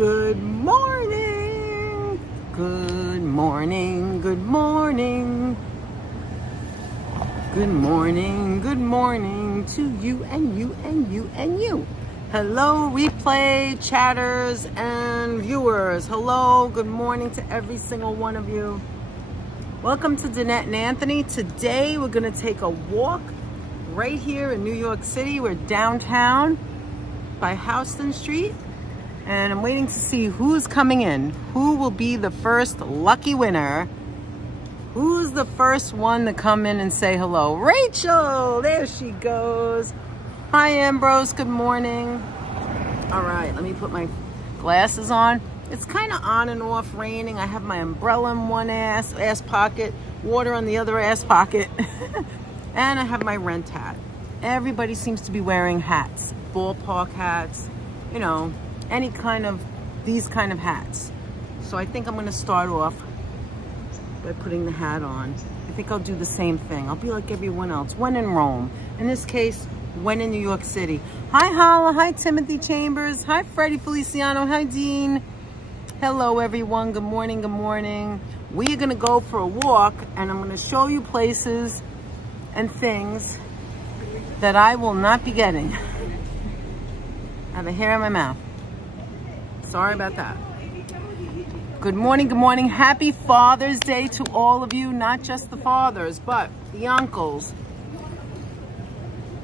Good morning. Good morning. Good morning. Good morning. Good morning to you and you and you and you. Hello, replay chatters and viewers. Hello, good morning to every single one of you. Welcome to Danette and Anthony. Today we're going to take a walk right here in New York City. We're downtown by Houston Street, and I'm waiting to see who's coming in. Who will be the first lucky winner? Who's the first one to come in and say hello? Rachel! There she goes. Hi, Ambrose. Good morning. All right, let me put my glasses on. It's kind of on and off raining. I have my umbrella in one ass pocket, water on the other ass pocket, and I have my rent hat. Everybody seems to be wearing hats, ballpark hats, you know, any kind of, these kind of hats. So I think I'm going to start off by putting the hat on. I think I'll do the same thing. I'll be like everyone else. When in Rome. In this case, when in New York City. Hi, Hala. Hi, Timothy Chambers. Hi, Freddie Feliciano. Hi, Dean. Hello, everyone. Good morning. Good morning. We are going to go for a walk, and I'm going to show you places and things that I will not be getting. I have a hair in my mouth. Sorry about that. Good morning. Good morning. Happy Father's Day to all of you. Not just the fathers, but the uncles,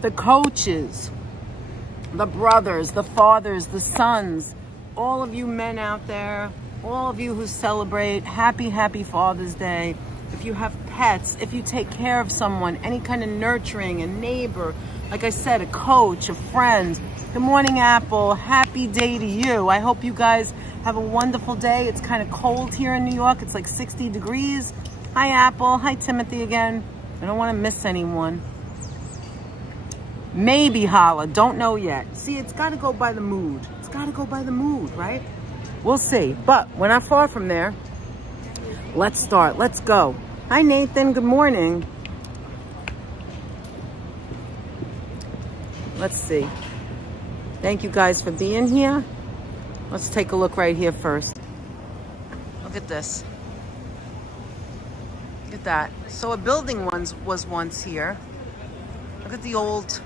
the coaches, the brothers, the fathers, the sons, all of you men out there, all of you who celebrate, happy Father's Day. If you have pets, if you take care of someone, any kind of nurturing, a neighbor, like I said, a coach, a friend. Good morning, Apple. Happy day to you. I hope you guys have a wonderful day. It's kind of cold here in New York. It's like 60 degrees. Hi, Apple. Hi, Timothy again. I don't want to miss anyone. Maybe Holla. Don't know yet. See, it's got to go by the mood. It's got to go by the mood, right? We'll see. But we're not far from there. Let's start. Let's go. Hi, Nathan. Good morning. Let's see. Thank you guys for being here. Let's take a look right here first. Look at this. Look at that. So a building was once here. Look at the old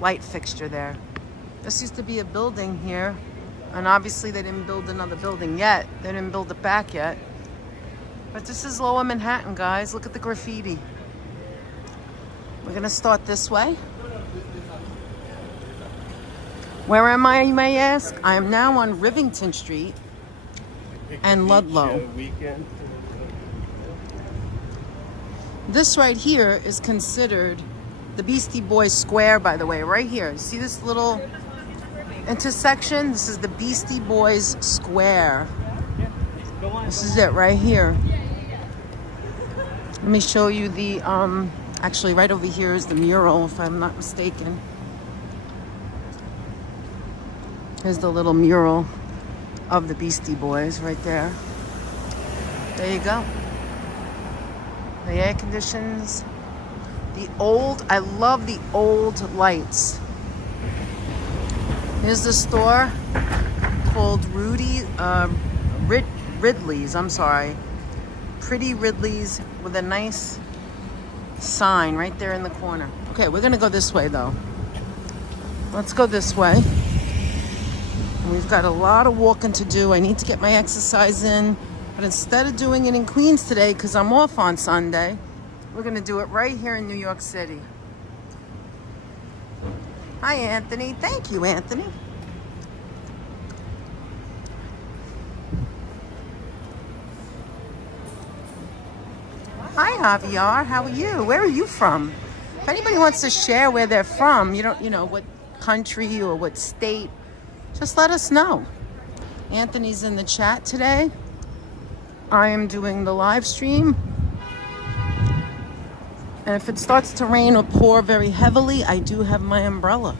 light fixture there. This used to be a building here, and obviously they didn't build another building yet. They didn't build it back yet. But this is Lower Manhattan, guys. Look at the graffiti. We're gonna start this way. Where am I, you may ask? I am now on Rivington Street and Ludlow. This right here is considered the Beastie Boys Square, by the way, right here. See this little intersection? This is the Beastie Boys Square. This is it right here. Let me show you the, actually right over here is the mural, if I'm not mistaken. Here's the little mural of the Beastie Boys right there. There you go. The air conditions. I love the old lights. Here's the store called Ridley's, I'm sorry. Pretty Ridley's with a nice sign right there in the corner. Okay, we're gonna go this way though. Let's go this way. We've got a lot of walking to do. I need to get my exercise in. But instead of doing it in Queens today, because I'm off on Sunday, we're going to do it right here in New York City. Hi, Anthony. Thank you, Anthony. Hi, Javier. How are you? Where are you from? If anybody wants to share where they're from, you know, what country or what state, just let us know. Anthony's in the chat today. I am doing the live stream. And if it starts to rain or pour very heavily, I do have my umbrella.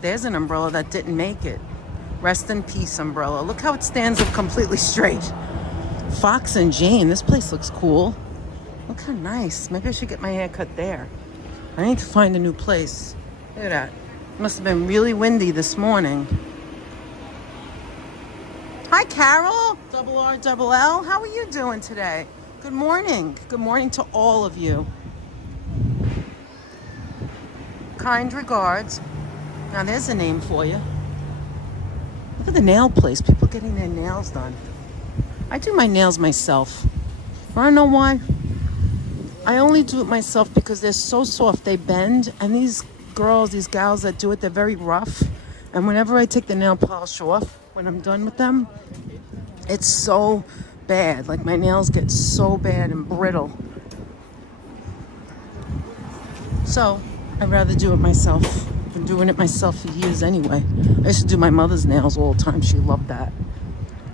There's an umbrella that didn't make it. Rest in peace, umbrella. Look how it stands up completely straight. Fox and Jane. This place looks cool. Look how nice. Maybe I should get my hair cut there. I need to find a new place. Look at that. Must have been really windy this morning. Hi, Carol. Double R, double L. How are you doing today? Good morning. Good morning to all of you. Kind regards. Now, there's a name for you. Look at the nail place. People getting their nails done. I do my nails myself. I don't know why. I only do it myself because they're so soft. They bend. And these girls, these gals that do it, they're very rough. And whenever I take the nail polish off, when I'm done with them, it's so bad. Like my nails get so bad and brittle. So I'd rather do it myself. I've been doing it myself for years anyway. I used to do my mother's nails all the time. She loved that.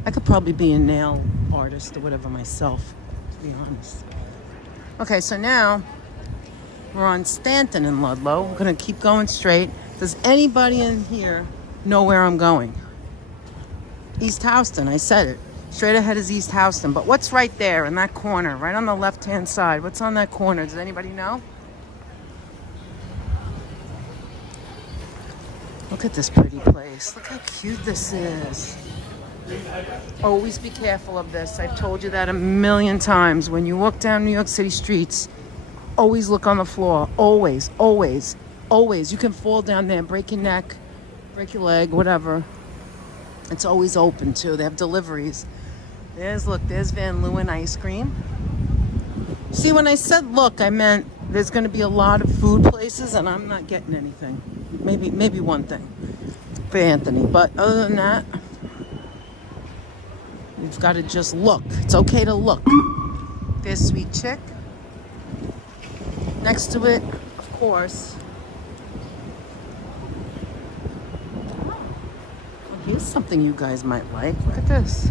I could probably be a nail artist or whatever myself, to be honest. Okay, so now we're on Stanton and Ludlow. We're going to keep going straight. Does anybody in here know where I'm going? East Houston, I said it. Straight ahead is East Houston. But what's right there in that corner, right on the left-hand side? What's on that corner? Does anybody know? Look at this pretty place. Look how cute this is. Always be careful of this. I've told you that a million times. When you walk down New York City streets, always look on the floor. Always, always, always. You can fall down there, break your neck, break your leg, whatever. It's always open too. They have deliveries. Look, there's Van Leeuwen ice cream. See, when I said look, I meant there's going to be a lot of food places and I'm not getting anything. Maybe one thing for Anthony. But other than that, you've got to just look. It's okay to look. There's Sweet Chick. Next to it, of course. Here's something you guys might like. Look at this.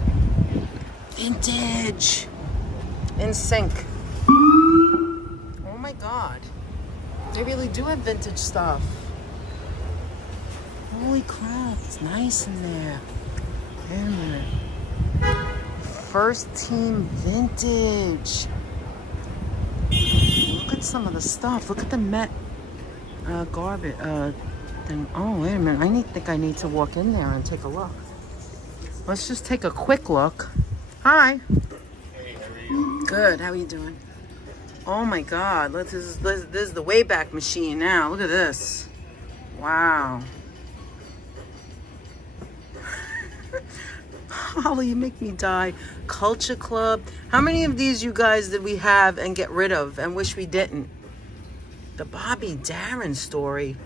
Vintage. In sync. Oh my God. They really do have vintage stuff. Holy crap. It's nice in there. Wait a minute. First Team Vintage. Look at some of the stuff. Look at the Met garbage. Then, oh, wait a minute. I think I need to walk in there and take a look. Let's just take a quick look. Hi. Hey, how are you? Good. How are you doing? Oh my God. This is the Wayback Machine now. Look at this. Wow. Holly, you make me die. Culture Club. How many of these you guys did we have and get rid of and wish we didn't? The Bobby Darin story.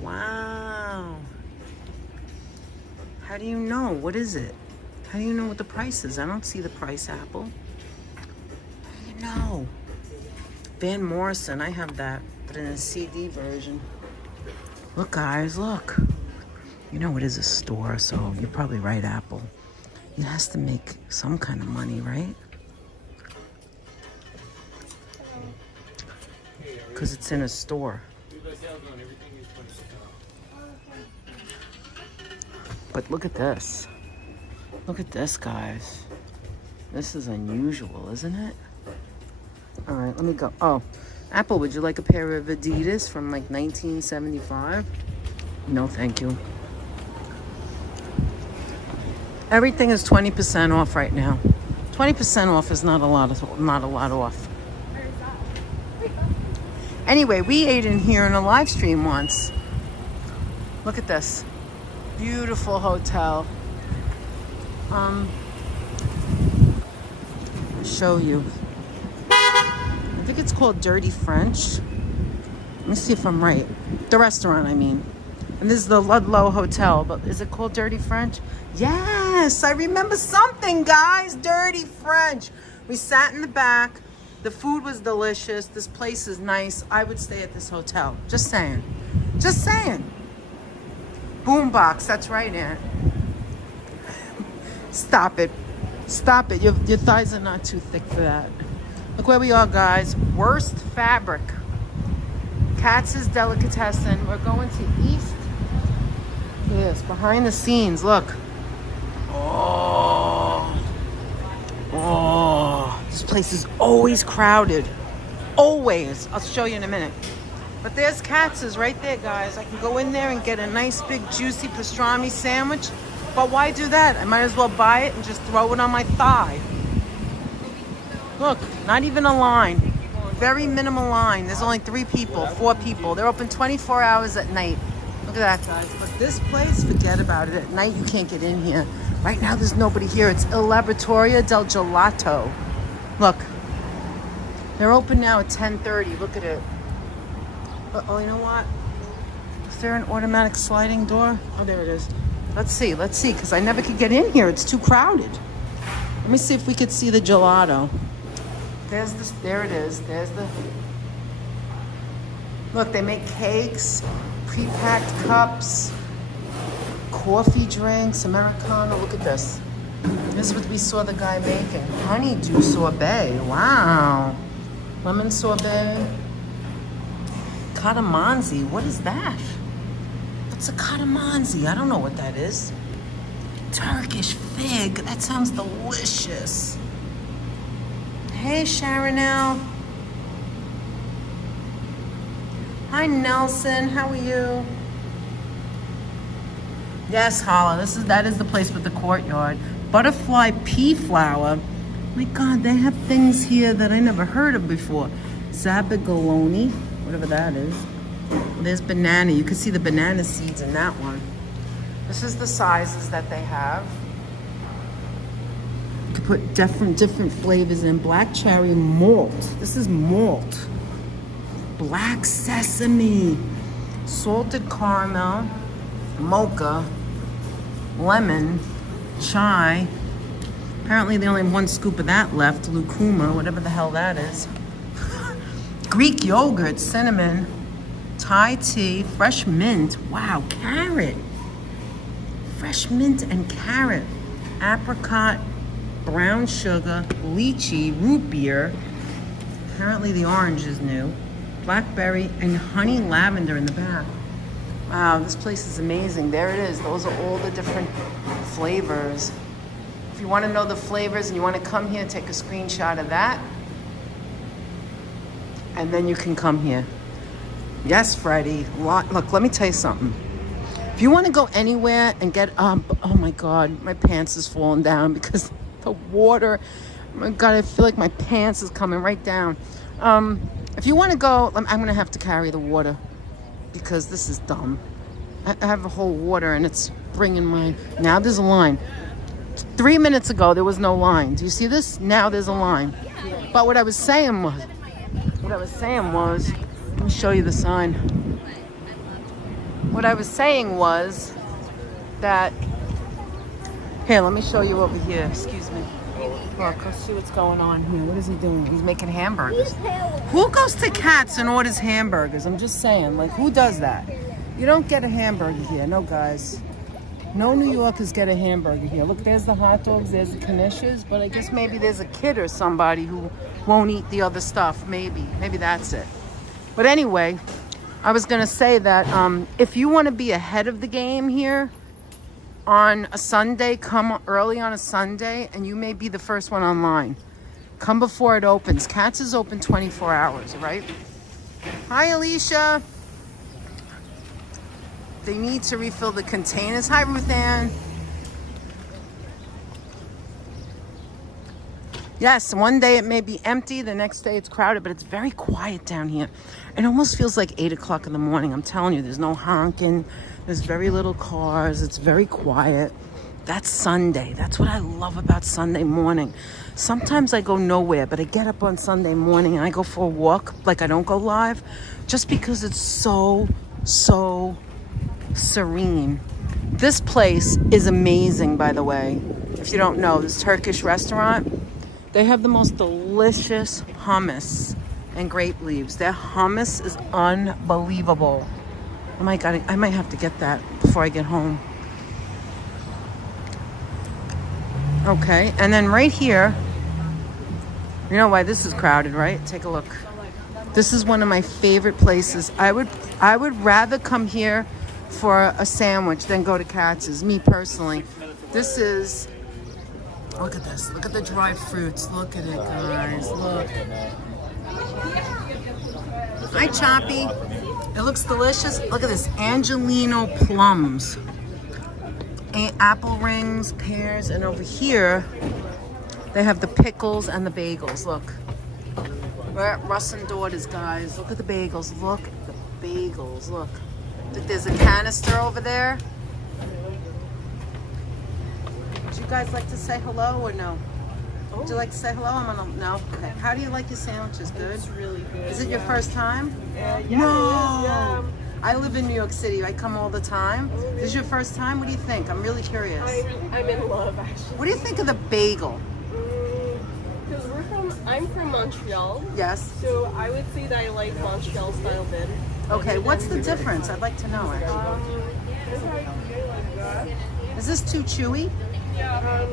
Wow. How do you know? What is it? How do you know what the price is? I don't see the price, Apple. How do you know? Van Morrison, I have that, but in a CD version. Look, guys, look. You know it is a store, so you're probably right, Apple. It has to make some kind of money, right? Because it's in a store. But look at this. Look at this, guys. This is unusual, isn't it? All right, let me go. Oh, Apple, would you like a pair of Adidas from like 1975? No, thank you. Everything is 20% off right now. 20% off is not a lot off. Anyway, we ate in here in a live stream once. Look at this. Beautiful hotel. I'll show you. I think it's called Dirty French. Let me see if I'm right. The restaurant, I mean. And this is the Ludlow Hotel, but is it called Dirty French? Yes, I remember something, guys. Dirty French. We sat in the back. The food was delicious. This place is nice. I would stay at this hotel. Just saying. Just saying. Boombox, that's right, Aunt. Stop it. Stop it. Your thighs are not too thick for that. Look where we are, guys. Worst fabric. Katz's Delicatessen. We're going to East. Yes, behind the scenes. Look. Oh, this place is always crowded. Always. I'll show you in a minute. But there's Katz's right there, guys. I can go in there and get a nice big juicy pastrami sandwich. But why do that? I might as well buy it and just throw it on my thigh. Look, not even a line. Very minimal line. There's only 3 people, 4 people. They're open 24 hours at night. Look at that, guys. But this place, forget about it. At night, you can't get in here. Right now, there's nobody here. It's Il Laboratorio del Gelato. Look. They're open now at 10:30. Look at it. Oh, you know what? Is there an automatic sliding door? Oh, there it is. Let's see, because I never could get in here. It's too crowded. Let me see if we could see the gelato. There's this, there it is. There's the, look, they make cakes, pre-packed cups, coffee drinks, Americano. Look at this. This is what we saw the guy making. Honeydew sorbet, wow. Lemon sorbet. Catamanzi, what is that? What's a catamanzi? I don't know what that is. Turkish fig, that sounds delicious. Hey, Sharonelle. Hi, Nelson, how are you? Yes, Hala, that is the place with the courtyard. Butterfly pea flower. My God, they have things here that I never heard of before. Zabagaloni, whatever that is. There's banana. You can see the banana seeds in that one. This is the sizes that they have. You can put different flavors in. Black cherry malt. This is malt. Black sesame. Salted caramel. Mocha. Lemon. Chai. Apparently they only have 1 scoop of that left. Lucuma, whatever the hell that is. Greek yogurt, cinnamon, Thai tea, fresh mint. Wow, carrot. Fresh mint and carrot. Apricot, brown sugar, lychee, root beer. Apparently the orange is new. Blackberry and honey lavender in the back. Wow, this place is amazing. There it is. Those are all the different flavors. If you want to know the flavors and you want to come here, take a screenshot of that. And then you can come here. Yes, Freddie. Look, let me tell you something. If you want to go anywhere and get oh my God, my pants is falling down because the water. Oh my God, I feel like my pants is coming right down. If you want to go, I'm going to have to carry the water because this is dumb. I have a whole water and it's bringing my... Now there's a line. 3 minutes ago, there was no line. Do you see this? Now there's a line. But what I was saying was, let me show you the sign. What I was saying was that, here, let me show you over here. Excuse me. Look, let's see what's going on here. What is he doing? He's making hamburgers. Who goes to Katz and orders hamburgers? I'm just saying, like, who does that? You don't get a hamburger here. No, guys. No New Yorkers get a hamburger here. Look, there's the hot dogs, there's the Knishes, but I guess maybe there's a kid or somebody who won't eat the other stuff. Maybe that's it. But anyway, I was going to say that if you want to be ahead of the game here on a Sunday, come early on a Sunday, and you may be the first one online. Come before it opens. Katz is open 24 hours, right? Hi, Alicia. They need to refill the containers. Hi, Ruth Ann. Yes, one day it may be empty, the next day it's crowded, but it's very quiet down here. It almost feels like 8 o'clock in the morning. I'm telling you, there's no honking. There's very little cars. It's very quiet. That's Sunday. That's what I love about Sunday morning. Sometimes I go nowhere, but I get up on Sunday morning and I go for a walk, like I don't go live, just because it's so serene. This place is amazing, by the way. If you don't know, this Turkish restaurant, they have the most delicious hummus and grape leaves. Their hummus is unbelievable. Oh my God, I might have to get that before I get home. Okay, and then right here, you know why this is crowded, right? Take a look. This is one of my favorite places. I would rather come here for a sandwich than go to Katz's, me personally. This is, look at this. Look at the dried fruits. Look at it, guys. Look. Hi, Choppy. It looks delicious. Look at this, Angelino plums. apple rings, pears, and over here they have the pickles and the bagels. Look, we're at Russ and Daughters, guys. Look at the bagels. Look at the bagels. Look, there's a canister over there. Would you guys like to say hello or no? Would you like to say hello? No. Okay. How do you like your sandwiches? Good. It's really good. Is it your first time? Yeah. No. I live in New York City. I come all the time. This is your first time? What do you think? I'm really curious. I'm in love, actually. What do you think of the bagel? Because I'm from Montreal. Yes. So I would say that I like Montreal style better. Okay, what's the difference? I'd like to know it. Is this too chewy?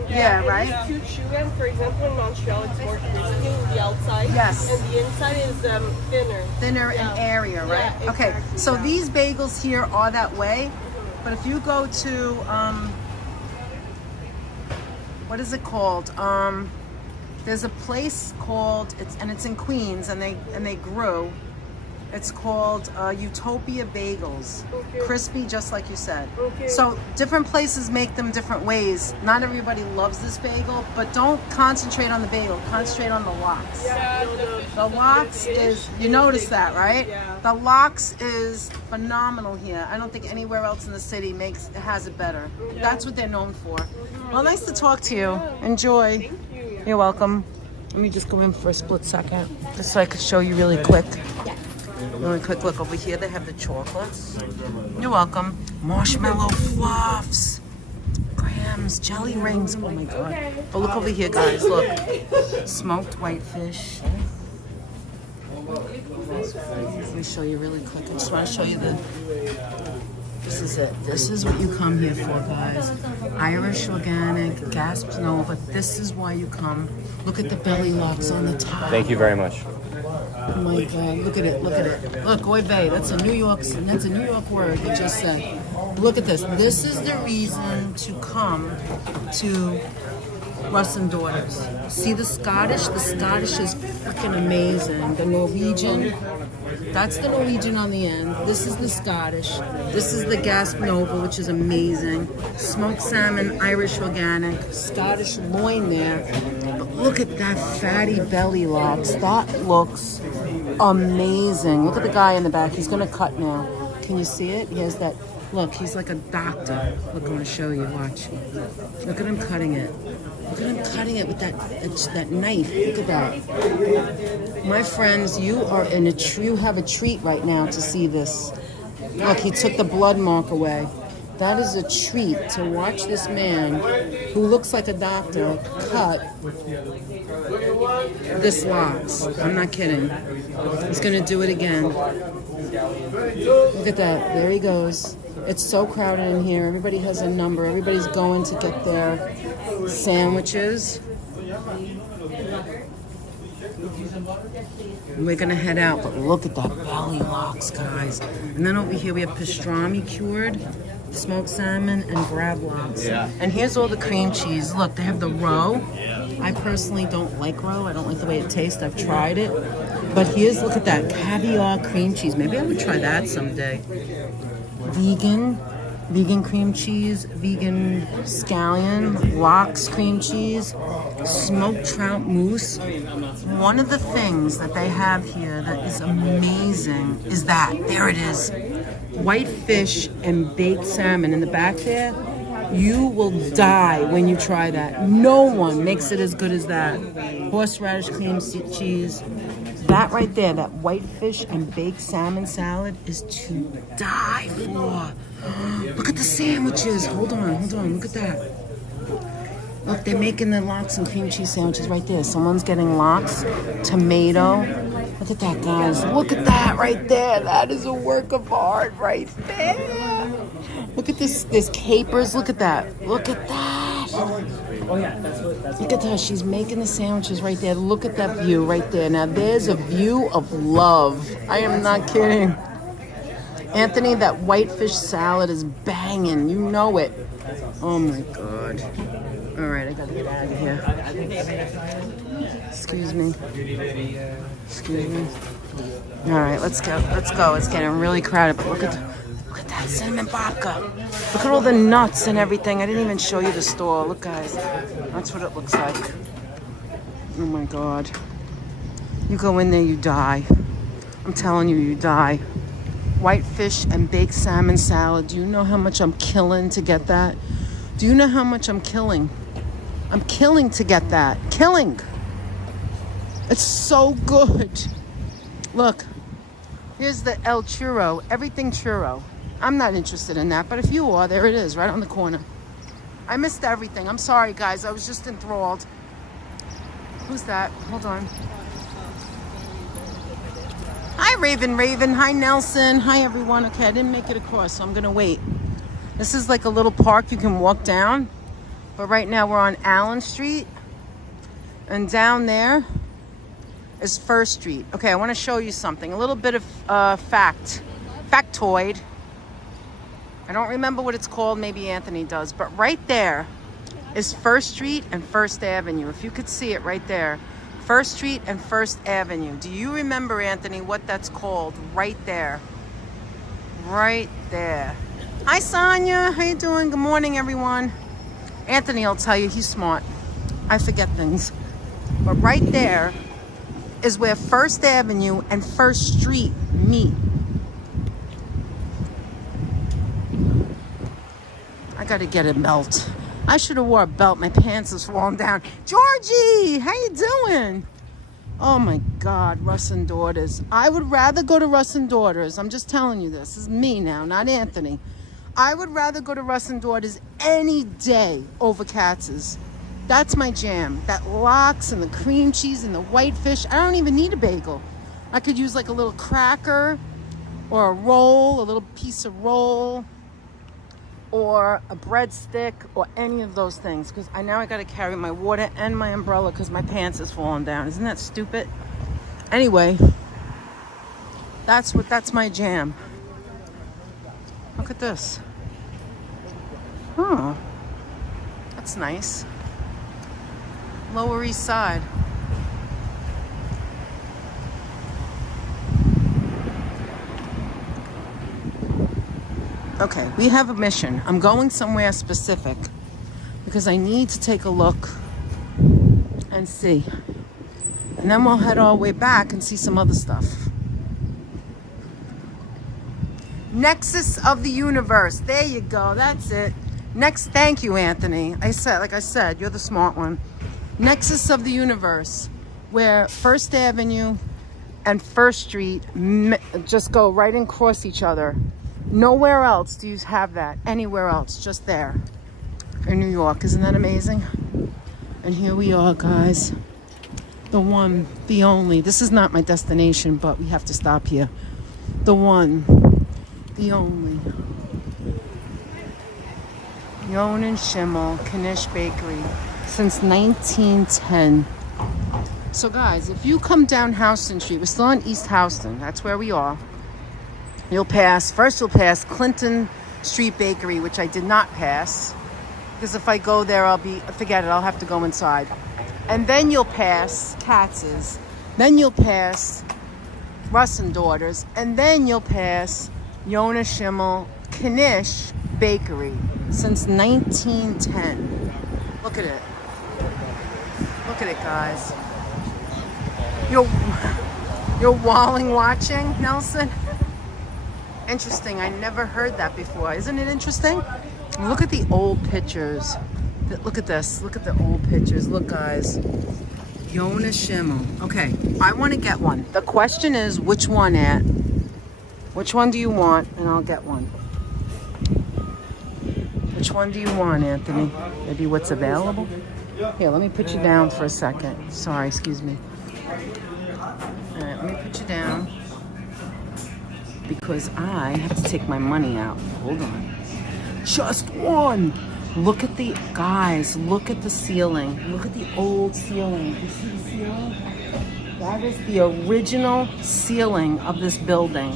Yeah, right? It's too chewy, and for example, in Montreal, it's more crispy on the outside. Yes. And the inside is thinner. Thinner and airier, right? Yeah, Okay, exactly, so these bagels here are that way, but if you go to, what is it called? There's a place called, it's in Queens, and they grew. It's called Utopia Bagels. Okay. Crispy, just like you said. Okay. So different places make them different ways. Not everybody loves this bagel, but don't concentrate on the bagel. Concentrate on the lox. Yeah, The lox is, you notice that, right? Yeah. The lox is phenomenal here. I don't think anywhere else in the city has it better. That's what they're known for. Well, nice to talk to you. Enjoy. Thank you. You're welcome. Let me just go in for a split second, just so I could show you really quick. Really quick look over here. They have the chocolates. You're welcome. Marshmallow fluffs, grahams, jelly rings. Oh my god! But look over here, guys. Look, smoked whitefish. Let me show you really quick. I just want to show you this is it. This is what you come here for, guys. Irish organic, Gasp Nova. This is why you come. Look at the belly locks on the top. Thank you very much. Oh my God! Look at it! Look at it! Look, oy vey. That's a New York word you just said. Look at this. This is the reason to come to Russ and Daughters. See the Scottish? The Scottish is freaking amazing. The Norwegian. That's the Norwegian on the end. This is the Scottish. This is the Gasp Nova, which is amazing. Smoked salmon, Irish organic, Scottish loin there. But look at that fatty belly locks. That looks amazing. Look at the guy in the back. He's going to cut now. Can you see it? He has that. Look, he's like a doctor. Look, I'm going to show you. Watch. Look at him cutting it. Look at him cutting it with that knife. Look at that. My friends, you have a treat right now to see this. Look, he took the blood mark away. That is a treat to watch this man, who looks like a doctor, cut this locks. I'm not kidding. He's going to do it again. Look at that. There he goes. It's so crowded in here. Everybody has a number. Everybody's going to get their sandwiches. We're going to head out, but look at that belly locks, guys. And then over here we have pastrami cured, smoked salmon, and crab locks. Yeah. And here's all the cream cheese. Look, they have the roe. I personally don't like roe. I don't like the way it tastes. I've tried it. But here's, look at that, caviar cream cheese. Maybe I would try that someday. Vegan cream cheese, vegan scallion, lox cream cheese, smoked trout mousse. One of the things that they have here that is amazing is that, there it is, white fish and baked salmon in the back there. You will die when you try that. No one makes it as good as that. Horseradish cream cheese. That right there, that white fish and baked salmon salad is to die for. Look at the sandwiches. Hold on. Look at that. Look, they're making the lox and cream cheese sandwiches right there. Someone's getting lox, tomato. Look at that, guys. Look at that right there. That is a work of art right there. Look at this. There's capers. Look at that. Look at that. Look at that. She's making the sandwiches right there. Look at that view right there. Now, there's a view of love. I am not kidding. Anthony, that whitefish salad is banging. You know it. Oh, my God. All right, I got to get out of here. Excuse me. All right, let's go. It's getting really crowded, but look at at that cinnamon babka. Look at all the nuts and everything. I didn't even show you the store. Look, guys. That's what it looks like. Oh my God. You go in there, you die. I'm telling you, you die. White fish and baked salmon salad. Do you know how much I'm killing to get that? Do you know how much I'm killing? I'm killing to get that. Killing. It's so good. Look. Here's the El Churro. Everything churro. I'm not interested in that, but if you are, there it is, right on the corner. I missed everything. I'm sorry, guys. I was just enthralled. Who's that? Hold on. Hi, Raven. Hi, Nelson. Hi, everyone. Okay, I didn't make it across, so I'm going to wait. This is like a little park you can walk down. But right now we're on Allen Street. And down there is First Street. Okay, I want to show you something. A little bit of factoid. I don't remember what it's called. Maybe Anthony does. But right there is First Street and First Avenue. If you could see it right there. First Street and First Avenue. Do you remember, Anthony, what that's called? Right there. Right there. Hi, Sonia. How you doing? Good morning, everyone. Anthony will tell you he's smart. I forget things. But right there is where First Avenue and First Street meet. I gotta get a belt. I should have wore a belt. My pants is falling down. Georgie, how you doing? Oh my God, Russ and Daughters. I would rather go to Russ and Daughters. I'm just telling you this. This is me now, not Anthony. I would rather go to Russ and Daughters any day over Katz's. That's my jam. That lox and the cream cheese and the white fish. I don't even need a bagel. I could use like a little cracker or a roll, a little piece of roll, or a breadstick, or any of those things. Because I got to carry my water and my umbrella because my pants is falling down. Isn't that stupid? Anyway, that's my jam. Look at this. Oh, that's nice. Lower East Side. Okay, we have a mission. I'm going somewhere specific because I need to take a look and see. And then we'll head all the way back and see some other stuff. Nexus of the Universe. There you go. That's it. Next, thank you, Anthony. Like I said, you're the smart one. Nexus of the Universe, where First Avenue and First Street just go right across each other. Nowhere else do you have that. Anywhere else. Just there. In New York. Isn't that amazing? And here we are, guys. The one, the only. This is not my destination, but we have to stop here. The one, the only. Yonah Schimmel, Knish Bakery. Since 1910. So, guys, if you come down Houston Street, we're still on East Houston. That's where we are. You'll pass Clinton Street Bakery, which I did not pass. Because if I go there, forget it, I'll have to go inside. And then you'll pass Katz's. Then you'll pass Russ and Daughters. And then you'll pass Yonah Schimmel, Knish Bakery. Since 1910. Look at it. Look at it, guys. You're walling watching, Nelson? Interesting. I never heard that before. Isn't it interesting? Look at the old pictures. Look at this. Look at the old pictures. Look, guys. Yonah Schimmel. Okay, I want to get one. The question is, which one, At? Which one do you want? And I'll get one. Which one do you want, Anthony? Maybe what's available? Here, let me put you down for a second. Sorry, excuse me. All right, let me put you down. Because I have to take my money out. Hold on. Just one. Look at the, guys, look at the ceiling. Look at the old ceiling. You see the ceiling? That is the original ceiling of this building.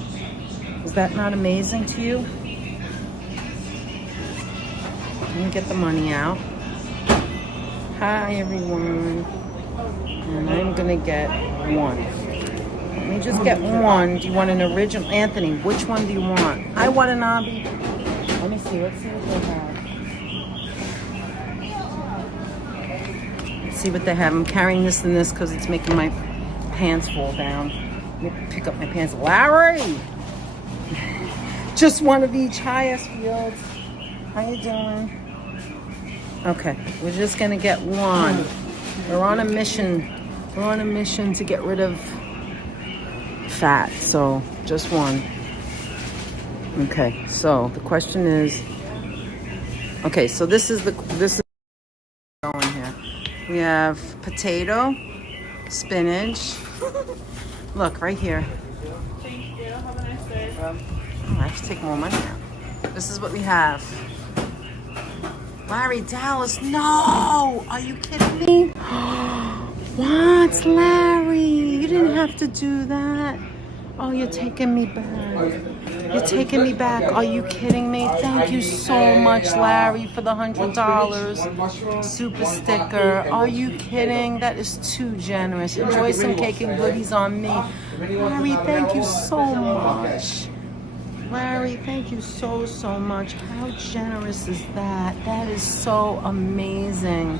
Is that not amazing to you? Let me get the money out. Hi, everyone. And I'm gonna get one. Let me just get one. Do you want an original? Anthony, which one do you want? Hi, Watanabe. Let me see. Let's see what they have. Let's see what they have. I'm carrying this and this because it's making my pants fall down. Let me pick up my pants. Larry! Just one of each. Hi, Fields. How you doing? Okay, we're just gonna get one. We're on a mission. We're on a mission to get rid of fat, so just one. Okay, so the question is, okay, so this is going here. We have potato, spinach. Look right here. Thank you. Have a nice day. Oh, I have to take more money now. This is what we have. Larry Dallas, no! Are you kidding me? What, Larry? You didn't have to do that. Oh, you're taking me back. You're taking me back. Are you kidding me? Thank you so much, Larry, for the $100 super sticker. Are you kidding? That is too generous. Enjoy some cake and goodies on me. Larry, thank you so much. Larry, thank you so much. How generous is that? That is so amazing.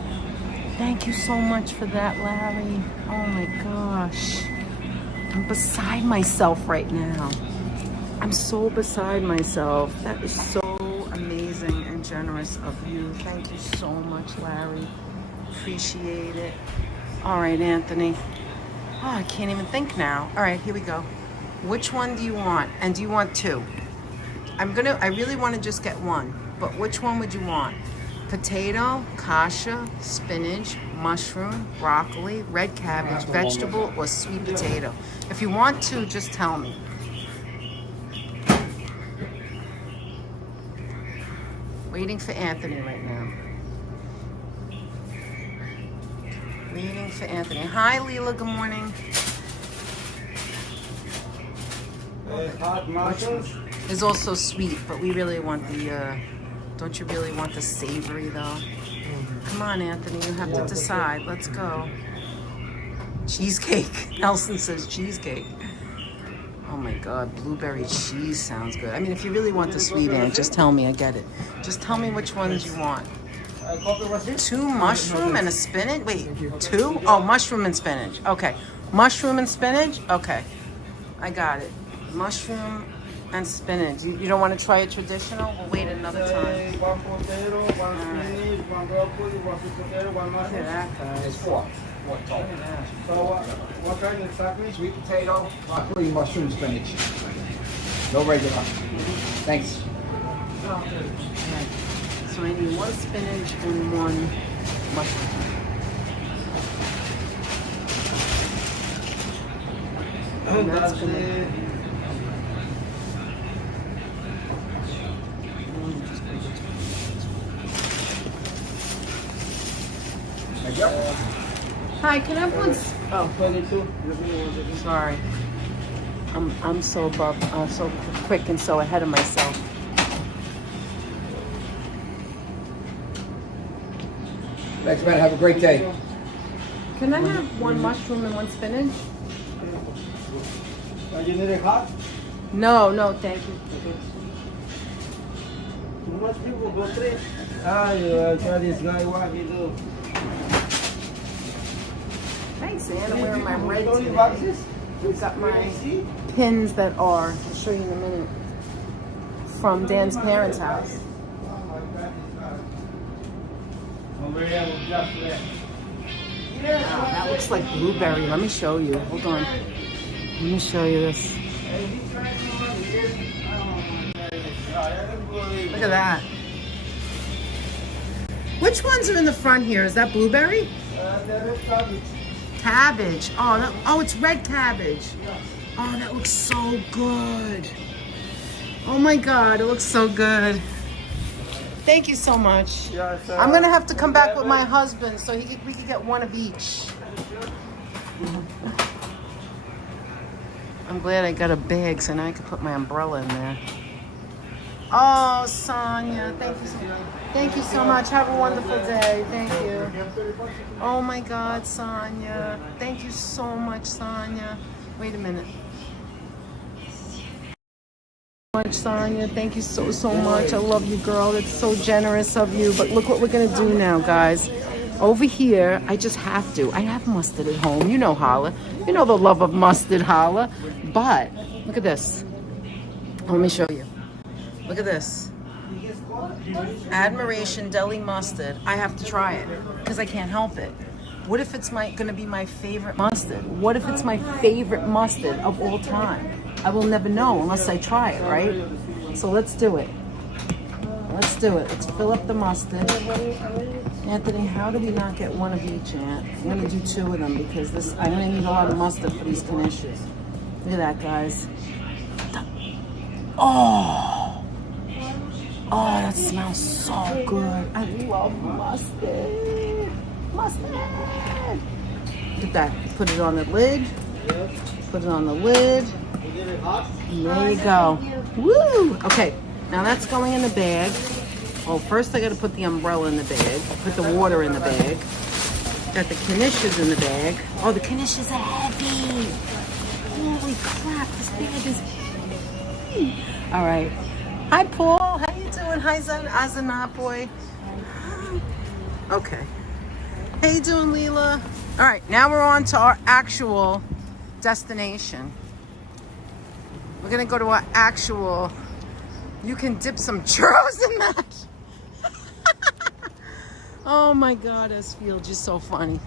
Thank you so much for that, Larry. Oh my gosh. I'm beside myself right now. I'm so beside myself. That is so amazing and generous of you. Thank you so much, Larry. Appreciate it. All right, Anthony. Oh, I can't even think now. All right, here we go. Which one do you want? And do you want two? I really want to just get one, but which one would you want? Potato, kasha, spinach, mushroom, broccoli, red cabbage, vegetable, or sweet potato? If you want two, just tell me. Waiting for Anthony right now. Waiting for Anthony. Hi, Leela. Good morning. Hot mushrooms. Is also sweet, but we really want the, don't you really want the savory though? Come on, Anthony, you have to decide. Let's go. Cheesecake. Nelson says cheesecake. Oh my God, blueberry cheese sounds good. I mean, if you really want the sweet, Aunt, just tell me, I get it. Just tell me which ones you want. Two mushroom and a spinach? Wait, two? Oh, mushroom and spinach. Okay. Mushroom and spinach? Okay. I got it. Mushroom and spinach. You don't want to try a traditional? We'll wait another time. One potato, one spinach, one broccoli, one sweet potato, one mushroom. Look at that, guys. It's four. So what kind exactly? Sweet potato, broccoli, mushroom, spinach. No regular. Thanks. Oh, good. All right. So I need one spinach and one mushroom. And that's gonna... Hi, can I have one? Oh, 22. Sorry, I'm so so quick and so ahead of myself. Thanks, man. Have a great day. Can I have one mushroom and one spinach? You need it hot? No, thank you. Too much people go three. You try this guy. What he do? Thanks, Ann. I'm wearing my red today. We've got my pins that are, I'll show you in a minute, from Dan's parents' house. Wow, that looks like blueberry. Let me show you. Hold on. Let me show you this. Look at that. Which ones are in the front here? Is that blueberry? Cabbage. Oh, it's red cabbage. Oh, that looks so good. Oh my God, it looks so good. Thank you so much. I'm gonna have to come back with my husband so we could get one of each. I'm glad I got a bag so now I can put my umbrella in there. Oh, Sonia, thank you so much. Have a wonderful day. Thank you. Oh my God, Sonia. Thank you so much, Sonia. Wait a minute. Much, Sonia. Thank you so much. I love you, girl. It's so generous of you. But look what we're gonna do now, guys. Over here, I just have to. I have mustard at home. You know Holla. You know the love of mustard, Holla. But look at this. Let me show you. Look at this. Admiration Deli Mustard. I have to try it because I can't help it. What if it's gonna be my favorite mustard? What if it's my favorite mustard of all time? I will never know unless I try it, right? So let's do it. Let's do it. Let's fill up the mustard. Anthony, how do we not get one of each, Aunt? I'm gonna do 2 of them because I'm gonna need a lot of mustard for these knishes. Look at that, guys. Oh, that smells so good. I love mustard. Mustard. Look at that. Put it on the lid. Put it on the lid. There you go. Woo! Okay, now that's going in the bag. Oh, first I got to put the umbrella in the bag. Put the water in the bag. Got the knishes in the bag. Oh, the knishes are heavy. Holy crap, this bag is heavy. All right. Hi, Paul. How you doing? Hi, Azanat boy. Okay. How you doing, Leela? All right, now we're on to our actual destination. We're gonna go to our actual, you can dip some churros in that. Oh my God, Esfield, you're so funny.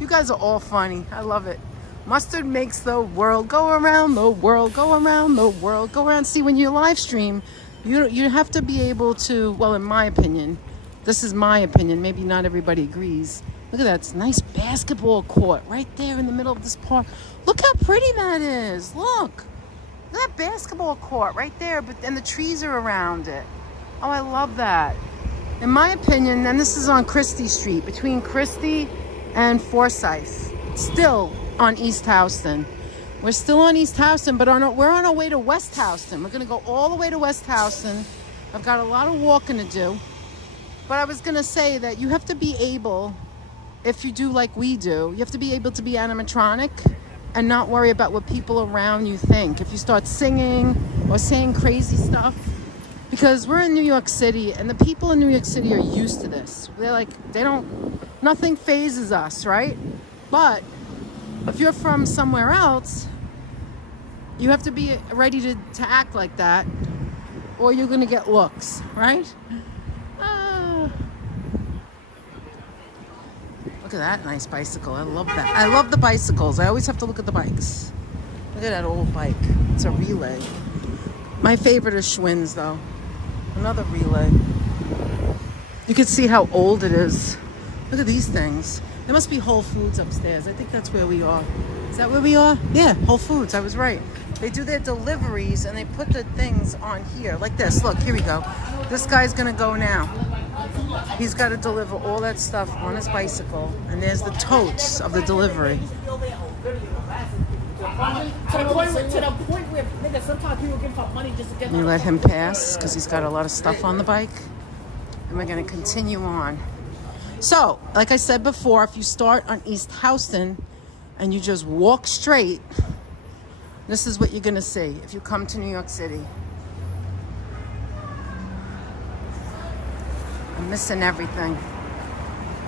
You guys are all funny. I love it. Mustard makes the world go around, the world go around, the world go around. See, when you live stream, you have to be able to, well, in my opinion, this is my opinion, maybe not everybody agrees. Look at that, it's a nice basketball court right there in the middle of this park. Look how pretty that is, look. Look at that basketball court right there, but then the trees are around it. Oh, I love that. In my opinion, and this is on Christie Street, between Christie and Forsyth, still on East Houston. We're still on East Houston, but we're on our way to West Houston. We're gonna go all the way to West Houston. I've got a lot of walking to do. But I was gonna say that you have to be able, if you do like we do, you have to be able to be animatronic and not worry about what people around you think. If you start singing or saying crazy stuff, because we're in New York City and the people in New York City are used to this. They're like, nothing phases us, right? But if you're from somewhere else, you have to be ready to act like that or you're gonna get looks, right? Look at that nice bicycle. I love that. I love the bicycles. I always have to look at the bikes. Look at that old bike. It's a relay. My favorite is Schwinn's though. Another relay. You can see how old it is. Look at these things. There must be Whole Foods upstairs. I think that's where we are. Is that where we are? Yeah, Whole Foods. I was right. They do their deliveries and they put the things on here like this. Look, here we go. This guy's gonna go now. He's got to deliver all that stuff on his bicycle, and there's the totes of the delivery. To the point where nigga, sometimes people give up money just to get. We let him pass because he's got a lot of stuff on the bike, and we're going to continue on. So, like I said before, if you start on East Houston and you just walk straight, this is what you're going to see if you come to New York City. I'm missing everything.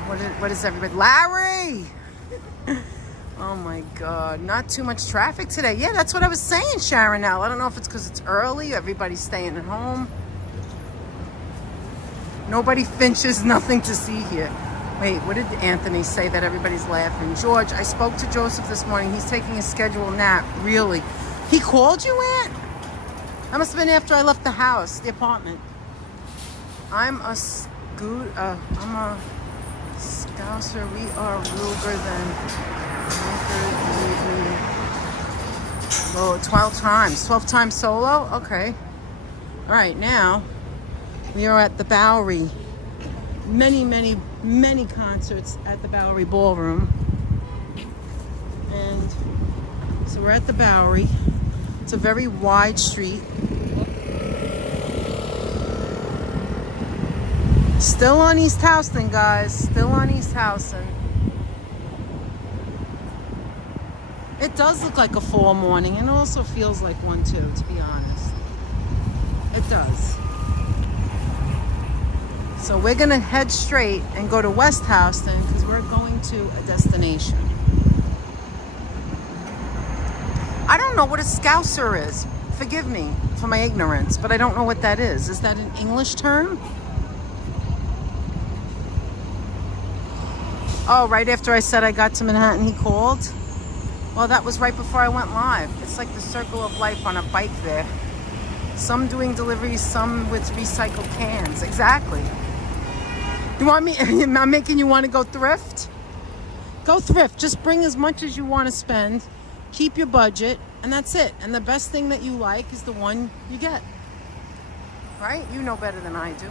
What is everybody? Larry! Oh my God, not too much traffic today. Yeah, that's what I was saying, Sharon. Now I don't know if it's because it's early, everybody's staying at home. Nobody finches, nothing to see here. Wait, what did Anthony say that everybody's laughing? George, I spoke to Joseph this morning. He's taking a scheduled nap. Really? He called you, Aunt? That must have been after I left the house, the apartment. I'm a Scouser. We are ruger than. Oh, 12 times. 12 times solo? Okay. All right, now we are at the Bowery. Many concerts at the Bowery Ballroom. And so we're at the Bowery. It's a very wide street. Still on East Houston, guys. Still on East Houston. It does look like a fall morning, and it also feels like one too, to be honest. It does. So we're gonna head straight and go to West Houston because we're going to a destination. I don't know what a Scouser is. Forgive me for my ignorance, but I don't know what that is. Is that an English term? Oh, right after I said I got to Manhattan, he called. Well, that was right before I went live. It's like the circle of life on a bike there. Some doing deliveries, some with recycled cans. Exactly. You want me? I'm making you want to go thrift? Go thrift. Just bring as much as you want to spend. Keep your budget, and that's it. And the best thing that you like is the one you get. Right? You know better than I do.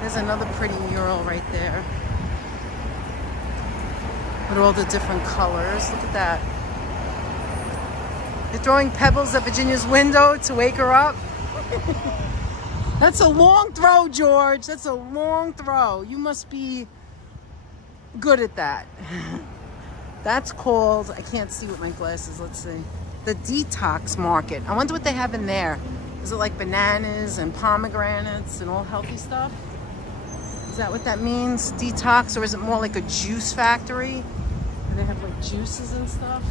There's another pretty mural right there. With all the different colors. Look at that. You're throwing pebbles at Virginia's window to wake her up. That's a long throw, George. That's a long throw. You must be good at that. That's called, I can't see with my glasses. Let's see. The Detox Market. I wonder what they have in there. Is it like bananas and pomegranates and all healthy stuff? Is that what that means? Detox? Or is it more like a juice factory? Do they have like juices and stuff?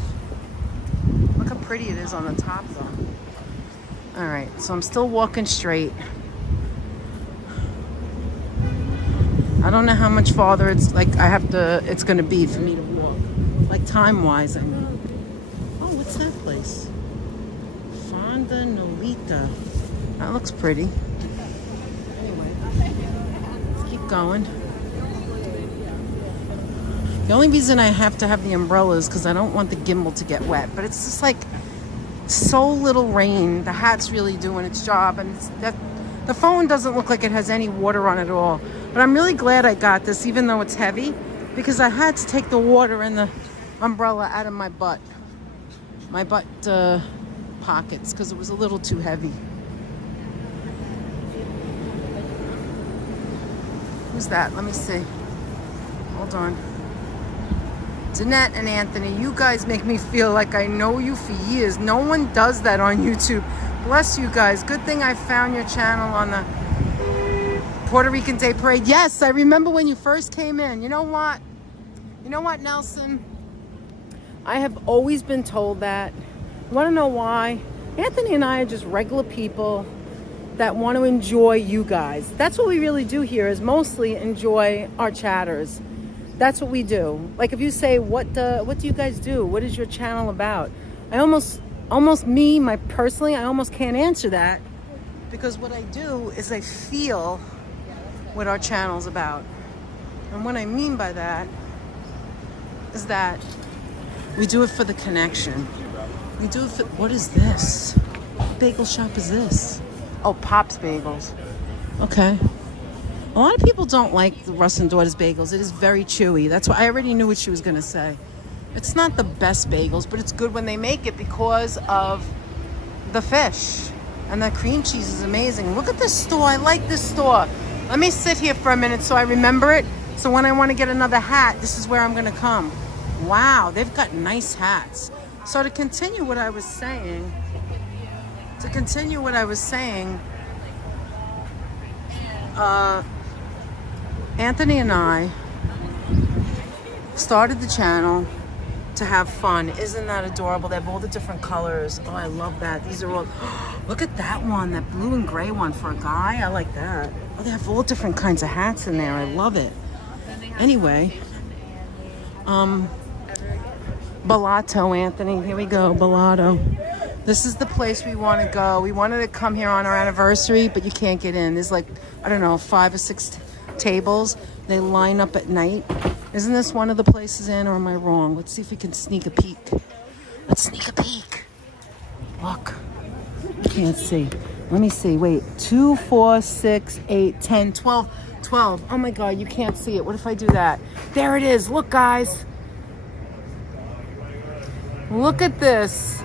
Look how pretty it is on the top though. All right, so I'm still walking straight. I don't know how much farther it's going to be for me to walk. Like time-wise, I mean. Oh, what's that place? Fonda Nolita. That looks pretty. Anyway, let's keep going. The only reason I have to have the umbrella is because I don't want the gimbal to get wet. But it's just like so little rain. The hat's really doing its job, and the phone doesn't look like it has any water on it at all. But I'm really glad I got this, even though it's heavy, because I had to take the water and the umbrella out of my butt pockets, because it was a little too heavy. Who's that? Let me see. Hold on. Danette and Anthony, you guys make me feel like I know you for years. No one does that on YouTube. Bless you guys. Good thing I found your channel on the Puerto Rican Day Parade. Yes, I remember when you first came in. You know what? You know what, Nelson? I have always been told that. You want to know why? Anthony and I are just regular people that want to enjoy you guys. That's what we really do here, is mostly enjoy our chatters. That's what we do. Like if you say, what do you guys do? What is your channel about? I almost personally can't answer that, because what I do is I feel what our channel's about. And what I mean by that is that we do it for the connection. We do it for, what is this? What bagel shop is this? Oh, Pop's Bagels. Okay. A lot of people don't like the Russ and Daughters bagels. It is very chewy. That's why I already knew what she was going to say. It's not the best bagels, but it's good when they make it because of the fish. And the cream cheese is amazing. Look at this store. I like this store. Let me sit here for a minute so I remember it. So when I want to get another hat, this is where I'm going to come. Wow, they've got nice hats. So to continue what I was saying, Anthony and I started the channel to have fun. Isn't that adorable? They have all the different colors. Oh, I love that. These are all, look at that one, that blue and gray one for a guy. I like that. Oh, they have all different kinds of hats in there. I love it. Anyway, Ballato, Anthony. Here we go, Ballato. This is the place we want to go. We wanted to come here on our anniversary, but you can't get in. There's like, I don't know, 5 or 6 tables. They line up at night. Isn't this one of the places, Anna, or am I wrong? Let's see if we can sneak a peek. Let's sneak a peek. Look. You can't see. Let me see. Wait. 2, 4, 6, 8, 10, 12. 12. Oh my God, you can't see it. What if I do that? There it is. Look, guys. Look at this.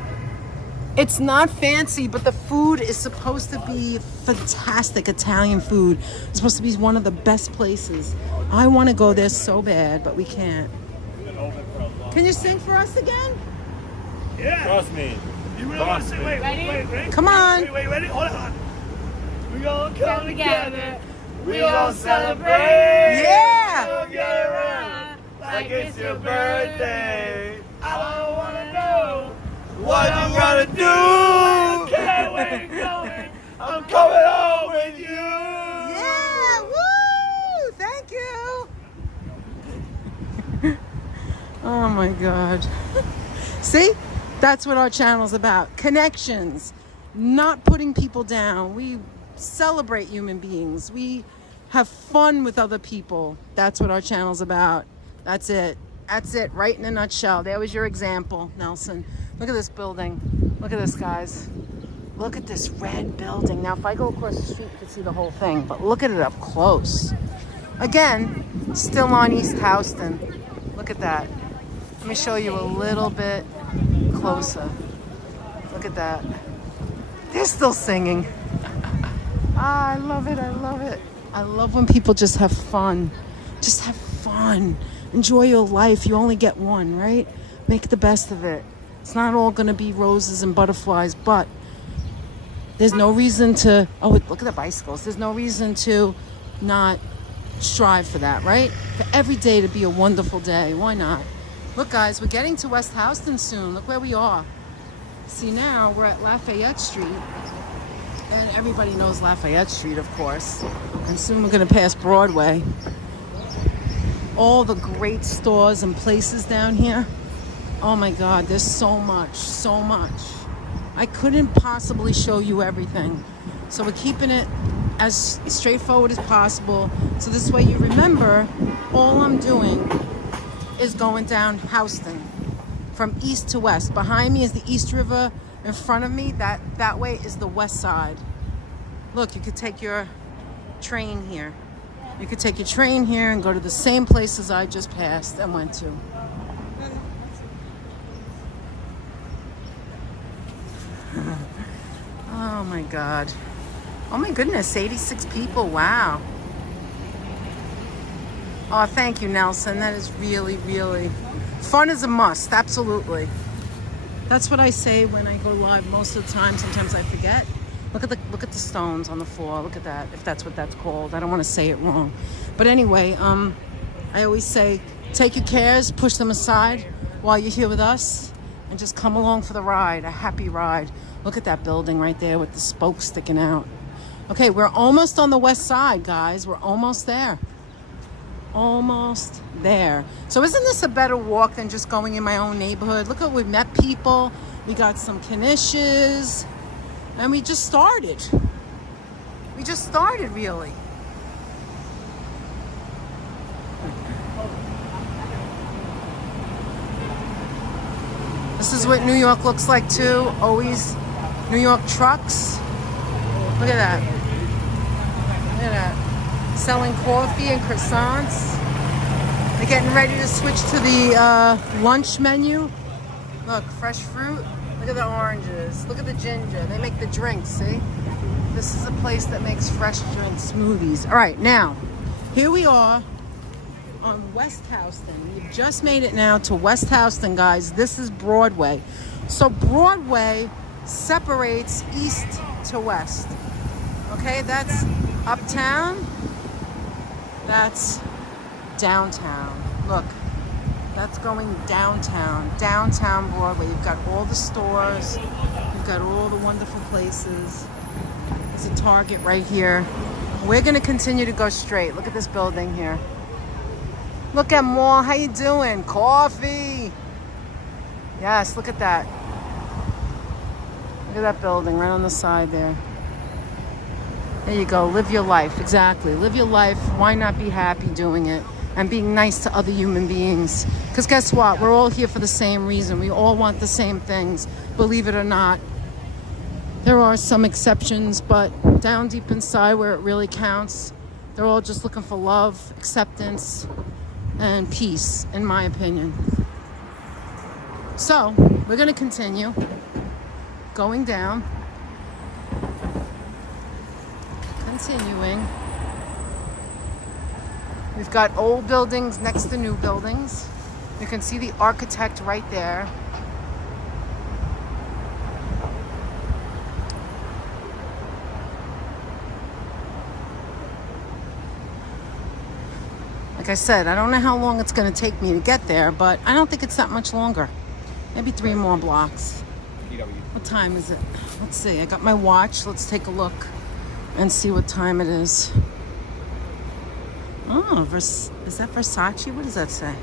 It's not fancy, but the food is supposed to be fantastic Italian food. It's supposed to be one of the best places. I want to go there so bad, but we can't. Can you sing for us again? Yeah. Trust me. You really want to sing? Wait, ready? Come on. Wait, ready? Hold on. We gonna come together. We gonna gonna celebrate. Yeah. We gonna get around like it's your birthday. I don't wanna know what you gonna do. Can't wait, going. I'm coming home with you. Yeah. Woo! Thank you. Oh my God. See? That's what our channel's about. Connections. Not putting people down. We celebrate human beings. We have fun with other people. That's what our channel's about. That's it. That's it, right in a nutshell. There was your example, Nelson. Look at this building. Look at this, guys. Look at this red building. Now, if I go across the street, you can see the whole thing, but look at it up close. Again, still on East Houston. Look at that. Let me show you a little bit closer. Look at that. They're still singing. Ah, I love it. I love it. I love when people just have fun. Just have fun. Enjoy your life. You only get one, right? Make the best of it. It's not all going to be roses and butterflies, but there's no reason to... Oh, look at the bicycles. There's no reason to not strive for that, right? For every day to be a wonderful day. Why not? Look, guys, we're getting to West Houston soon. Look where we are. See, now we're at Lafayette Street. And everybody knows Lafayette Street, of course. And soon we're going to pass Broadway. All the great stores and places down here. Oh my God, there's so much, so much. I couldn't possibly show you everything. So we're keeping it as straightforward as possible. So this way you remember, all I'm doing is going down Houston from east to west. Behind me is the East River. In front of me, that way is the west side. Look, you could take your train here. You could take your train here and go to the same places I just passed and went to. Oh my God. Oh my goodness, 86 people, wow. Oh, thank you, Nelson. That is really, really... Fun is a must, absolutely. That's what I say when I go live most of the time. Sometimes I forget. Look at the stones on the floor. Look at that, if that's what that's called. I don't want to say it wrong. But anyway, I always say, take your cares, push them aside while you're here with us, and just come along for the ride, a happy ride. Look at that building right there with the spokes sticking out. Okay, we're almost on the west side, guys. We're almost there. Almost there. So isn't this a better walk than just going in my own neighborhood? Look, we met people. We got some Knishes. And we just started. We just started, really. This is what New York looks like too. Always New York trucks. Look at that. Look at that. Selling coffee and croissants. They're getting ready to switch to the lunch menu. Look, fresh fruit. Look at the oranges. Look at the ginger. They make the drinks, see? This is a place that makes fresh drink smoothies. All right, now, here we are on West Houston. We've just made it now to West Houston, guys. This is Broadway. So Broadway separates east to west. Okay, that's uptown. That's downtown. Look, that's going downtown. Downtown Broadway. You've got all the stores. You've got all the wonderful places. There's a Target right here. We're going to continue to go straight. Look at this building here. Look at Mall. How you doing? Coffee. Yes, look at that. Look at that building right on the side there. There you go. Live your life. Exactly. Live your life. Why not be happy doing it and being nice to other human beings? Because guess what? We're all here for the same reason. We all want the same things. Believe it or not. There are some exceptions, but down deep inside where it really counts, they're all just looking for love, acceptance, and peace, in my opinion. So, we're going to continue going down. Continuing. We've got old buildings next to new buildings. You can see the architect right there. Like I said, I don't know how long it's going to take me to get there, but I don't think it's that much longer. Maybe 3 more blocks. What time is it? Let's see. I got my watch. Let's take a look and see what time it is. Oh, is that Versace? What does that say?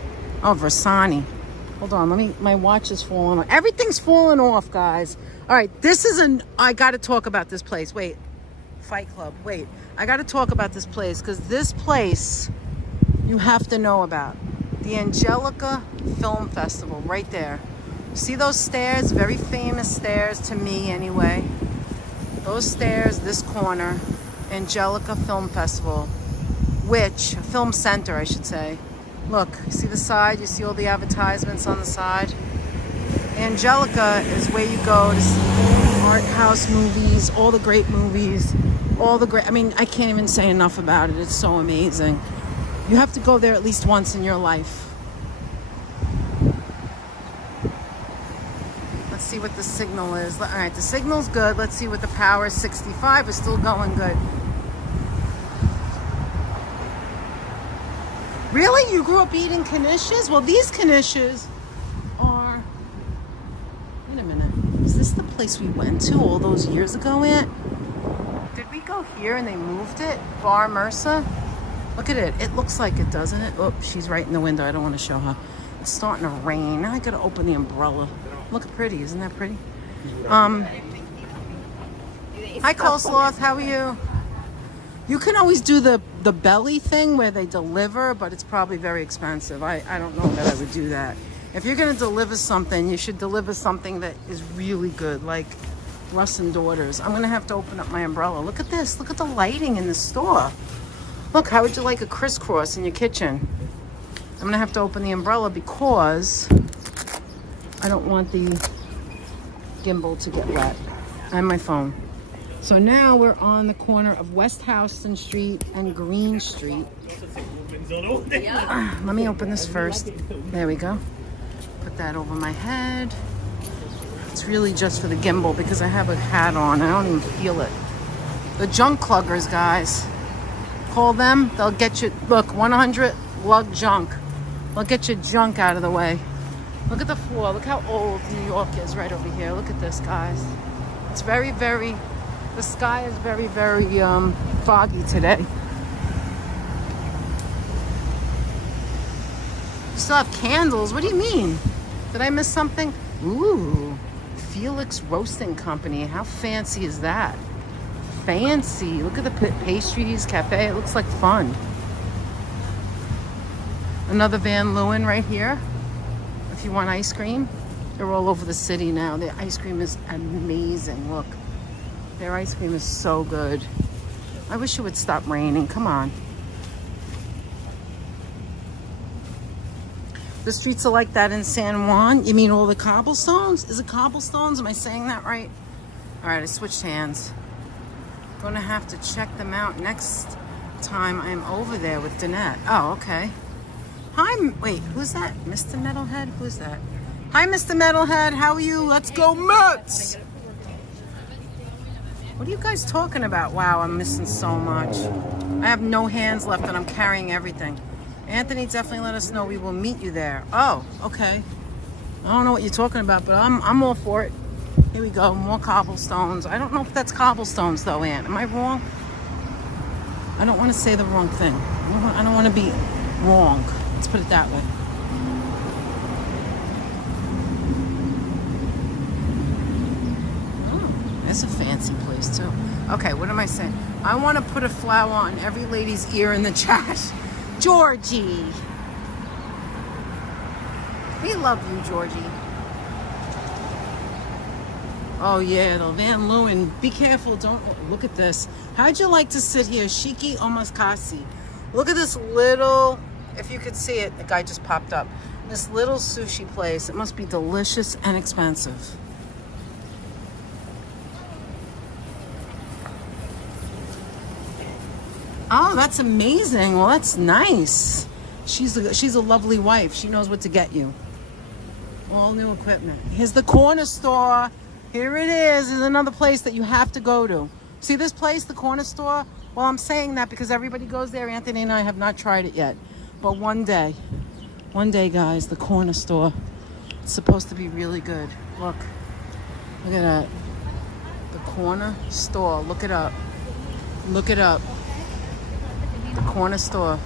Oh, Versani. Hold on. My watch is falling off. Everything's falling off, guys. All right. I got to talk about this place. Wait. Fight Club. Wait. I got to talk about this place because this place you have to know about. The Angelika Film Festival right there. See those stairs? Very famous stairs to me anyway. Those stairs, this corner, Angelika Film Festival, film center, I should say. Look, you see the side? You see all the advertisements on the side? Angelika is where you go to see all the art house movies, all the great movies, I can't even say enough about it. It's so amazing. You have to go there at least once in your life. Let's see what the signal is. All right, the signal's good. Let's see what the power is. 65 is still going good. Really? You grew up eating knishes? Well, these knishes are... Wait a minute. Is this the place we went to all those years ago, Aunt? Did we go here and they moved it? Bar Mercer? Look at it. It looks like it, doesn't it? Oh, she's right in the window. I don't want to show her. It's starting to rain. Now I got to open the umbrella. Look pretty. Isn't that pretty? Hi, Coleslaw. How are you? You can always do the belly thing where they deliver, but it's probably very expensive. I don't know that I would do that. If you're going to deliver something, you should deliver something that is really good, like Russ and Daughters. I'm going to have to open up my umbrella. Look at this. Look at the lighting in the store. Look, how would you like a crisscross in your kitchen? I'm going to have to open the umbrella because I don't want the gimbal to get wet. And my phone. So now we're on the corner of West Houston Street and Green Street. Let me open this first. There we go. Put that over my head. It's really just for the gimbal because I have a hat on. I don't even feel it. The junk cluggers, guys. Call them. They'll get you, look, 100 lug junk. They'll get your junk out of the way. Look at the floor. Look how old New York is right over here. Look at this, guys. It's very, very... The sky is very, very foggy today. You still have candles? What do you mean? Did I miss something? Ooh, Felix Roasting Company. How fancy is that? Fancy. Look at the pastries, cafe. It looks like fun. Another Van Leeuwen right here. If you want ice cream. They're all over the city now. The ice cream is amazing. Look. Their ice cream is so good. I wish it would stop raining. Come on. The streets are like that in San Juan. You mean all the cobblestones? Is it cobblestones? Am I saying that right? All right, I switched hands. Gonna have to check them out next time I'm over there with Danette. Oh, okay. Hi, wait, who's that? Mr. Metalhead? Who's that? Hi, Mr. Metalhead. How are you? Let's go Mets! What are you guys talking about? Wow, I'm missing so much. I have no hands left and I'm carrying everything. Anthony definitely let us know we will meet you there. Oh, okay. I don't know what you're talking about, but I'm all for it. Here we go, more cobblestones. I don't know if that's cobblestones though, Aunt. Am I wrong? I don't want to say the wrong thing. I don't want to be wrong. Let's put it that way. It's a fancy place too. Okay, what am I saying? I want to put a flower on every lady's ear in the chat. Georgie. We love you, Georgie. Oh yeah, the Van Leeuwen. Be careful, don't look at this. How'd you like to sit here? Shiki Omakase. Look at this little, if you could see it, the guy just popped up. This little sushi place. It must be delicious and expensive. Oh, that's amazing. Well, that's nice. She's a lovely wife. She knows what to get you. All new equipment. Here's the corner store. Here it is. There's another place that you have to go to. See this place, the corner store? Well, I'm saying that because everybody goes there. Anthony and I have not tried it yet. But one day, guys, the corner store. It's supposed to be really good. Look at that. The corner store. Look it up. Look it up. The corner store.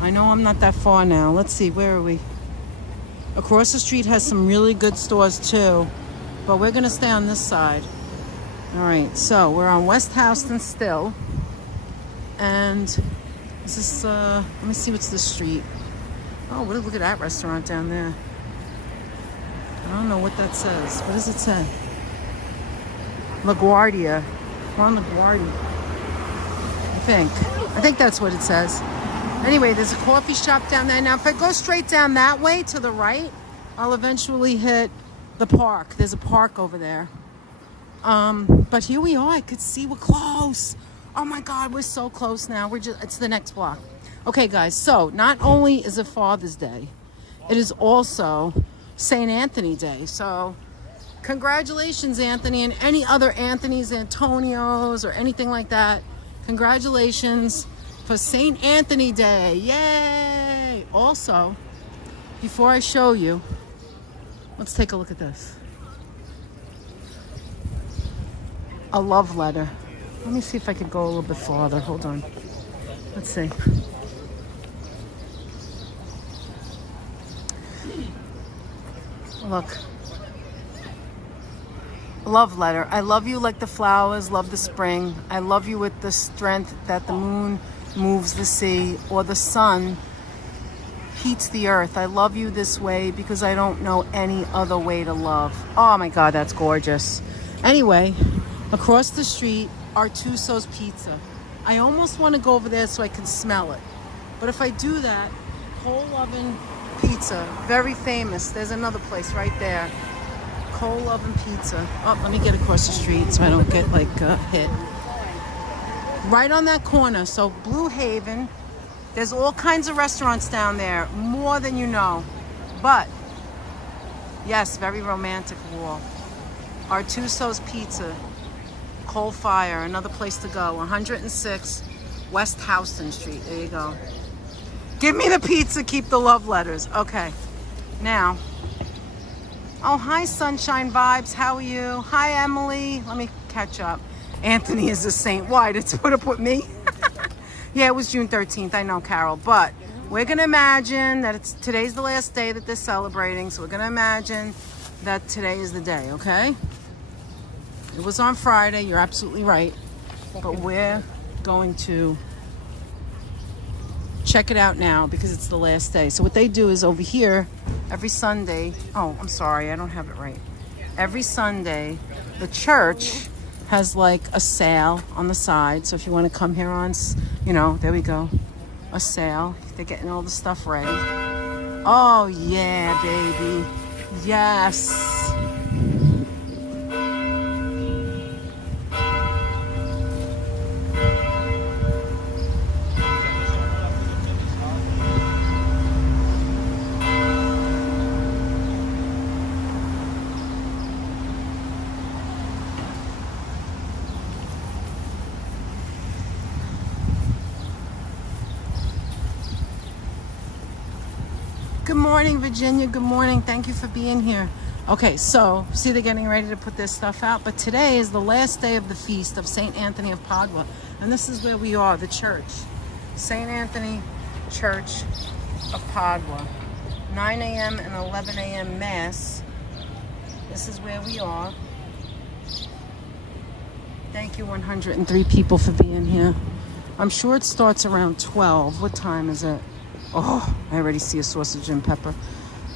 I know I'm not that far now. Let's see, where are we? Across the street has some really good stores too, but we're gonna stay on this side. All right, so we're on West Houston still. And is this, let me see what's this street. Oh, look at that restaurant down there. I don't know what that says. What does it say? LaGuardia. We're on LaGuardia. I think that's what it says. Anyway, there's a coffee shop down there. Now, if I go straight down that way to the right, I'll eventually hit the park. There's a park over there. But here we are. I could see we're close. Oh my God, we're so close now. It's the next block. Okay, guys. So not only is it Father's Day, it is also St. Anthony Day. So congratulations, Anthony, and any other Anthony's, Antonios, or anything like that. Congratulations for St. Anthony Day. Yay! Also, before I show you, let's take a look at this. A love letter. Let me see if I could go a little bit farther. Hold on. Let's see. Look. Love letter. I love you like the flowers love the spring. I love you with the strength that the moon moves the sea, or the sun heats the earth. I love you this way because I don't know any other way to love. Oh my God, that's gorgeous. Anyway, across the street are Tusso's Pizza. I almost want to go over there so I can smell it. But if I do that, coal oven pizza, very famous. There's another place right there. Coal oven pizza. Oh, let me get across the street so I don't get hit. Right on that corner. So Blue Haven. There's all kinds of restaurants down there, more than you know. But yes, very romantic wall. Artuso's Pizza, Coal Fire, another place to go. 106 West Houston Street. There you go. Give me the pizza, keep the love letters. Okay. Now. Oh, hi, Sunshine Vibes. How are you? Hi, Emily. Let me catch up. Anthony is a saint. Why? Did you put up with me? Yeah, it was June 13th. I know, Carol. But we're going to imagine that today's the last day that they're celebrating. So we're going to imagine that today is the day, okay? It was on Friday. You're absolutely right. But we're going to check it out now because it's the last day. So what they do is over here, every Sunday, oh, I'm sorry, I don't have it right. Every Sunday, the church has like a sale on the side. So if you want to come here on, there we go, a sale. They're getting all the stuff ready. Oh yeah, baby. Yes. Good morning, Virginia. Good morning. Thank you for being here. Okay, so see, they're getting ready to put this stuff out. But today is the last day of the feast of St. Anthony of Padua. And this is where we are, the church. St. Anthony Church of Padua. 9 a.m. and 11 a.m. Mass. This is where we are. Thank you, 103 people, for being here. I'm sure it starts around 12. What time is it? Oh, I already see a sausage and pepper.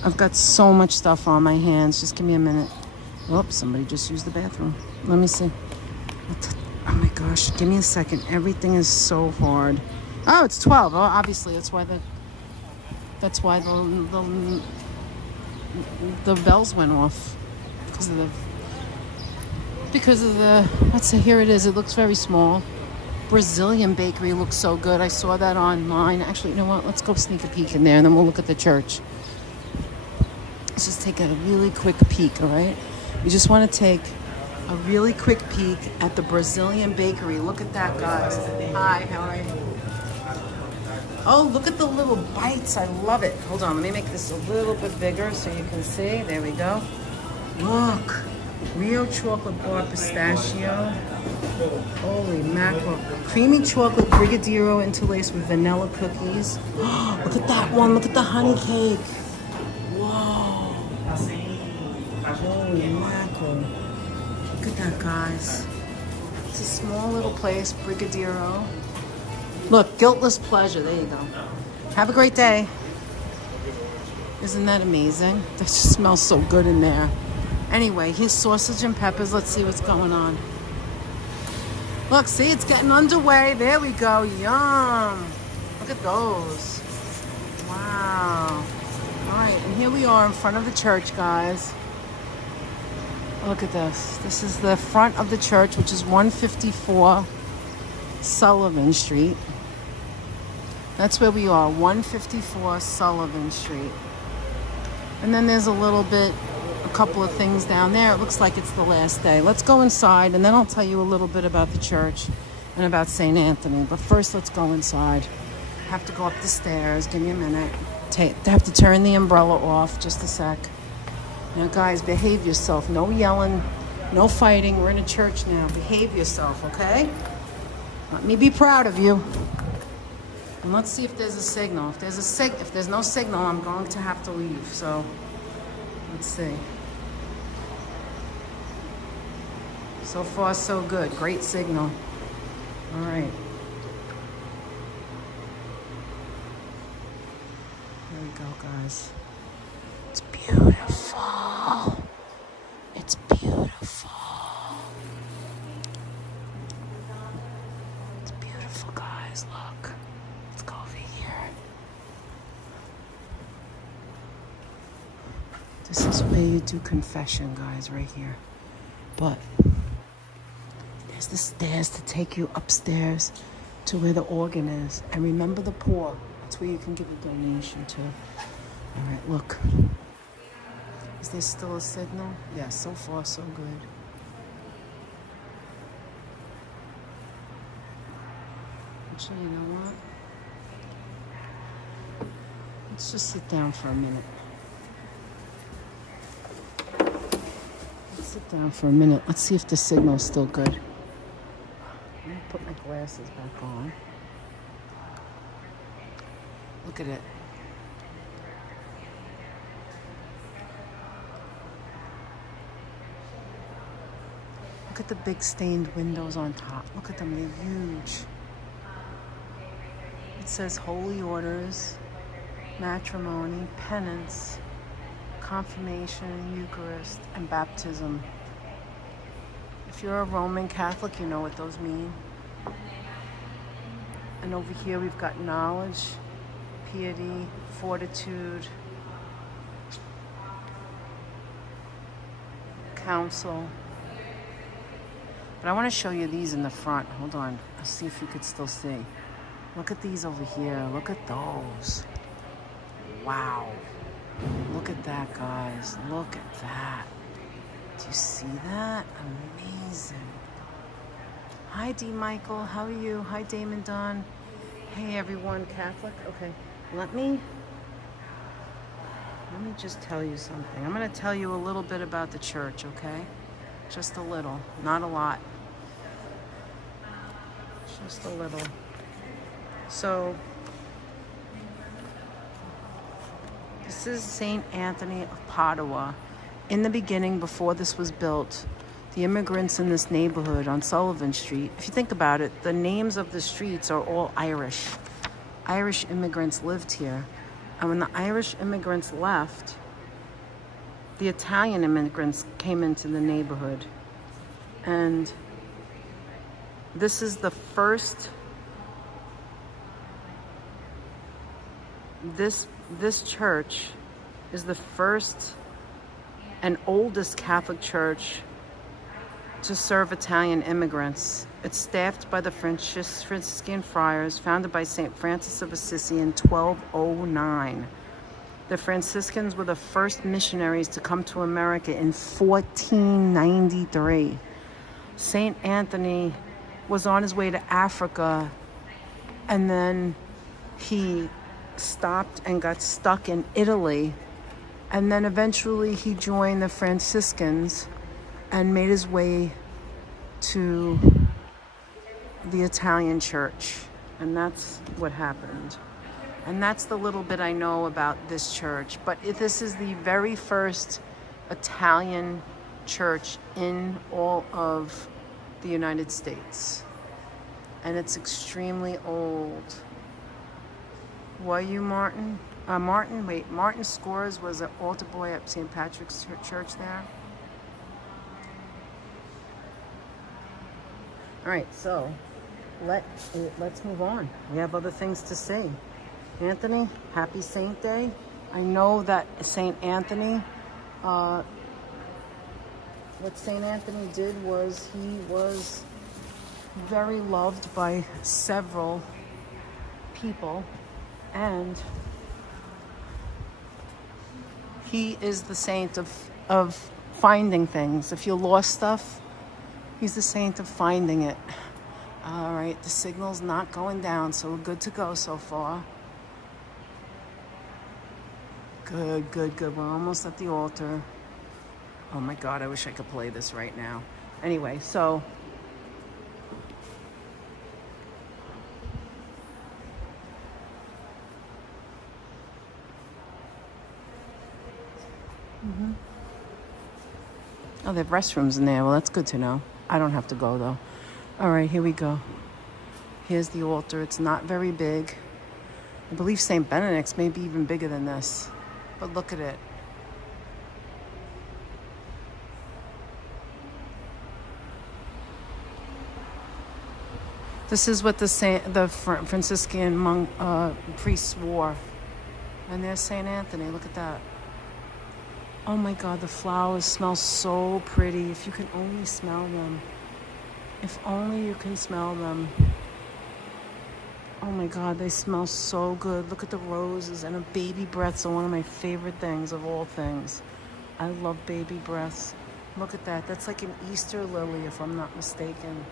I've got so much stuff on my hands. Just give me a minute. Oops, somebody just used the bathroom. Let me see. Oh my gosh, give me a second. Everything is so hard. Oh, it's 12. Oh, obviously, that's why the bells went off. Because of the, let's see, here it is. It looks very small. Brazilian bakery looks so good. I saw that online. Actually, you know what? Let's go sneak a peek in there and then we'll look at the church. Let's just take a really quick peek, all right? You just want to take a really quick peek at the Brazilian bakery. Look at that, guys. Hi, how are you? Oh, look at the little bites. I love it. Hold on, let me make this a little bit bigger so you can see. There we go. Look. Real chocolate bar pistachio. Holy mackerel. Creamy chocolate brigadeiro interlaced with vanilla cookies. Look at that one. Look at the honey cake. Whoa. Holy mackerel. Look at that, guys. It's a small little place, brigadeiro. Look, guiltless pleasure. There you go. Have a great day. Isn't that amazing? That just smells so good in there. Anyway, here's sausage and peppers. Let's see what's going on. Look, see, it's getting underway. There we go. Yum. Look at those. Wow. All right, and here we are in front of the church, guys. Look at this. This is the front of the church, which is 154 Sullivan Street. That's where we are, 154 Sullivan Street. And then there's a couple of things down there. It looks like it's the last day. Let's go inside, and then I'll tell you a little bit about the church and about St. Anthony. But first, let's go inside. Have to go up the stairs. Give me a minute. Have to turn the umbrella off. Just a sec. Now, guys, behave yourself. No yelling, no fighting. We're in a church now. Behave yourself, okay? Let me be proud of you. And let's see if there's a signal. If there's no signal, I'm going to have to leave. So, let's see. So far, so good. Great signal. All right. Here we go, guys. It's beautiful. It's beautiful. It's beautiful, guys. Look. Let's go over here. This is where you do confession, guys, right here. But there's the stairs to take you upstairs to where the organ is. And remember the poor. That's where you can give a donation to. All right, look. Is there still a signal? Yeah, so far so good. Actually, you know what? Let's just sit down for a minute. Sit down for a minute. Let's see if the signal's still good. Let me put my glasses back on. Look at it. Look at the big stained windows on top. Look at them, they're huge. It says holy orders, matrimony, penance, confirmation, Eucharist, and baptism. If you're a Roman Catholic, you know what those mean. And over here we've got knowledge, piety, fortitude, counsel. But I want to show you these in the front. Hold on. I'll see if you could still see. Look at these over here. Look at those. Wow. Look at that, guys. Look at that. Do you see that? Amazing. Hi, D. Michael. How are you? Hi, Damon Don. Hey, everyone. Catholic? Okay. Let me just tell you something. I'm going to tell you a little bit about the church, okay? Just a little. Not a lot. Just a little. So, this is St. Anthony of Padua. In the beginning, before this was built, the immigrants in this neighborhood on Sullivan Street, if you think about it, the names of the streets are all Irish. Irish immigrants lived here. And when the Irish immigrants left, the Italian immigrants came into the neighborhood. And this is the first, this church is the first and oldest Catholic church to serve Italian immigrants. It's staffed by the Franciscan friars, founded by St. Francis of Assisi in 1209. The Franciscans were the first missionaries to come to America in 1493. St. Anthony was on his way to Africa, and then he stopped and got stuck in Italy, and then eventually he joined the Franciscans and made his way to the Italian church, and that's what happened. And that's the little bit I know about this church. But this is the very first Italian church in all of the United States, and it's extremely old. Were you Martin? Martin Scores was an altar boy at St. Patrick's Church there. All right, so let's move on. We have other things to see. Anthony, happy Saint Day. I know that St. Anthony, what St. Anthony did was he was very loved by several people, and he is the saint of finding things. If you lost stuff, he's the saint of finding it. All right, the signal's not going down, so we're good to go so far. Good, good, good. We're almost at the altar. Oh my God, I wish I could play this right now. Anyway, so oh, they have restrooms in there. Well, that's good to know. I don't have to go though. All right, here we go. Here's the altar. It's not very big. I believe St. Benedict's may be even bigger than this. But look at it. This is what the Franciscan monk priests wore. And there's St. Anthony. Look at that. Oh my God, the flowers smell so pretty. If you can only smell them. If only you can smell them. Oh my God, they smell so good. Look at the roses, and a baby breaths are one of my favorite things of all things. I love baby breaths. Look at that. That's like an Easter lily, if I'm not mistaken.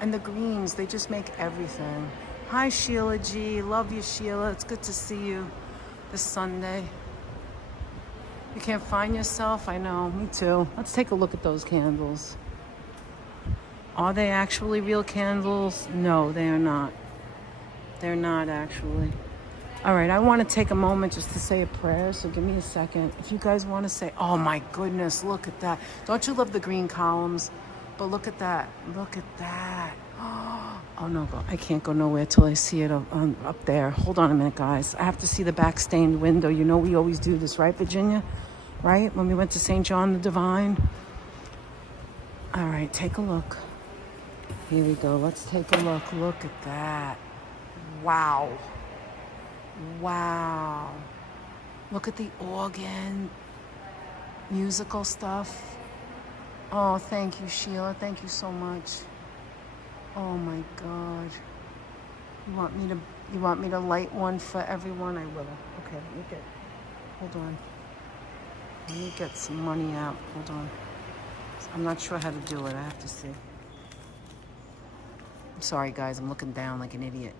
And the greens, they just make everything. Hi, Sheila G. Love you, Sheila. It's good to see you this Sunday. You can't find yourself? I know, me too. Let's take a look at those candles. Are they actually real candles? No, they are not. They're not actually. All right, I want to take a moment just to say a prayer, so give me a second. If you guys want to say, oh my goodness, look at that. Don't you love the green columns? But look at that. Look at that. Oh no, I can't go nowhere till I see it up there. Hold on a minute, guys. I have to see the back stained window. You know we always do this, right, Virginia? Right? When we went to St. John the Divine. All right, take a look. Here we go. Let's take a look. Look at that. Wow. Wow. Look at the organ. Musical stuff. Oh, thank you, Sheila. Thank you so much. Oh my God. You want me to light one for everyone? I will. Okay, hold on. Let me get some money out. Hold on. I'm not sure how to do it. I have to see. I'm sorry, guys. I'm looking down like an idiot.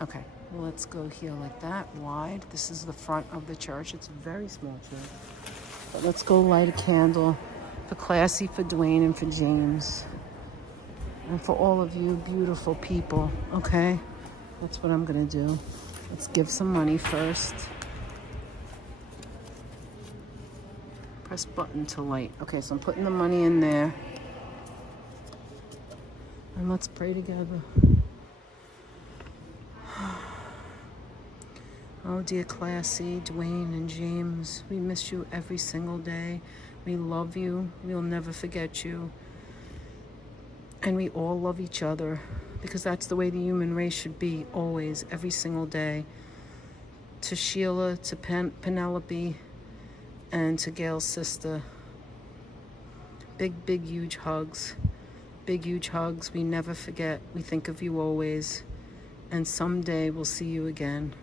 Okay, well, let's go here like that, wide. This is the front of the church. It's a very small church. But let's go light a candle for Classy, for Dwayne, and for James. And for all of you beautiful people, okay? That's what I'm gonna do. Let's give some money first. Press button to light. Okay, so I'm putting the money in there. And let's pray together. Oh, dear Classy, Dwayne, and James, we miss you every single day. We love you. We'll never forget you. And we all love each other, because that's the way the human race should be, always, every single day. To Sheila, to Penelope, and to Gail's sister. Big, big, huge hugs. Big, huge hugs. We never forget. We think of you always. And someday we'll see you again.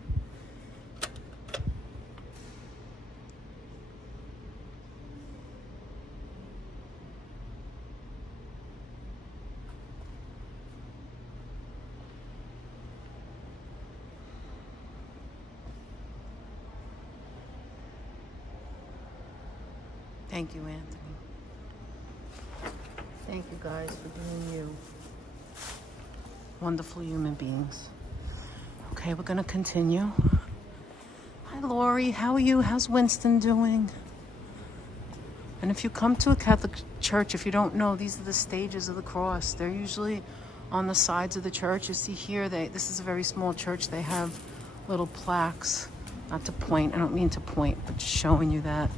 Thank you, Anthony. Thank you guys for being you. Wonderful human beings. Okay, we're gonna continue. Hi, Lori. How are you? How's Winston doing? And if you come to a Catholic church, if you don't know, these are the stages of the cross. They're usually on the sides of the church. You see here, this is a very small church. They have little plaques. Not to point, I don't mean to point, but just showing you that.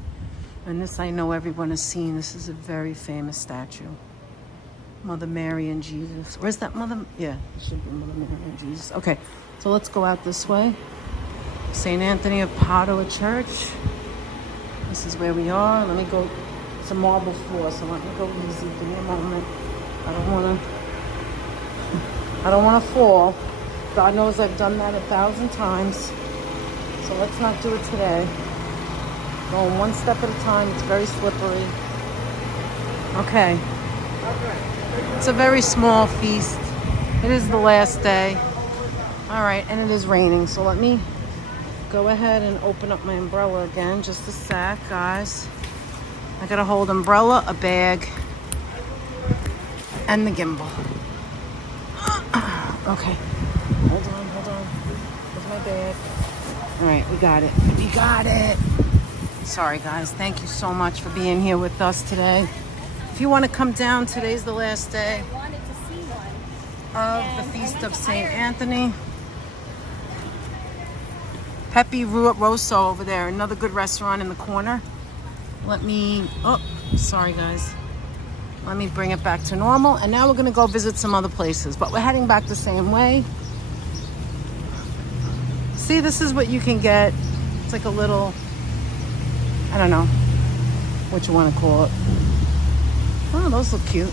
And this I know everyone has seen. This is a very famous statue. Mother Mary and Jesus. Where's that Mother? Yeah, it should be Mother Mary and Jesus. Okay, so let's go out this way. St. Anthony of Padua Church. This is where we are. Let me go. It's a marble floor, so let me go easy. Give me a moment. I don't want to fall. God knows I've done that 1,000 times. So let's not do it today. Going one step at a time. It's very slippery. Okay. It's a very small feast. It is the last day. All right, and it is raining. So let me go ahead and open up my umbrella again. Just a sec, guys. I gotta hold umbrella, a bag, and the gimbal. Okay. Hold on. Where's my bag? All right, we got it. We got it. Sorry, guys. Thank you so much for being here with us today. If you want to come down, today's the last day of the Feast of St. Anthony. Pepe Rosso over there, another good restaurant in the corner. Sorry guys. Let me bring it back to normal. And now we're going to go visit some other places, but we're heading back the same way. See, this is what you can get. It's like a little, I don't know what you want to call it. Oh, those look cute.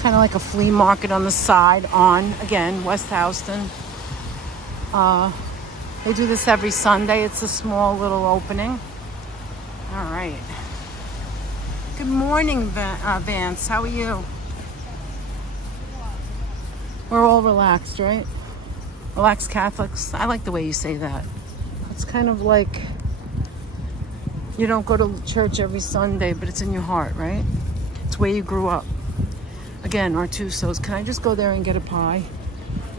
Kind of like a flea market on the side on, again, West Houston. They do this every Sunday. It's a small little opening. All right. Good morning, Vance. How are you? We're all relaxed, right? Relaxed Catholics. I like the way you say that. It's kind of like you don't go to church every Sunday, but it's in your heart, right? It's where you grew up. Again, Artuso's. Can I just go there and get a pie?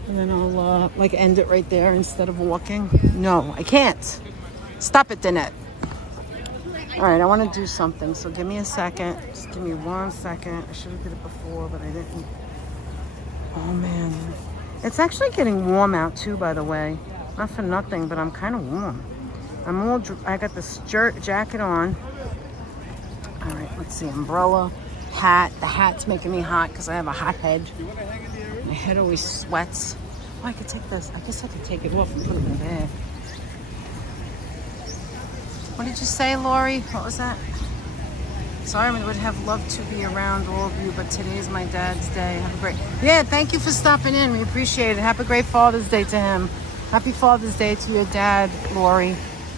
And then I'll end it right there instead of walking. No, I can't. Stop it, Danette. All right, I want to do something, so give me a second. Just give me 1 second. I should have did it before, but I didn't. Oh, man. It's actually getting warm out, too, by the way. Not for nothing, but I'm kind of warm. I got this jacket on. All right, let's see. Umbrella, hat. The hat's making me hot because I have a hot head. My head always sweats. Oh, I could take this. I guess I could take it off and put it in the bag. What did you say, Lori? What was that? Sorry, we would have loved to be around all of you, but today's my dad's day. Have a great... Yeah, thank you for stopping in. We appreciate it. Have a great Father's Day to him. Happy Father's Day to your dad, Lori.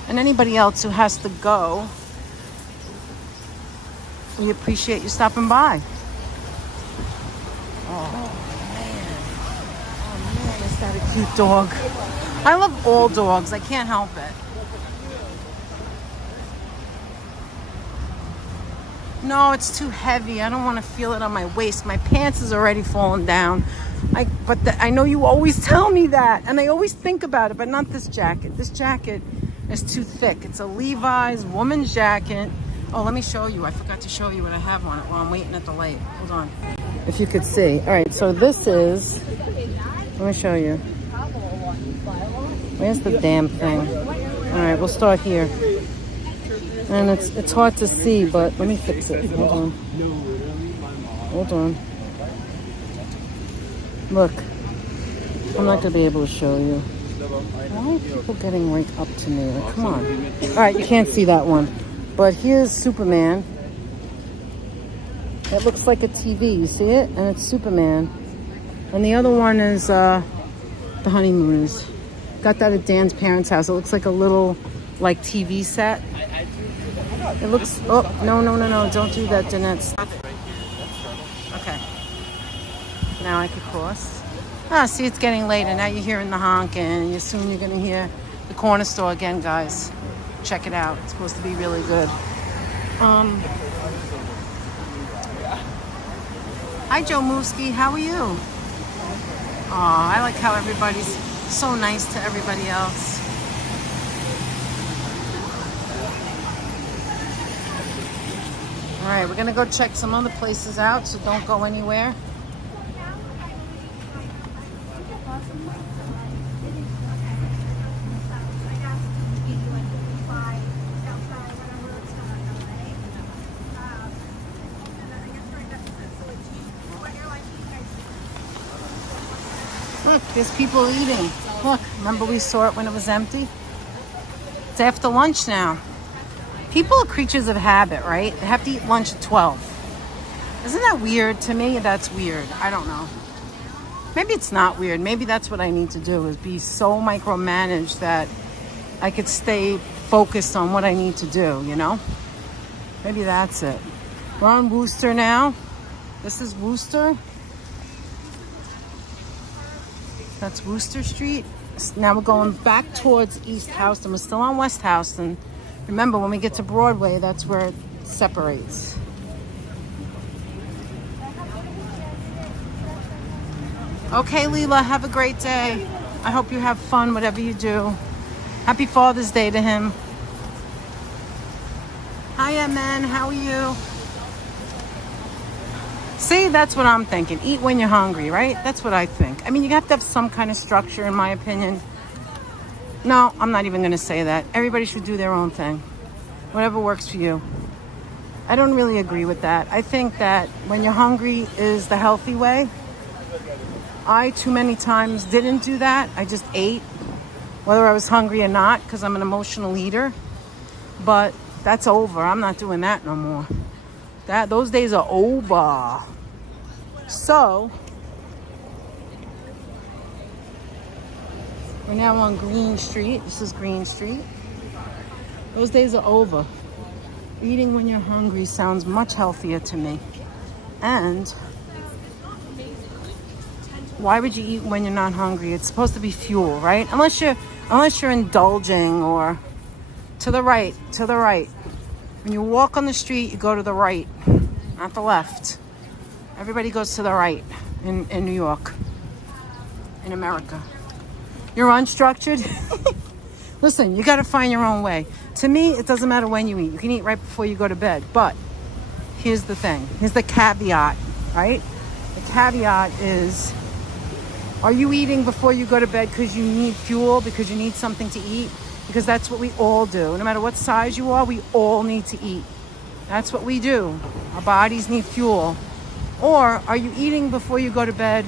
And anybody else who has to go. We appreciate you stopping by. Oh, man, is that a cute dog? I love all dogs. I can't help it. No, it's too heavy. I don't want to feel it on my waist. My pants is already falling down. I know you always tell me that, and I always think about it, but not this jacket. This jacket is too thick. It's a Levi's woman's jacket. Oh, let me show you. I forgot to show you what I have on it while I'm waiting at the light. Hold on. If you could see. All right, so this is... Let me show you. Where's the damn thing? All right, we'll start here. And it's hard to see, but let me fix it. Hold on. Look. I'm not going to be able to show you. Why are people getting right up to me? Like, come on. All right, you can't see that one. But here's Superman. It looks like a TV. You see it? And it's Superman. And the other one is the Honeymooners. Got that at Dan's parents' house. It looks like a little, like, TV set. It looks... Oh, no. Don't do that, Danette. Okay. Now I could cross. Ah, see, it's getting late, and now you're hearing the honking, and soon you're going to hear the corner store again, guys. Check it out. It's supposed to be really good. Hi, Joe Mooski. How are you? Aw, I like how everybody's so nice to everybody else. All right, we're going to go check some other places out, so don't go anywhere. Look, there's people eating. Look, remember we saw it when it was empty? It's after lunch now. People are creatures of habit, right? They have to eat lunch at 12. Isn't that weird? To me, that's weird. I don't know. Maybe it's not weird. Maybe that's what I need to do, is be so micromanaged that I could stay focused on what I need to do, you know? Maybe that's it. We're on Worcester now. This is Worcester. That's Worcester Street. Now we're going back towards East Houston. We're still on West Houston. Remember, when we get to Broadway, that's where it separates. Okay, Leela, have a great day. I hope you have fun, whatever you do. Happy Father's Day to him. Hi, MN. How are you? See, that's what I'm thinking. Eat when you're hungry, right? That's what I think. I mean, you have to have some kind of structure, in my opinion. No, I'm not even going to say that. Everybody should do their own thing. Whatever works for you. I don't really agree with that. I think that when you're hungry is the healthy way. I, too many times, didn't do that. I just ate, whether I was hungry or not, because I'm an emotional eater. But that's over. I'm not doing that no more. Those days are over. So, we're now on Green Street. This is Green Street. Those days are over. Eating when you're hungry sounds much healthier to me. And why would you eat when you're not hungry? It's supposed to be fuel, right? Unless you're indulging, or to the right. When you walk on the street, you go to the right, not the left. Everybody goes to the right in New York, in America. You're unstructured. Listen, you got to find your own way. To me, it doesn't matter when you eat. You can eat right before you go to bed. But here's the thing. Here's the caveat, right? The caveat is, are you eating before you go to bed because you need fuel, because you need something to eat? Because that's what we all do. No matter what size you are, we all need to eat. That's what we do. Our bodies need fuel. Or are you eating before you go to bed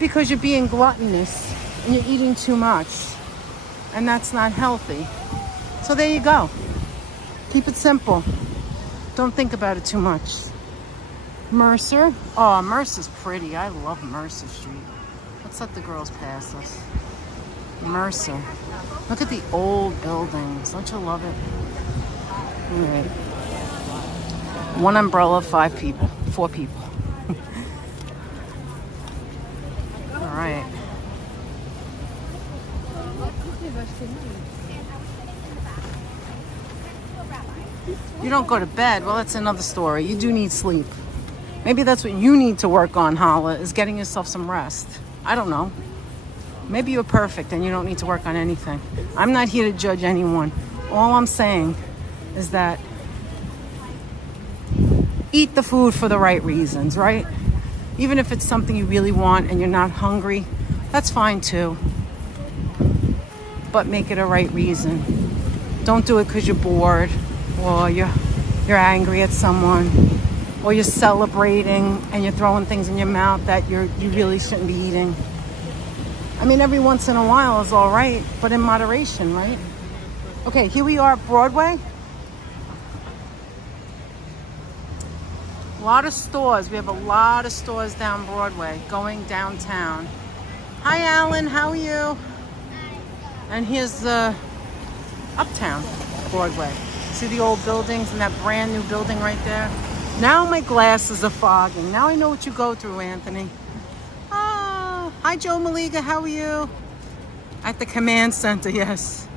because you're being gluttonous and you're eating too much? And that's not healthy. So there you go. Keep it simple. Don't think about it too much. Mercer. Oh, Mercer's pretty. I love Mercer Street. Let's let the girls pass us. Mercer. Look at the old buildings. Don't you love it? All right. One umbrella, 4 people. All right. You don't go to bed. Well, that's another story. You do need sleep. Maybe that's what you need to work on, Hala, is getting yourself some rest. I don't know. Maybe you're perfect and you don't need to work on anything. I'm not here to judge anyone. All I'm saying is that eat the food for the right reasons, right? Even if it's something you really want and you're not hungry, that's fine too. But make it a right reason. Don't do it because you're bored, or you're angry at someone, or you're celebrating and you're throwing things in your mouth that you really shouldn't be eating. I mean, every once in a while is all right, but in moderation, right? Okay, here we are at Broadway. A lot of stores. We have a lot of stores down Broadway going downtown. Hi, Alan. How are you? And here's the Uptown Broadway. See the old buildings and that brand new building right there? Now my glasses are fogging. Now I know what you go through, Anthony. Ah, hi, Joe Maliga. How are you? At the command center, yes.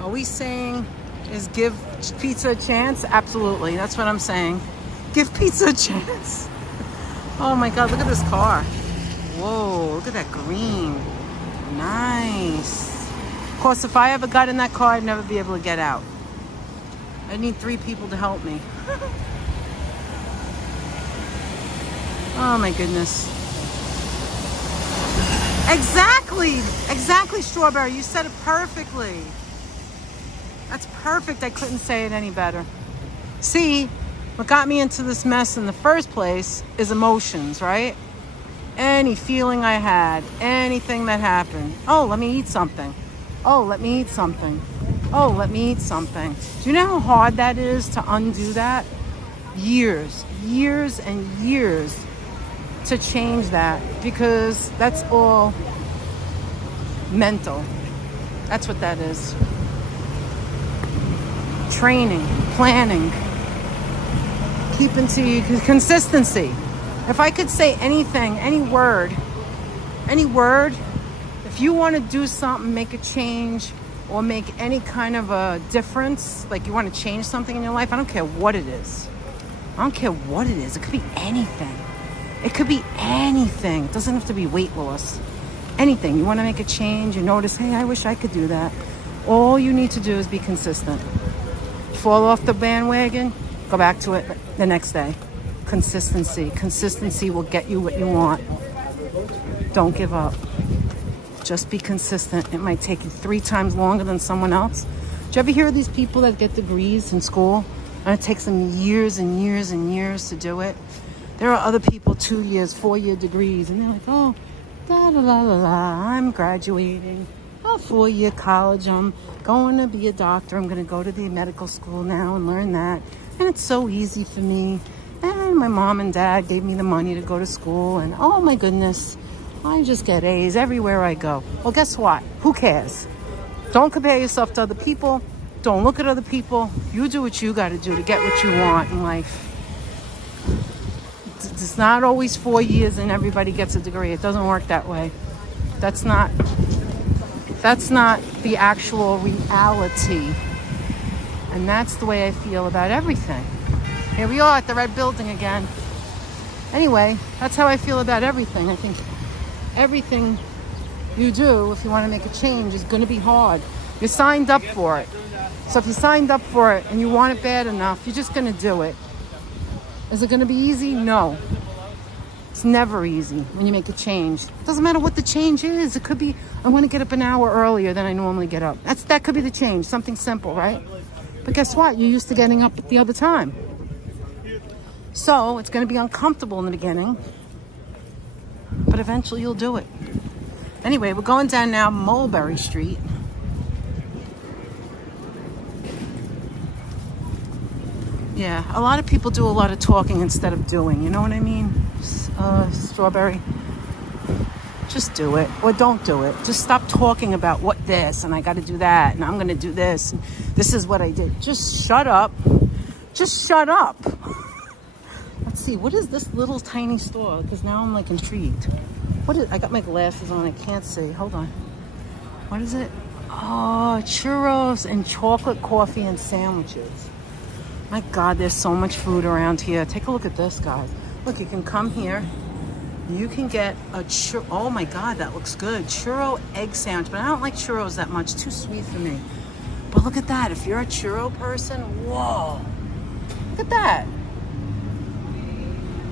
Are we saying is give pizza a chance? Absolutely. That's what I'm saying. Give pizza a chance. Oh my God, look at this car. Whoa, look at that green. Nice. Of course, if I ever got in that car, I'd never be able to get out. I need 3 people to help me. Oh my goodness. Exactly, Strawberry. You said it perfectly. That's perfect. I couldn't say it any better. See, what got me into this mess in the first place is emotions, right? Any feeling I had, anything that happened. Oh, let me eat something. Oh, let me eat something. Oh, let me eat something. Do you know how hard that is to undo that? Years and years to change that, because that's all mental. That's what that is. Training, planning, keeping to your consistency. If I could say anything, any word, if you want to do something, make a change, or make any kind of a difference, like you want to change something in your life, I don't care what it is. I don't care what it is. It could be anything. It could be anything. It doesn't have to be weight loss. Anything. You want to make a change, you notice, hey, I wish I could do that. All you need to do is be consistent. Fall off the bandwagon, go back to it the next day. Consistency. Consistency will get you what you want. Don't give up. Just be consistent. It might take you 3 times longer than someone else. Do you ever hear of these people that get degrees in school and it takes them years and years and years to do it? There are other people 2 years, 4-year degrees, and they're like, oh, da da la la la, I'm graduating. Oh, 4-year college, I'm going to be a doctor. I'm going to go to the medical school now and learn that. And it's so easy for me. And my mom and dad gave me the money to go to school. And oh my goodness, I just get A's everywhere I go. Well, guess what? Who cares? Don't compare yourself to other people. Don't look at other people. You do what you got to do to get what you want in life. It's not always 4 years and everybody gets a degree. It doesn't work that way. That's not the actual reality. And that's the way I feel about everything. Here we are at the red building again. Anyway, that's how I feel about everything. I think everything you do, if you want to make a change, is going to be hard. You're signed up for it. So if you signed up for it and you want it bad enough, you're just going to do it. Is it going to be easy? No. It's never easy when you make a change. It doesn't matter what the change is. It could be, I want to get up an hour earlier than I normally get up. That could be the change. Something simple, right? But guess what? You're used to getting up at the other time. So it's going to be uncomfortable in the beginning. But eventually you'll do it. Anyway, we're going down now Mulberry Street. Yeah, a lot of people do a lot of talking instead of doing. You know what I mean? Strawberry. Just do it or don't do it. Just stop talking about what this and I got to do that and I'm going to do this. And this is what I did. Just shut up. Just shut up. Let's see. What is this little tiny store? Because now I'm like intrigued. I got my glasses on. I can't see. Hold on. What is it? Oh, churros and chocolate coffee and sandwiches. My God, there's so much food around here. Take a look at this, guys. Look, you can come here. You can get a oh my God, that looks good. Churro egg sandwich, but I don't like churros that much. Too sweet for me. But look at that. If you're a churro person, whoa. Look at that.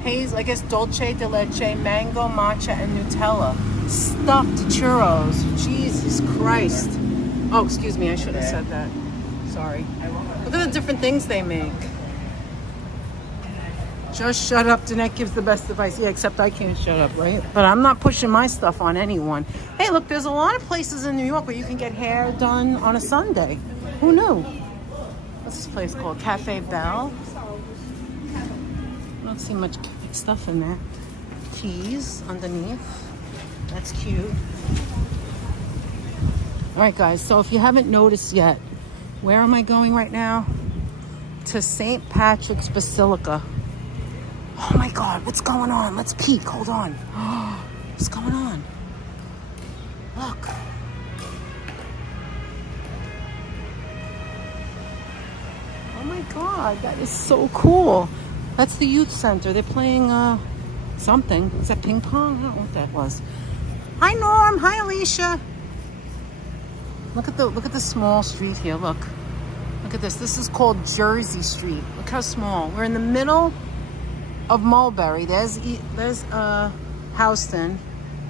Haze, I guess dulce de leche, mango, matcha, and Nutella. Stuffed churros. Jesus Christ. Oh, excuse me. I should have said that. Sorry. Look at the different things they make. Just shut up. Danette gives the best advice. Yeah, except I can't shut up, right? But I'm not pushing my stuff on anyone. Hey, look, there's a lot of places in New York where you can get hair done on a Sunday. Who knew? What's this place called? Cafe Bell? don't see much cute stuff in there. Keys underneath. That's cute. All right, guys. So if you haven't noticed yet, where am I going right now? To St. Patrick's Basilica. Oh my God, what's going on? Let's peek. Hold on. What's going on? Look. Oh my God, that is so cool. That's the youth center. They're playing something. Is that ping pong? I don't know what that was. Hi Norm. Hi Alicia. Look at the small street here. Look at this. This is called Jersey Street. Look how small. We're in the middle of Mulberry. There's Houston,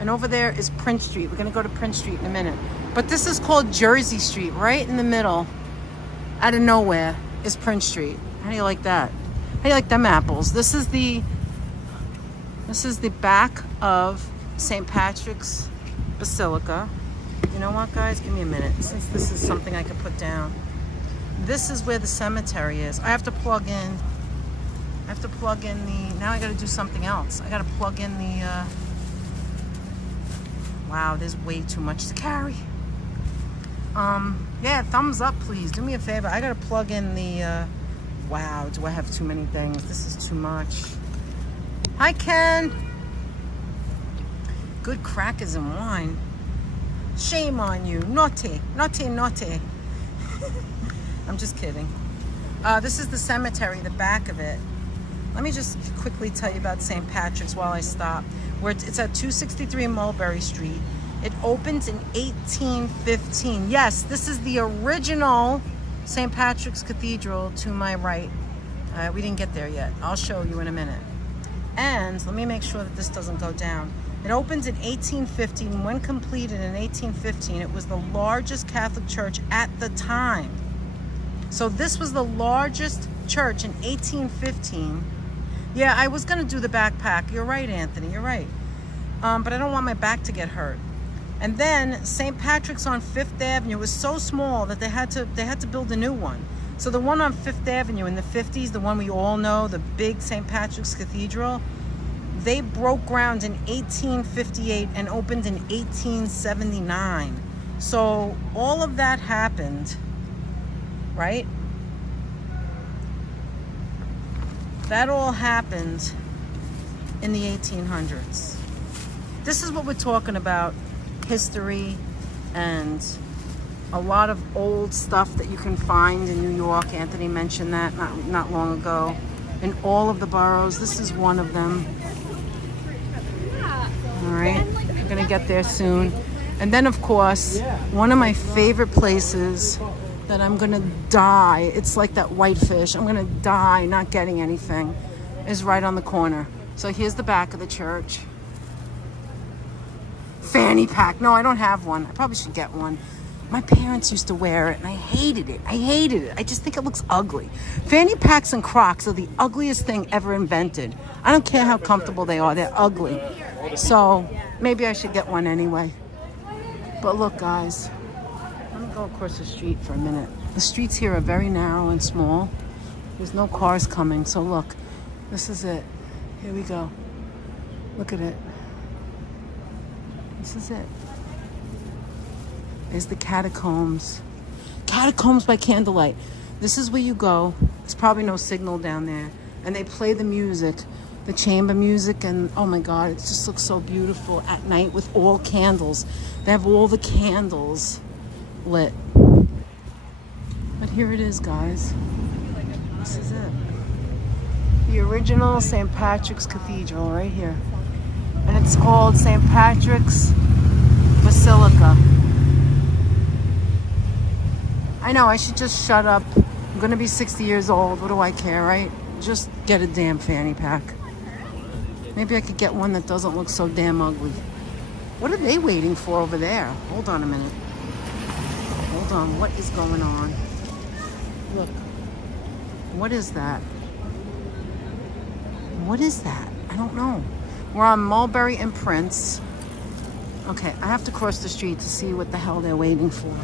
and over there is Prince Street. We're gonna go to Prince Street in a minute. But this is called Jersey Street, right in the middle, out of nowhere, is Prince Street. How do you like that? How do you like them apples? This is the back of St. Patrick's Basilica. You know what, guys? Give me a minute, since this is something I could put down. This is where the cemetery is. I have to plug in the, now I gotta do something else. I gotta plug in the, wow, there's way too much to carry. Yeah, thumbs up, please. Do me a favor. I gotta plug in the, wow, do I have too many things? This is too much. Hi, Ken. Good crackers and wine. Shame on you. Naughty, naughty, naughty. I'm just kidding. This is the cemetery, the back of it. Let me just quickly tell you about St. Patrick's while I stop. It's at 263 Mulberry Street. It opened in 1815. Yes, this is the original St. Patrick's Cathedral to my right. We didn't get there yet. I'll show you in a minute. And let me make sure that this doesn't go down. It opened in 1815. When completed in 1815, it was the largest Catholic church at the time. So this was the largest church in 1815. Yeah, I was gonna do the backpack. You're right, Anthony, you're right. But I don't want my back to get hurt. And then St. Patrick's on Fifth Avenue was so small that they had to build a new one. So the one on Fifth Avenue in the 50s, the one we all know, the big St. Patrick's Cathedral, they broke ground in 1858 and opened in 1879. So all of that happened, right? That all happened in the 1800s. This is what we're talking about, history and a lot of old stuff that you can find in New York. Anthony mentioned that not long ago. In all of the boroughs, this is one of them. All right, we're gonna get there soon. And then of course, one of my favorite places that I'm gonna die, it's like that whitefish, I'm gonna die not getting anything, is right on the corner. So here's the back of the church. Fanny pack. No, I don't have one. I probably should get one. My parents used to wear it and I hated it. I just think it looks ugly. Fanny packs and Crocs are the ugliest thing ever invented. I don't care how comfortable they are, they're ugly. So maybe I should get one anyway. But look, guys, let me go across the street for a minute. The streets here are very narrow and small. There's no cars coming, so look, this is it. Here we go. Look at it. This is it. There's the catacombs. Catacombs by candlelight. This is where you go. There's probably no signal down there. And they play the music, the chamber music, and oh my God, it just looks so beautiful at night with all candles. They have all the candles lit. But here it is, guys. This is it. The original St. Patrick's Cathedral right here. And it's called St. Patrick's Basilica. I know, I should just shut up. I'm gonna be 60 years old. What do I care, right? Just get a damn fanny pack. Maybe I could get one that doesn't look so damn ugly. What are they waiting for over there? Hold on a minute. Hold on, what is going on? Look. What is that? What is that? I don't know. We're on Mulberry and Prince. Okay, I have to cross the street to see what the hell they're waiting for.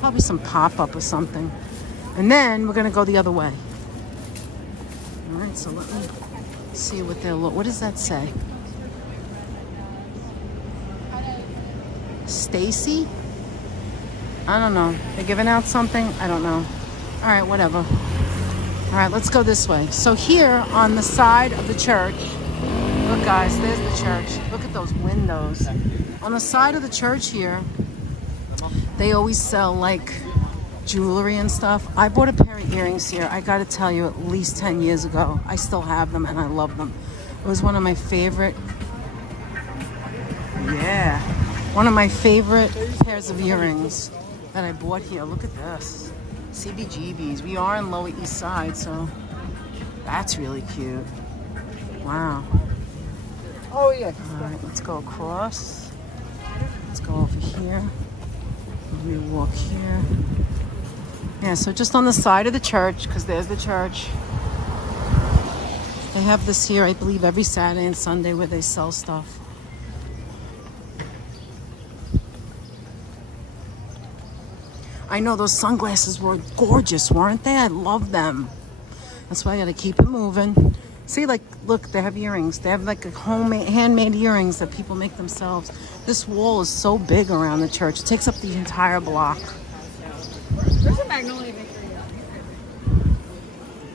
Probably some pop-up or something. And then we're gonna go the other way. All right, so let me See what they're what does that say? Stacy? I don't know. They're giving out something? I don't know. All right, whatever. All right, let's go this way. So here on the side of the church, look guys, there's the church. Look at those windows. On the side of the church here, they always sell like jewelry and stuff. I bought a pair of earrings here. I gotta tell you, at least 10 years ago. I still have them and I love them. It was one of my favorite, one of my favorite pairs of earrings that I bought here. Look at this. CBGBs. We are in Lower East Side, so that's really cute. Wow. Oh yeah. All right, let's go across. Let's go over here. Let me walk here. Yeah, so just on the side of the church, because there's the church. They have this here, I believe, every Saturday and Sunday where they sell stuff. I know those sunglasses were gorgeous, weren't they? I love them. That's why I gotta keep it moving. See, like, look, they have earrings. They have like a homemade, handmade earrings that people make themselves. This wall is so big around the church. It takes up the entire block. There's a magnolia victory.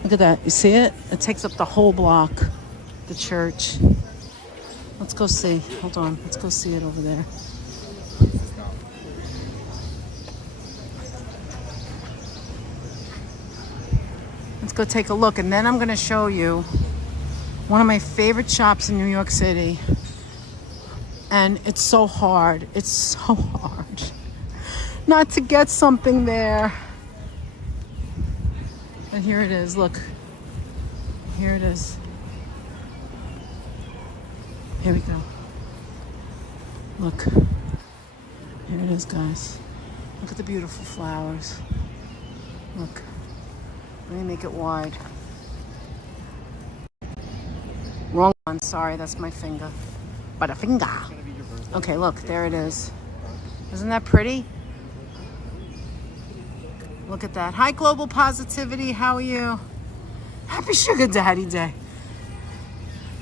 Look at that. You see it? It takes up the whole block. The church. Let's go see. Hold on. Let's go see it over there. Let's go take a look, and then I'm going to show you one of my favorite shops in New York City. And it's so hard. It's so hard not to get something there. And here it is. Look. Here it is. Here we go. Look. Here it is, guys. Look at the beautiful flowers. Look. Let me make it wide. Wrong one. Sorry, that's my finger. But a finger. Okay, look. There it is. Isn't that pretty? Look at that. Hi, Global Positivity. How are you? Happy Sugar Daddy Day.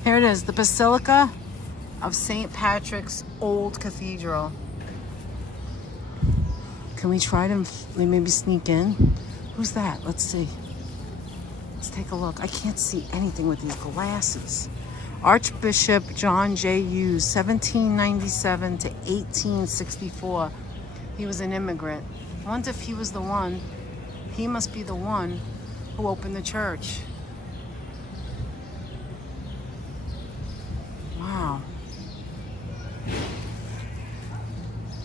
Here it is. The Basilica of St. Patrick's Old Cathedral. Can we try to maybe sneak in? Who's that? Let's see. Let's take a look. I can't see anything with these glasses. Archbishop John J. Hughes, 1797 to 1864. He was an immigrant. I wonder if he was the one. He must be the one who opened the church. Wow.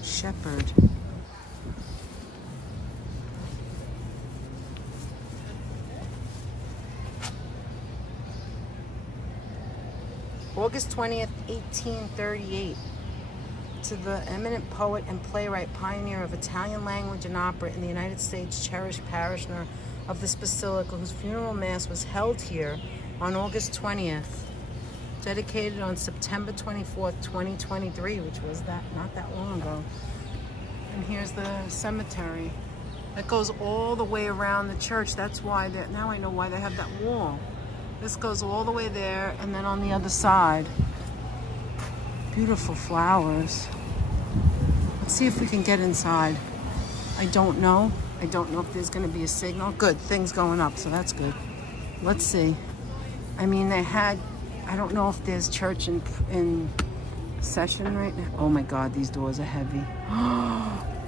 Shepherd. August 20th, 1838. To the eminent poet and playwright, pioneer of Italian language and opera in the United States, cherished parishioner of this basilica, whose funeral mass was held here on August 20th, dedicated on September 24th, 2023, which was not that long ago. And here's the cemetery that goes all the way around the church. That's why now I know why they have that wall. This goes all the way there, and then on the other side, beautiful flowers. Let's see if we can get inside. I don't know. I don't know if there's going to be a signal. Good, things going up, so that's good. Let's see. I mean, they had, I don't know if there's church in session right now. Oh my God, these doors are heavy.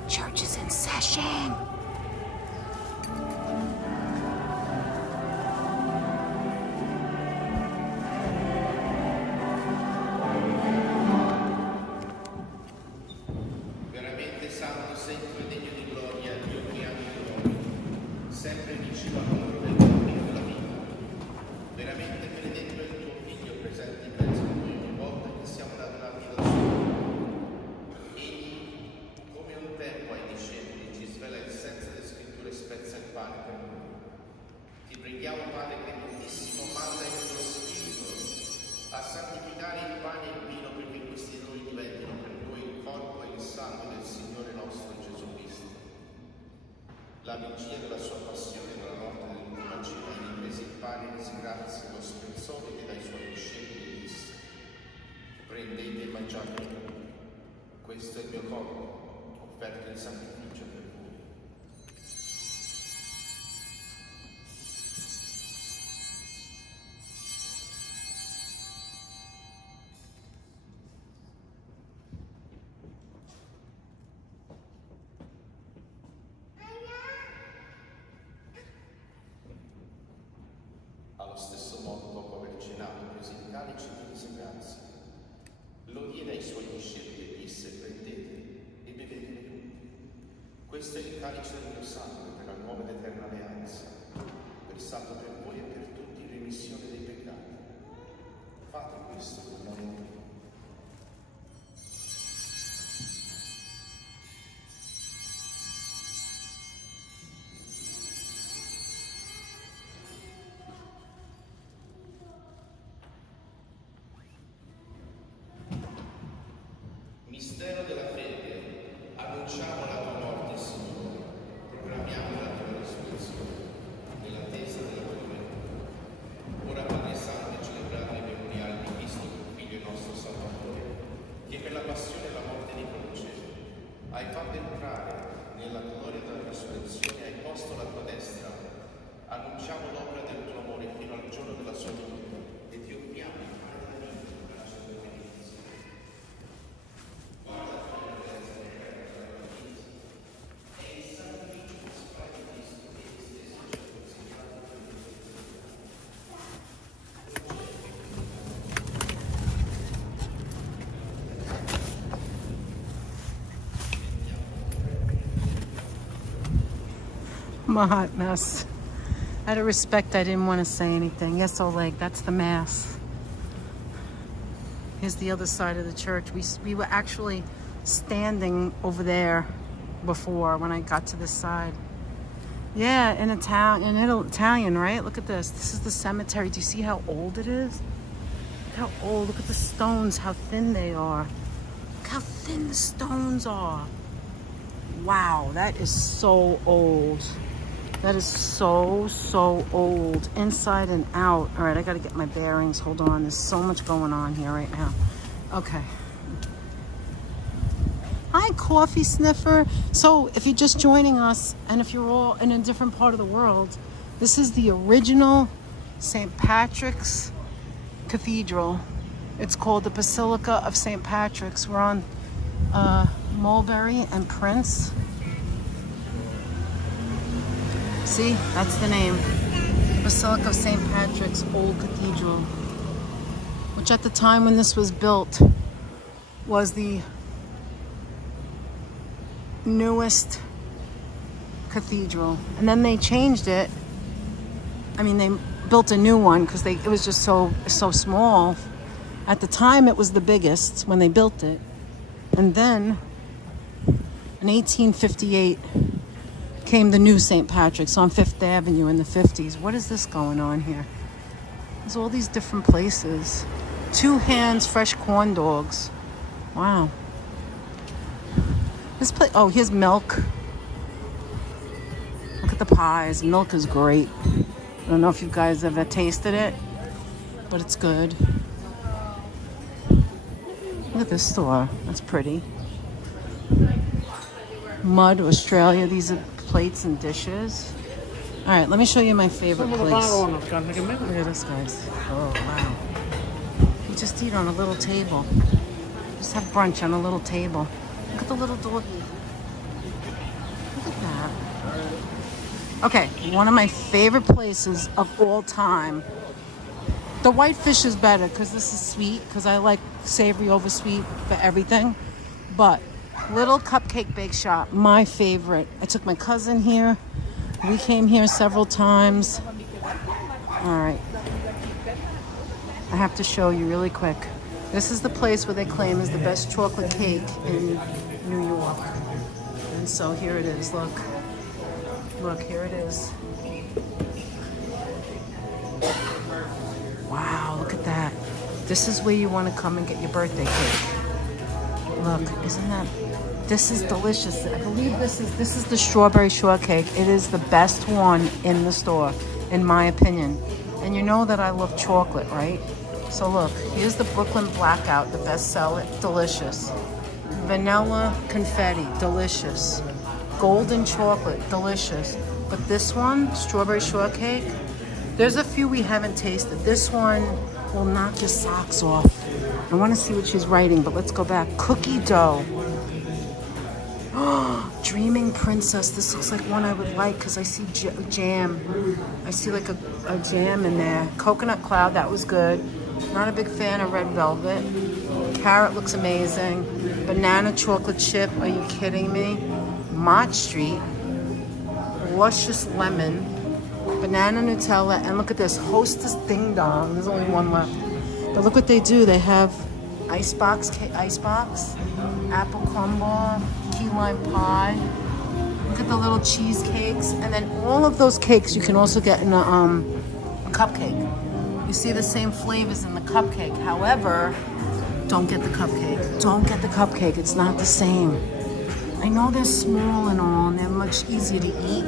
Church is in session. La vigilia della sua passione e della morte del cittadini presi il pane e disgrazie, lo spezzò e dai suoi discepoli e disse: prendete e mangiate, questo è il mio corpo, offerto in sacrificio per voi. Allo stesso modo, dopo aver cenato, prese il calice e vi disse grazie. Lo diede ai suoi discepoli e disse: prendete e bevetene tutti. Questo è il calice del mio sangue per la nuova ed eterna alleanza, versato per voi e per tutti in remissione dei peccati. Fate questo in nome mio. Mistero della fede, annunciamo la tua morte, Signore, proclamiamo la tua risurrezione, nell'attesa della tua venuta. Ora, Padre Santo, celebrate il memoriale di Cristo, tuo Figlio e nostro Salvatore, che per la passione e la morte di croce hai fatto entrare nella gloria della risurrezione e hai posto la tua destra. Annunciamo l'opera del tuo amore fino al giorno della sua venuta e ti offriamo il pane della vita per la sua benedizione. I'm a hot mess. Out of respect, I didn't want to say anything. Yes, Oleg, that's the mass. Here's the other side of the church. We were actually standing over there before when I got to this side. Yeah, in Italian, right? Look at this. This is the cemetery. Do you see how old it is? Look how old. Look at the stones, how thin they are. Look how thin the stones are. Wow, that is so old. That is so old, inside and out. All right, I gotta get my bearings. Hold on, there's so much going on here right now. Okay. Hi, coffee sniffer. So if you're just joining us, and if you're all in a different part of the world, this is the original St. Patrick's Cathedral. It's called the Basilica of St. Patrick's. We're on Mulberry and Prince. See, that's the name. The Basilica of St. Patrick's Old Cathedral, which at the time when this was built was the newest cathedral. And then they changed it. I mean, they built a new one because it was just so small. At the time, it was the biggest when they built it. And then in 1858 came the new St. Patrick's on 5th Avenue in the 50s. What is this going on here? There's all these different places. 2 hands fresh corn dogs. Wow. This place, oh, here's milk. Look at the pies. Milk is great. I don't know if you guys ever tasted it, but it's good. Look at this store. That's pretty. Mud, Australia. These are plates and dishes. All right, let me show you my favorite place. Look at this, guys. Oh, wow. You just eat on a little table. Just have brunch on a little table. Look at the little doggy. Look at that. Okay, one of my favorite places of all time. The white fish is better because this is sweet, because I like savory over sweet for everything. But Little Cupcake Bake Shop, my favorite. I took my cousin here. We came here several times. All right. I have to show you really quick. This is the place where they claim is the best chocolate cake in New York. And so here it is, look. Look, here it is. Wow, look at that. This is where you want to come and get your birthday cake. Look, isn't that... This is delicious. I believe this is the strawberry shortcake. It is the best one in the store. in my opinion. And you know that I love chocolate, right? So look, here's the Brooklyn Blackout, the bestseller, delicious. Vanilla confetti, delicious. Golden chocolate, delicious. But this one, strawberry shortcake, there's a few we haven't tasted. This one will knock your socks off. I want to see what she's writing, but let's go back. Cookie dough. Dreaming Princess. This looks like one I would like because I see jam. I see like a jam in there. Coconut Cloud, that was good. Not a big fan of red velvet. Carrot looks amazing. Banana chocolate chip. Are you kidding me? Mott Street. Luscious lemon. Banana Nutella. And look at this. Hostess Ding Dong. There's only one left. But look what they do. They have icebox, apple crumble, key lime pie. Look at the little cheesecakes. And then all of those cakes you can also get in a cupcake. You see the same flavors in the cupcake. However, don't get the cupcake. Don't get the cupcake. It's not the same. I know they're small and all, and they're much easier to eat,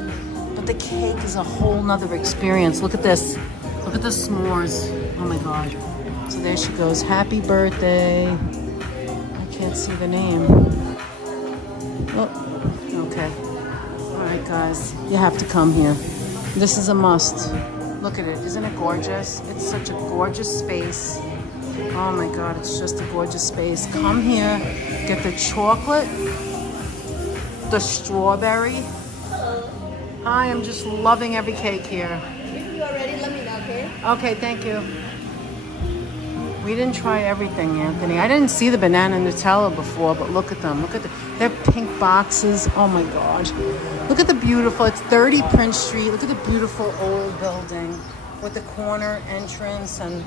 but the cake is a whole nother experience. Look at this. Look at the s'mores. Oh my God. So there she goes. Happy birthday. I can't see the name. Oh, okay. All right, guys. You have to come here. This is a must. Look at it. Isn't it gorgeous? It's such a gorgeous space. Oh my God, it's just a gorgeous space. Come here. Get the chocolate, the strawberry. Hi, I'm just loving every cake here. If you are ready, let me know, okay? Okay, thank you. We didn't try everything, Anthony. I didn't see the banana Nutella before, but look at them. Look at their pink boxes. Oh my God. Look at the beautiful, it's 30 Prince Street. Look at the beautiful old building with the corner entrance and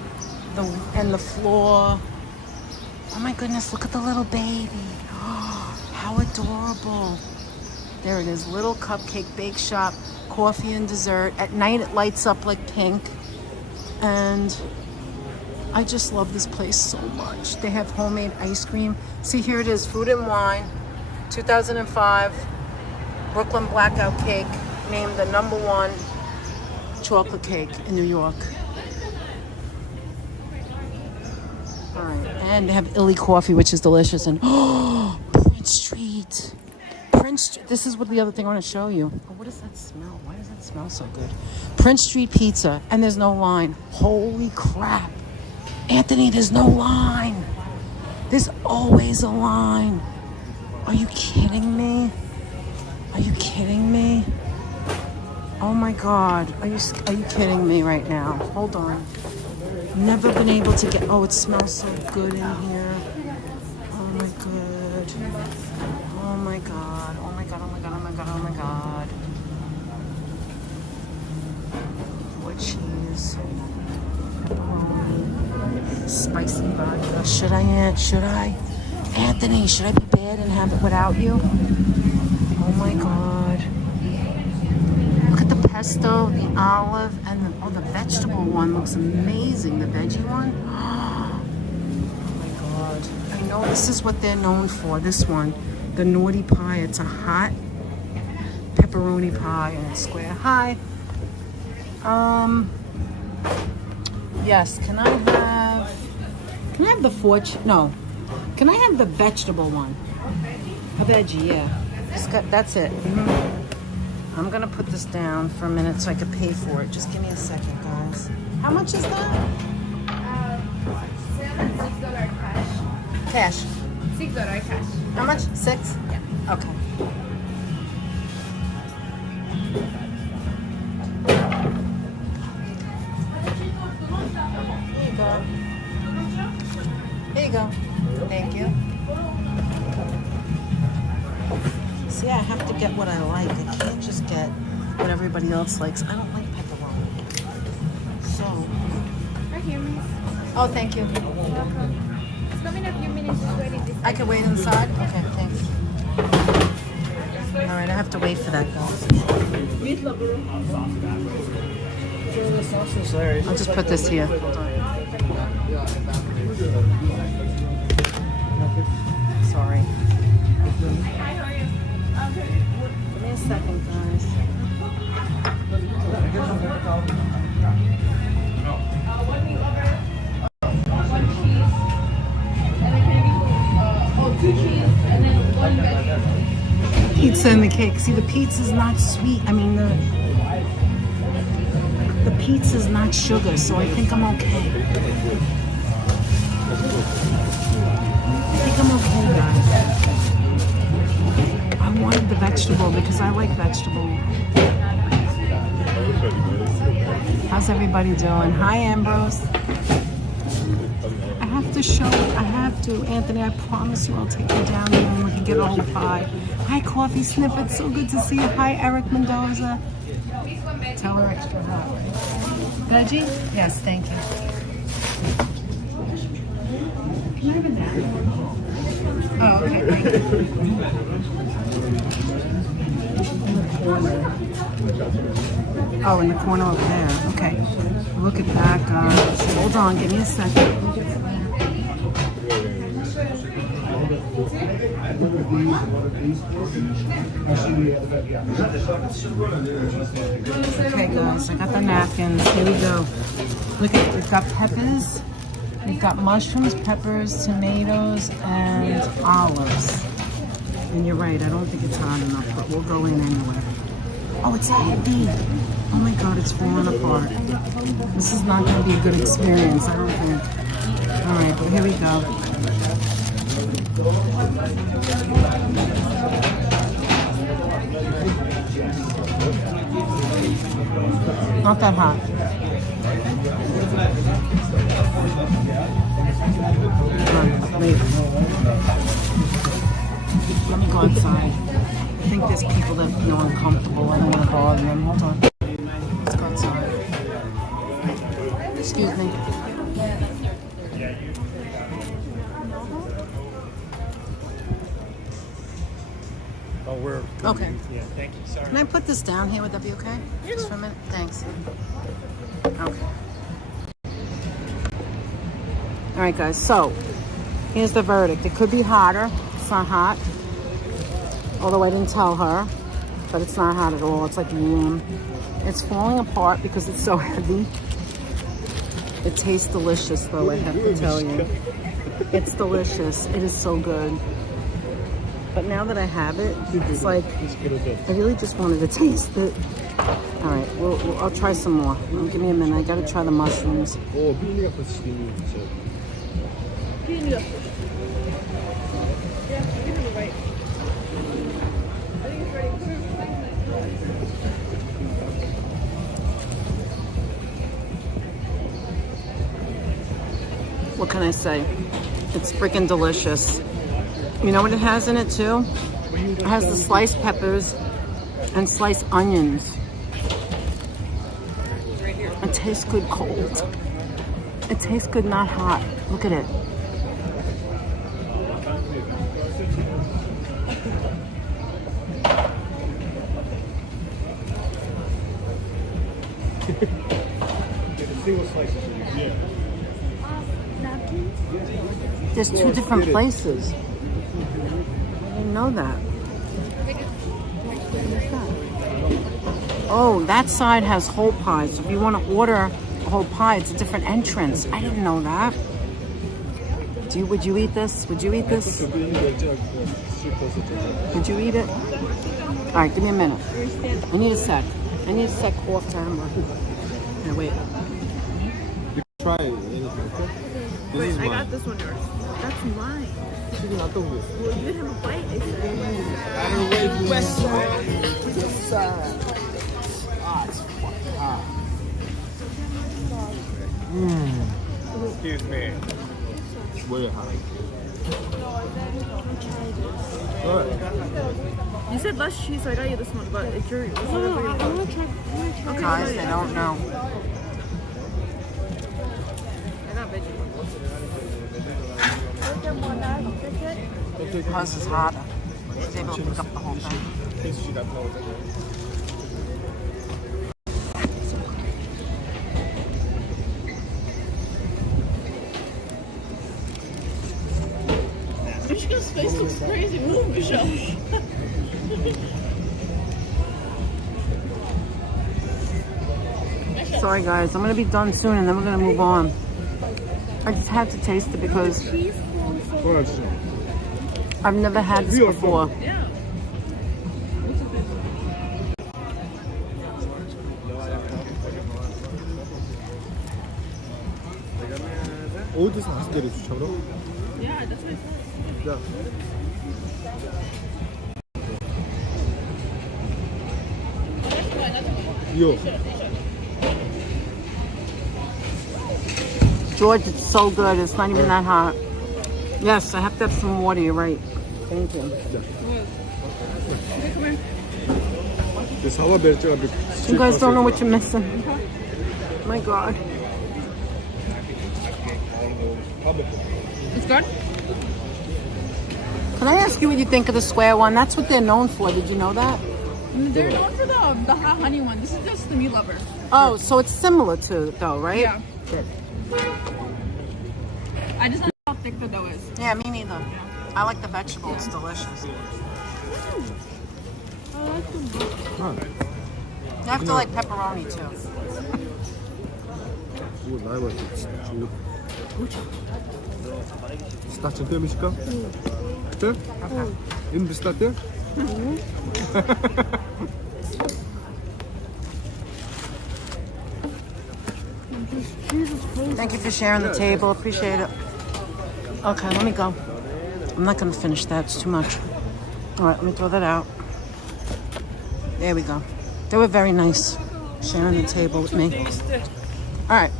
the floor. Oh my goodness, look at the little baby. How adorable. There it is, little cupcake bake shop, coffee and dessert. At night it lights up like pink. And I just love this place so much. They have homemade ice cream. See, here it is, Food and Wine, 2005, Brooklyn Blackout Cake, named the #1 chocolate cake in New York. All right, and they have Illy coffee, which is delicious. And Prince Street. This is what the other thing I want to show you. Oh, what does that smell? Why does that smell so good? Prince Street Pizza, and there's no line. Holy crap. Anthony, there's no line. There's always a line. Are you kidding me? Are you kidding me? Oh my God. Are you kidding me right now? Hold on. Never been able to get, oh, it smells so good in here. Oh my God. Oh my God. Oh my God, oh my God, oh my God, oh my God. What cheese. Spicy vodka. Should I? Anthony, should I be bad and have it without you? Oh my God. Look at the pesto, the olive, and the vegetable one looks amazing. The veggie one. Oh my God. I know this is what they're known for, this one. The naughty pie. It's a hot pepperoni pie and it's square. Hi. Yes, can I have the no. Can I have the vegetable one? A veggie, yeah. That's it. Mm-hmm. I'm gonna put this down for a minute so I can pay for it. Just give me a second, guys. How much is that? $6 cash. Cash. $6 cash. How much? 6? Yeah. Okay. Here you go. Thank you. See, I have to get what I like. I can't just get what everybody else likes. I don't like pepperoni. So. Right here, miss. Oh, thank you. You're welcome. It's coming a few minutes. Just waiting this. I can wait inside? Okay, thanks. All right, I have to wait for that, guys. I'll just put this here. Hold on. Sorry. Hi, how are you? Give me a second, guys. pizza and the cake. See, the pizza's not sweet. I mean, the pizza's not sugar, so I think I'm okay. I think I'm okay, guys. I wanted the vegetable because I like vegetable. How's everybody doing? Hi, Ambrose. I have to show, I have to. Anthony, I promise you I'll take you down there and we can get all the pie. Hi, Coffee Snippet. So good to see you. Hi, Eric Mendoza. Tell her extra hot. Veggie? Yes, thank you. Can I have a napkin? Oh, okay. Oh, in the corner over there. Okay. Look at that, guys. Hold on, give me a second. Okay, guys, I got the napkins. Here we go. Look at, we've got peppers. We've got mushrooms, peppers, tomatoes, and olives. And you're right, I don't think it's hot enough, but we'll go in anyway. Oh, it's heavy. Oh my God, it's falling apart. This is not going to be a good experience, I don't think. All right, but here we go. Not that hot. Wait. Let me go outside. I think there's people that feel uncomfortable. I don't want to bother them. Hold on. Let's go outside. Excuse me. Oh, we're... Okay. Yeah, thank you. Sorry. Can I put this down here? Would that be okay? Just for a minute? Thanks. Okay. All right, guys. So, here's the verdict. It could be hotter. It's not hot. Although I didn't tell her. But it's not hot at all. It's like warm. It's falling apart because it's so heavy. It tastes delicious, though, I have to tell you. It's delicious. It is so good. But now that I have it, it's like, I really just wanted to taste it. All right, I'll try some more. Give me a minute. I got to try the mushrooms. What can I say? It's freaking delicious. You know what it has in it too? It has the sliced peppers and sliced onions. It tastes good cold. It tastes good not hot. Look at it. There's two different places. I didn't know that. Oh, that side has whole pie. So if you want to order a whole pie, it's a different entrance. I didn't know that. Would you eat this? Would you eat this? Would you eat it? All right, give me a minute. I need a sec. I need a sec off camera. Here, wait. Try it. Wait, I got this one yours. That's mine. Well, you didn't have a bite, they said. West side. West side. Ah, it's fucking hot. Excuse me. It's way hot. You said less cheese, so I got you this one, but it's your... Guys, they don't know. I got veggie. Because it's hotter. She's able to pick up the whole thing. Mishka's face looks crazy. Move, Michelle. Sorry, guys. I'm going to be done soon, and then we're going to move on. I just had to taste it because I've never had this before. Yeah. 어디서 다섯 개를 주셔 그럼? Yeah, that's what I said. 야. 이거. George, it's so good. It's not even that hot. Yes, I have to have some water. You're right. Thank you. 그 사과 벨트가 You guys don't know what you're missing. My God. It's good? Can I ask you what you think of the square one? That's what they're known for. Did you know that? They're known for the hot honey one. This is just the meat lover. Oh, so it's similar to it though, right? Yeah. Good. I just don't know how thick the dough is. Yeah, me neither. I like the vegetable. It's delicious. You have to like pepperoni too. 이거 나이 맞지? Starting to Michigan? There? In the start there? Thank you for sharing the table. Appreciate it. Okay, let me go. I'm not going to finish that. It's too much. All right, let me throw that out. There we go. They were very nice sharing the table with me. All right.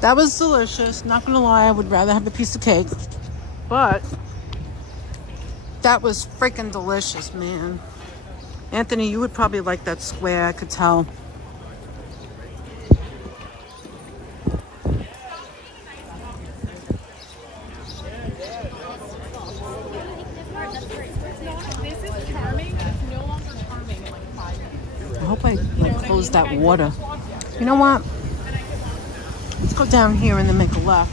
That was delicious. Not going to lie, I would rather have a piece of cake. But that was freaking delicious, man. Anthony, you would probably like that square, I could tell. I hope I close that water. You know what? Let's go down here and then make a left.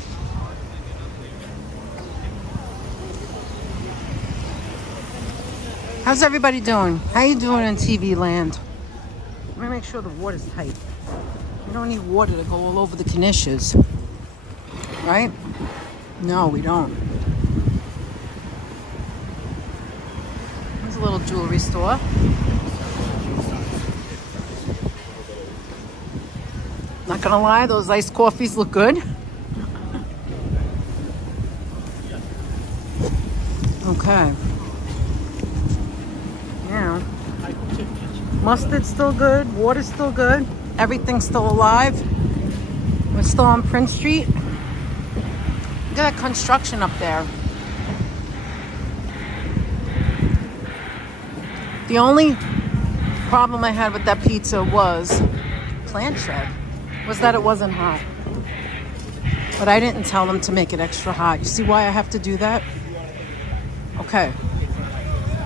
How's everybody doing? How you doing in TV land? Let me make sure the water's tight. We don't need water to go all over the Knishes. Right? No, we don't. There's a little jewelry store. Not gonna lie, those iced coffees look good. Okay. Yeah. Mustard's still good, water's still good, everything's still alive. We're still on Prince Street. Look at that construction up there. The only problem I had with that pizza was plant shed. Was that it wasn't hot. But I didn't tell them to make it extra hot. You see why I have to do that? Okay.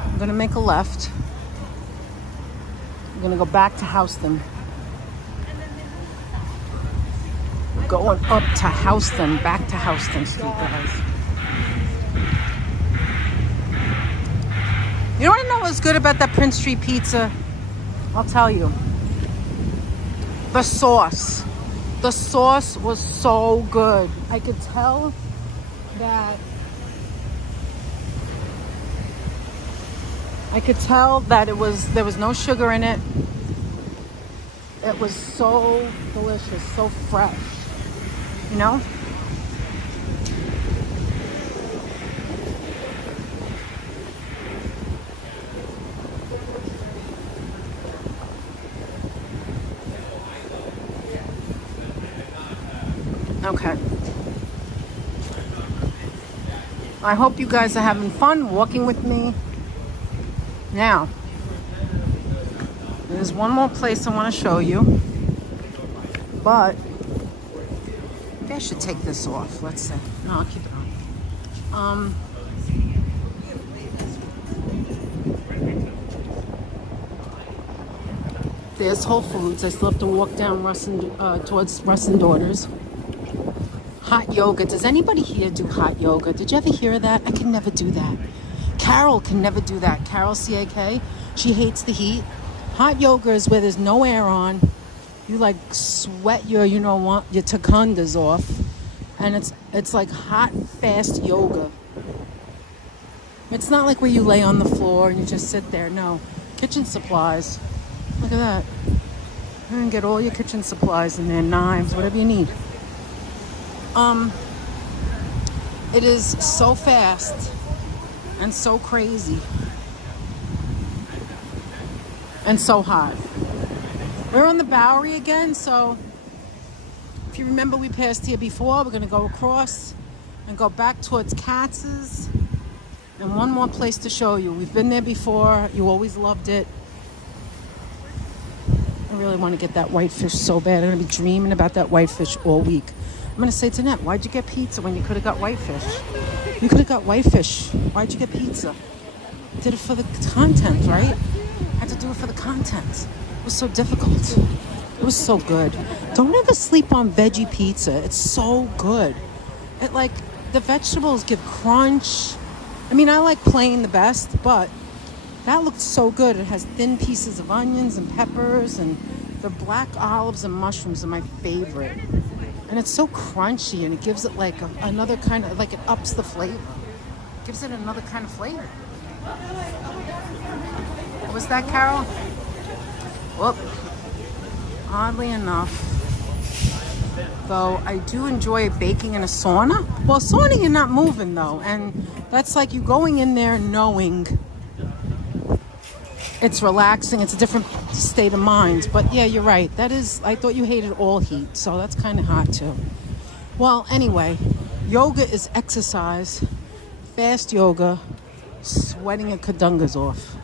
I'm gonna make a left. I'm gonna go back to Houston. Going up to Houston, back to Houston Street, guys. You want to know what's good about that Prince Street pizza? I'll tell you. The sauce. The sauce was so good. I could tell that there was no sugar in it. It was so delicious, so fresh. You know? Okay. I hope you guys are having fun walking with me. Now, there's one more place I want to show you. But maybe I should take this off. Let's see. No, I'll keep it on. There's Whole Foods. I still have to walk down towards Russ and Daughters. Hot yoga. Does anybody here do hot yoga? Did you ever hear of that? I can never do that. Carol can never do that. Carol CAK. She hates the heat. Hot yoga is where there's no air on. You like sweat your takundas off. And it's like hot, fast yoga. It's not like where you lay on the floor and you just sit there. No. Kitchen supplies. Look at that. And get all your kitchen supplies in there, knives, whatever you need. It is so fast and so crazy and so hot. We're on the Bowery again, so if you remember we passed here before, we're gonna go across and go back towards Katz's. And one more place to show you. We've been there before, you always loved it. I really want to get that whitefish so bad. I'm gonna be dreaming about that whitefish all week. I'm gonna say to Net, why'd you get pizza when you could have got whitefish? You could have got whitefish. Why'd you get pizza? Did it for the content, right? Had to do it for the content. It was so difficult. It was so good. Don't ever sleep on veggie pizza. It's so good. It like, the vegetables give crunch. I mean, I like plain the best, but that looked so good. It has thin pieces of onions and peppers, and the black olives and mushrooms are my favorite. And it's so crunchy, and it gives it like another kind of, like it ups the flavor. Gives it another kind of flavor. Was that, Carol? Well, oddly enough, though, I do enjoy baking in a sauna. Well, sauna, you're not moving though, and that's like you going in there knowing it's relaxing. It's a different state of mind. But yeah, you're right. That is, I thought you hated all heat, so that's kind of hot too. Well, anyway, yoga is exercise, fast yoga, sweating your kadungas off.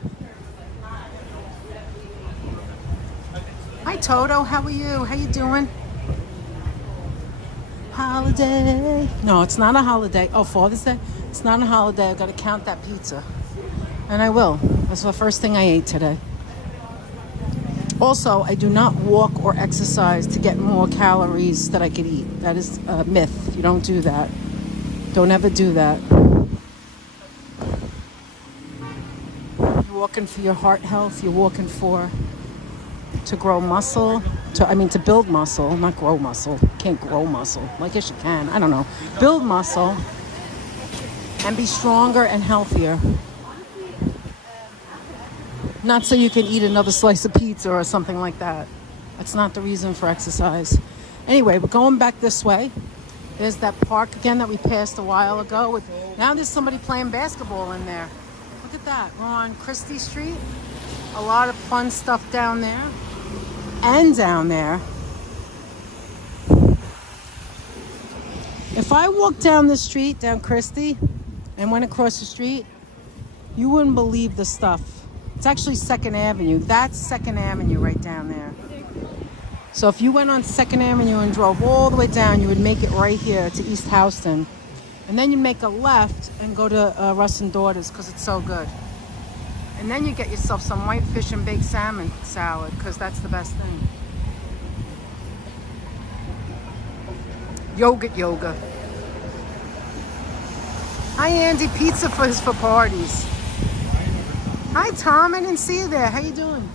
Hi Toto, how are you? How you doing? Holiday. No, it's not a holiday. Oh, Father's Day? It's not a holiday. I gotta count that pizza. And I will. That's the first thing I ate today. Also, I do not walk or exercise to get more calories that I could eat. That is a myth. You don't do that. Don't ever do that. You're walking for your heart health. You're walking to grow muscle. To build muscle, not grow muscle. You can't grow muscle. Well, I guess you can. I don't know. Build muscle and be stronger and healthier. Not so you can eat another slice of pizza or something like that. That's not the reason for exercise. Anyway, we're going back this way. There's that park again that we passed a while ago. Now there's somebody playing basketball in there. Look at that. We're on Christie Street. A lot of fun stuff down there. And down there. If I walked down the street, down Christie, and went across the street, you wouldn't believe the stuff. It's actually 2nd Avenue. That's 2nd Avenue right down there. So if you went on 2nd Avenue and drove all the way down, you would make it right here to East Houston. And then you make a left and go to Russ and Daughters because it's so good. And then you get yourself some whitefish and baked salmon salad because that's the best thing. Yogurt yoga. Hi Andy, pizza for parties. Hi Tom, I didn't see you there. How you doing?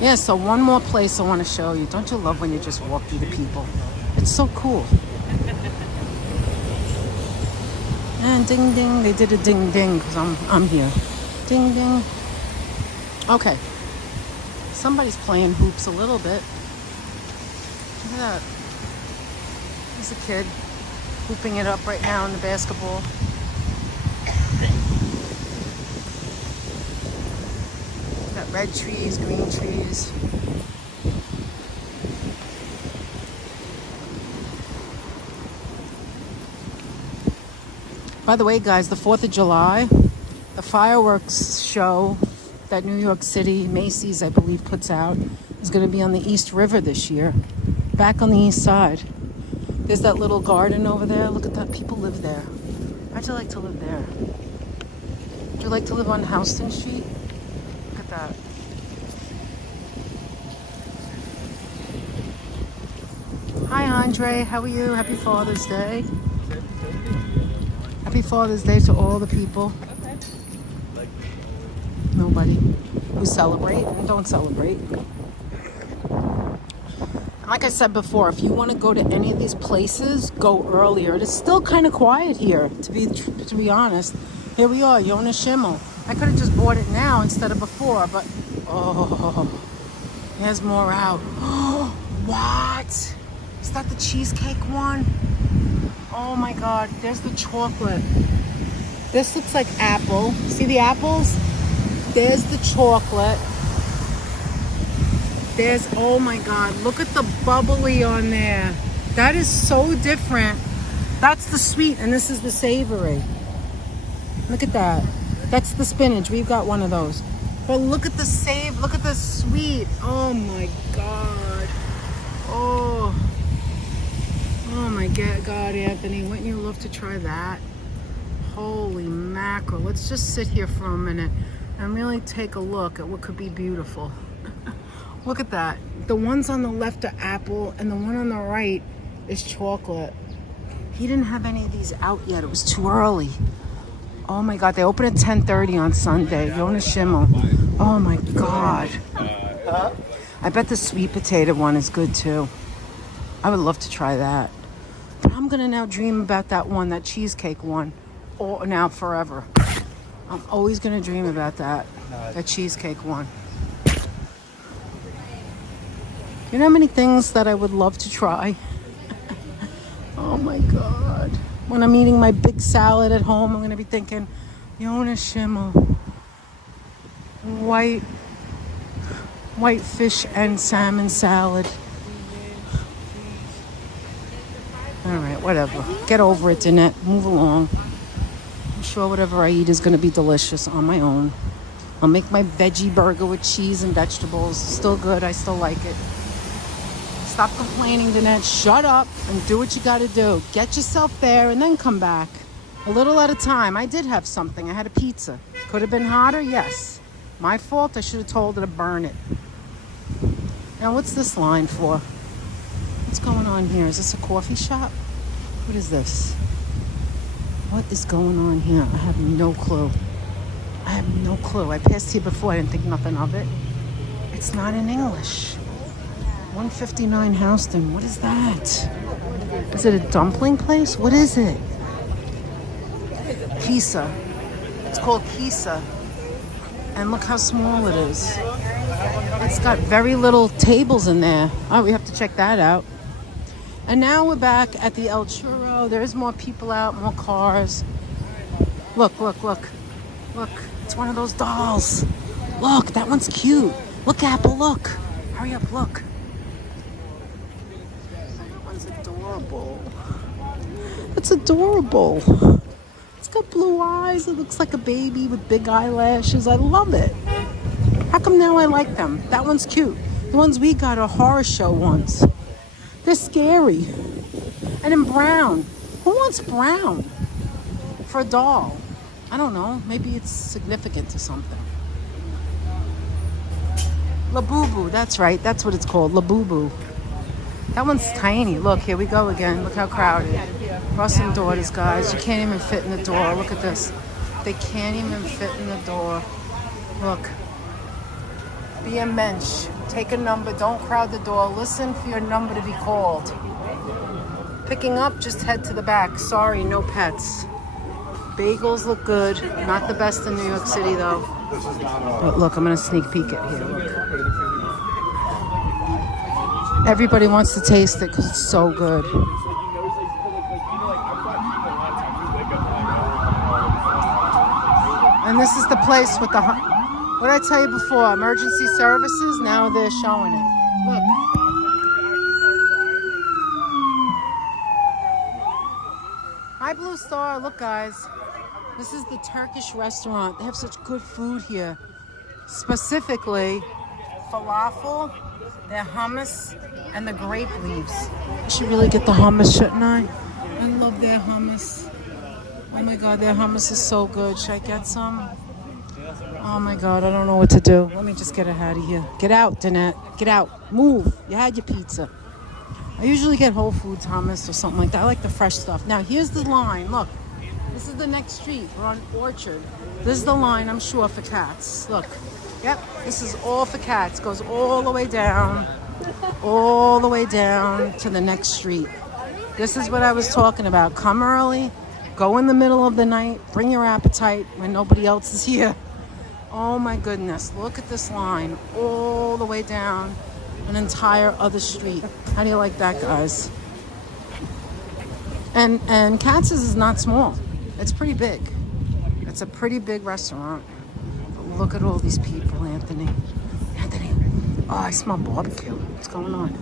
Yeah, so one more place I want to show you. Don't you love when you just walk through the people? It's so cool. And ding ding, they did a ding ding because I'm here. Ding ding. Okay. Somebody's playing hoops a little bit. Look at that. There's a kid hooping it up right now in the basketball. Got red trees, green trees. By the way, guys, the 4th of July, the fireworks show that New York City, Macy's, I believe, puts out, is going to be on the East River this year. Back on the east side. There's that little garden over there. Look at that. People live there. How'd you like to live there? Would you like to live on Houston Street? Look at that. Hi, Andre. How are you? Happy Father's Day. Happy Father's Day to all the people. Nobody who celebrate and don't celebrate. Like I said before, if you want to go to any of these places, go earlier. It is still kind of quiet here, to be honest. Here we are, Yonah Schimmel. I could have just bought it now instead of before, but Oh, there's more out. What? Is that the cheesecake one? Oh my God, there's the chocolate. This looks like apple. See the apples? There's the chocolate. There's, oh my God, look at the bubbly on there. That is so different. That's the sweet and this is the savory. Look at that. That's the spinach. We've got one of those. But look at the look at the sweet. Oh my God. Oh my God, Anthony. Wouldn't you love to try that? Holy mackerel. Let's just sit here for a minute and really take a look at what could be beautiful. Look at that. The ones on the left are apple and the one on the right is chocolate. He didn't have any of these out yet. It was too early. Oh my God, they open at 10:30 on Sunday. Yonah Schimmel. Oh my God. I bet the sweet potato one is good too. I would love to try that. But I'm gonna now dream about that one, that cheesecake one, or now forever. I'm always gonna dream about that cheesecake one. You know how many things that I would love to try? Oh my God. When I'm eating my big salad at home, I'm going to be thinking, Yonah Schimmel, white fish and salmon salad. All right, whatever. Get over it, Danette. Move along. I'm sure whatever I eat is going to be delicious on my own. I'll make my veggie burger with cheese and vegetables. Still good. I still like it. Stop complaining, Danette. Shut up and do what you got to do. Get yourself there and then come back. A little at a time. I did have something. I had a pizza. Could have been hotter? Yes. My fault. I should have told her to burn it. Now, what's this line for? What's going on here? Is this a coffee shop? What is this? What is going on here? I have no clue. I have no clue. I passed here before. I didn't think nothing of it. It's not in English. 159 Houston. What is that? Is it a dumpling place? What is it? Kisa. It's called Kisa. And look how small it is. It's got very little tables in there. Oh, we have to check that out. And now we're back at the El Churro. There's more people out, more cars. Look, look, look. Look, it's one of those dolls. Look, that one's cute. Look, Apple, look. Hurry up, look. Adorable. It's adorable. It's got blue eyes. It looks like a baby with big eyelashes. I love it. How come now I like them? That one's cute. The ones we got are horror show ones. They're scary. And in brown. Who wants brown for a doll? I don't know. Maybe it's significant to something. La Boo Boo. That's right. That's what it's called. La Boo Boo. That one's tiny. Look, here we go again. Look how crowded. Russ and Daughters, guys. You can't even fit in the door. Look at this. They can't even fit in the door. Look. Be a mensch. Take a number. Don't crowd the door. Listen for your number to be called. Picking up, just head to the back. Sorry, no pets. Bagels look good. Not the best in New York City, though. But look, I'm going to sneak peek it here. Look. Everybody wants to taste it because it's so good. And this is the place with the... What did I tell you before? Emergency services? Now they're showing it. Look. Hi, Blue Star. Look, guys. This is the Turkish restaurant. They have such good food here. Specifically, falafel, their hummus, and the grape leaves. I should really get the hummus, shouldn't I? I love their hummus. Oh my God, their hummus is so good. Should I get some? Oh my God, I don't know what to do. Let me just get out of here. Get out, Danette. Get out. Move. You had your pizza. I usually get Whole Foods hummus or something like that. I like the fresh stuff. Now, here's the line. Look, this is the next street. We're on Orchard. This is the line, I'm sure, for cats. Look. Yep, this is all for cats. Goes all the way down to the next street. This is what I was talking about. Come early, go in the middle of the night, bring your appetite when nobody else is here. Oh my goodness, look at this line all the way down an entire other street. How do you like that, guys? And Katz's is not small. It's pretty big. It's a pretty big restaurant. But look at all these people, Anthony. Anthony. Oh, I smell barbecue. What's going on?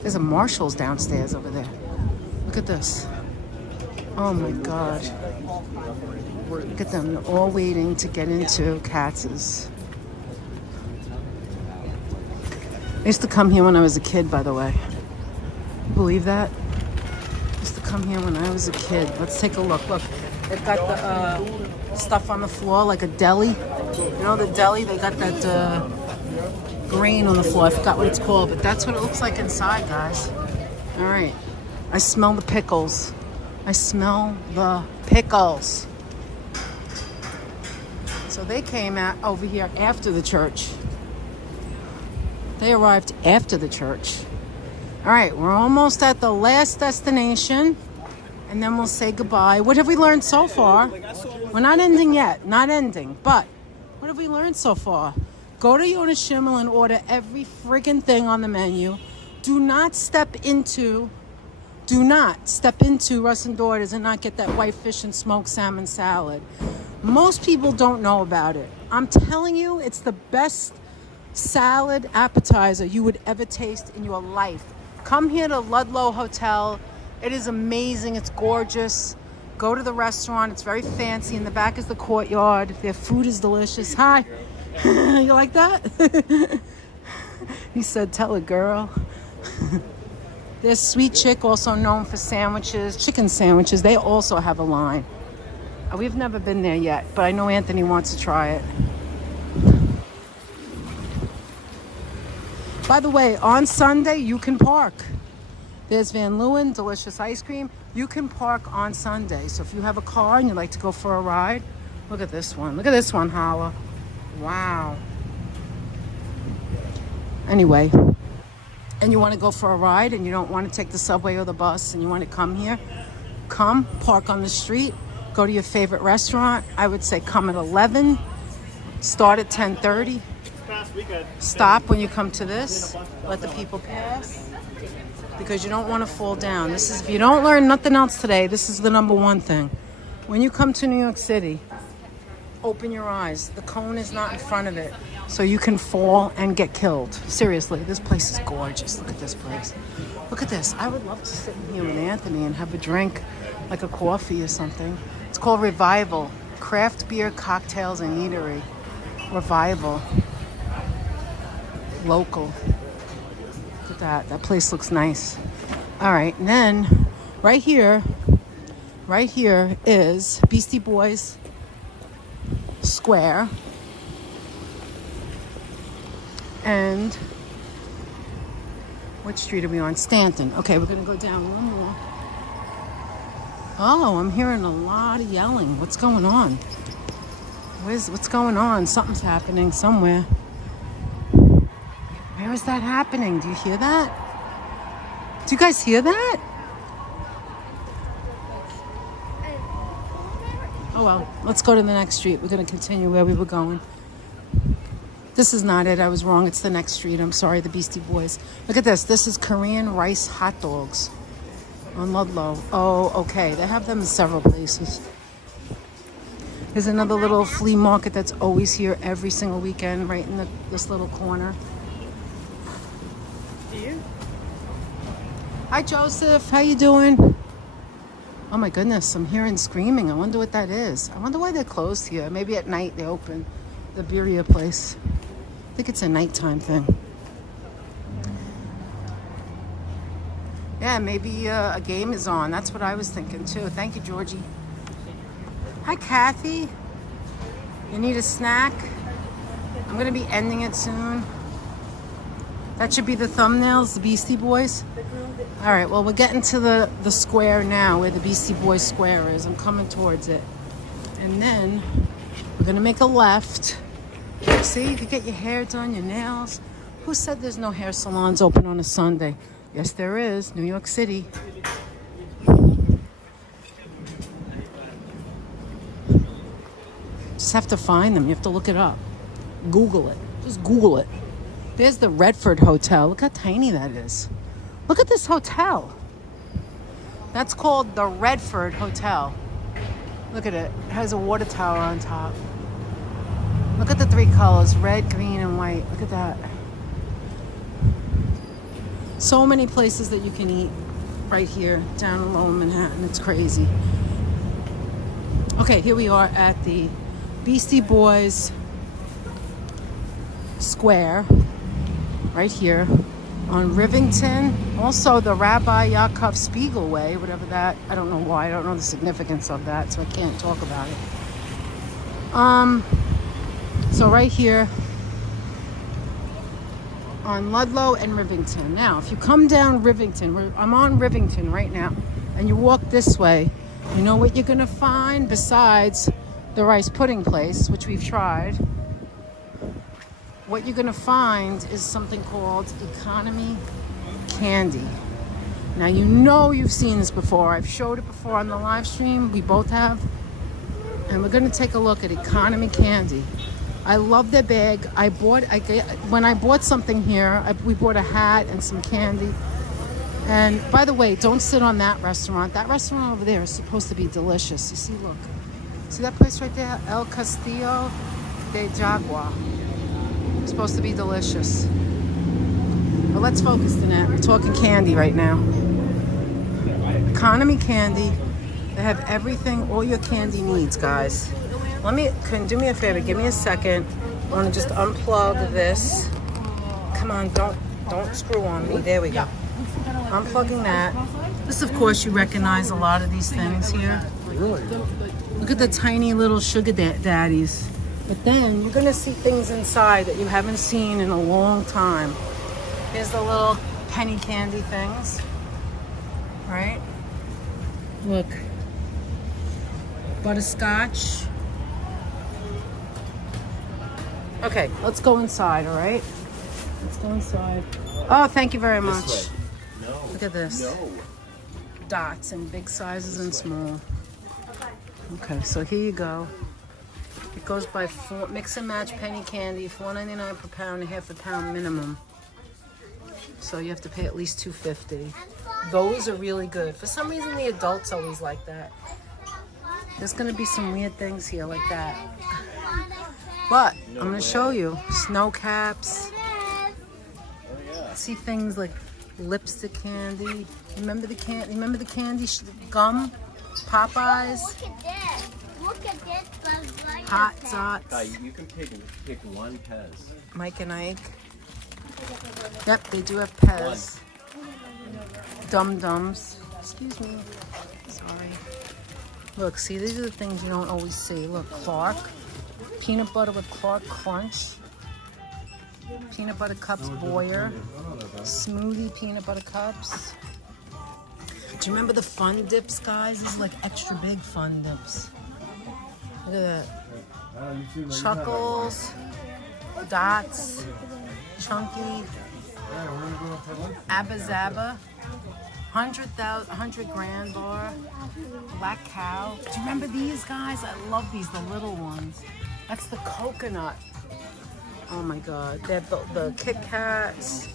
There's a Marshall's downstairs over there. Look at this. Oh my God. Look at them. They're all waiting to get into Katz's. I used to come here when I was a kid, by the way. Believe that? I used to come here when I was a kid. Let's take a look. Look, they've got the stuff on the floor like a deli. You know the deli? They got that grain on the floor. I forgot what it's called, but that's what it looks like inside, guys. All right. I smell the pickles. I smell the pickles. So they came out over here after the church. They arrived after the church. All right, we're almost at the last destination, and then we'll say goodbye. What have we learned so far? We're not ending yet, not ending, but what have we learned so far? Go to Yonah Schimmel and order every friggin' thing on the menu. Do not step into Russ and Daughters and not get that white fish and smoked salmon salad. Most people don't know about it. I'm telling you, it's the best salad appetizer you would ever taste in your life. Come here to Ludlow Hotel. It is amazing. It's gorgeous. Go to the restaurant. It's very fancy. In the back is the courtyard. Their food is delicious. Hi. You like that? He said, tell a girl. There's Sweet Chick, also known for sandwiches, chicken sandwiches. They also have a line. We've never been there yet, but I know Anthony wants to try it. By the way, on Sunday, you can park. There's Van Leeuwen, delicious ice cream. You can park on Sunday. So if you have a car and you'd like to go for a ride, look at this one. Look at this one, Holla. Wow. Anyway, and you want to go for a ride and you don't want to take the subway or the bus and you want to come here, come, park on the street, go to your favorite restaurant. I would say come at 11, start at 10:30. Stop when you come to this. Let the people pass because you don't want to fall down. This is, if you don't learn nothing else today, this is the number one thing. When you come to New York City, open your eyes. The cone is not in front of it, so you can fall and get killed. Seriously, this place is gorgeous. Look at this place. Look at this. I would love to sit in here with Anthony and have a drink, like a coffee or something. It's called Revival. Craft beer, cocktails, and eatery. Revival. Local. Look at that. That place looks nice. All right, and then right here is Beastie Boys Square. And what street are we on? Stanton. Okay, we're gonna go down one more. Oh, I'm hearing a lot of yelling. What's going on? What's going on? Something's happening somewhere. Where is that happening? Do you hear that? Do you guys hear that? Oh well, let's go to the next street. We're going to continue where we were going. This is not it. I was wrong. It's the next street. I'm sorry, the Beastie Boys. Look at this. This is Korean rice hot dogs on Ludlow. Oh, okay. They have them in several places. There's another little flea market that's always here every single weekend, right in this little corner. Hi, Joseph. How you doing? Oh my goodness, I'm hearing screaming. I wonder what that is. I wonder why they're closed here. Maybe at night they open the birria place. I think it's a nighttime thing. Yeah, maybe a game is on. That's what I was thinking too. Thank you, Georgie. Hi, Kathy. You need a snack? I'm gonna be ending it soon. That should be the thumbnails, the Beastie Boys. All right, well, we're getting to the square now, where the Beastie Boys square is. I'm coming towards it. And then we're gonna make a left. See, you can get your hair done, your nails. Who said there's no hair salons open on a Sunday? Yes, there is, New York City. Just have to find them, you have to look it up. Google it. Just Google it. There's the Redford Hotel. Look how tiny that is. Look at this hotel. That's called the Redford Hotel. Look at it. It has a water tower on top. Look at the 3 colors, red, green, and white. Look at that. So many places that you can eat right here down in Lower Manhattan. It's crazy. Okay, here we are at the Beastie Boys Square, right here on Rivington. Also the Rabbi Yaakov Spiegel Way, whatever that, I don't know why, I don't know the significance of that, so I can't talk about it. So right here on Ludlow and Rivington. Now, if you come down Rivington, I'm on Rivington right now, and you walk this way, you know what you're gonna find besides the rice pudding place, which we've tried. What you're gonna find is something called economy candy. Now, you know you've seen this before. I've showed it before on the live stream. We both have. And we're gonna take a look at economy candy. I love their bag. When I bought something here, we bought a hat and some candy. And by the way, don't sit on that restaurant. That restaurant over there is supposed to be delicious. You see, look. See that place right there? El Castillo de Jaguar. It's supposed to be delicious. But let's focus on that. We're talking candy right now. Economy candy. They have everything, all your candy needs, guys. Do me a favor, give me a second. I want to just unplug this. Come on, don't screw on me. There we go. Unplugging that. This, of course, you recognize a lot of these things here. Look at the tiny little sugar daddies. But then you're gonna see things inside that you haven't seen in a long time. Here's the little penny candy things, right? Look, butterscotch. Okay, let's go inside, all right? Let's go inside. Oh, thank you very much. Look at this. Dots in big sizes and small. Okay, so here you go. It goes by mix and match penny candy, $4.99 per pound, a half a pound minimum. So you have to pay at least $2.50. Those are really good. For some reason, the adults always like that. There's gonna be some weird things here like that. But I'm gonna show you snow caps. See things like lipstick candy. Remember the candy gum? Popeyes. Look at this. Look at this. Hot Dots. You can pick one Pez. Mike and Ike. Yep, they do have Pez. Dum Dums. Excuse me. Sorry. Look, see, these are the things you don't always see. Look, Clark. Peanut butter with Clark Crunch. Peanut butter cups Boyer. Smoothie peanut butter cups. Do you remember the Fun Dips, guys? These are like extra big Fun Dips. Look at that. Chuckles. Dots. Chunky. Abba Zaba. 100 grand bar. Black Cow. Do you remember these, guys? I love these, the little ones. That's the coconut. Oh my God. They're the Kit Kats.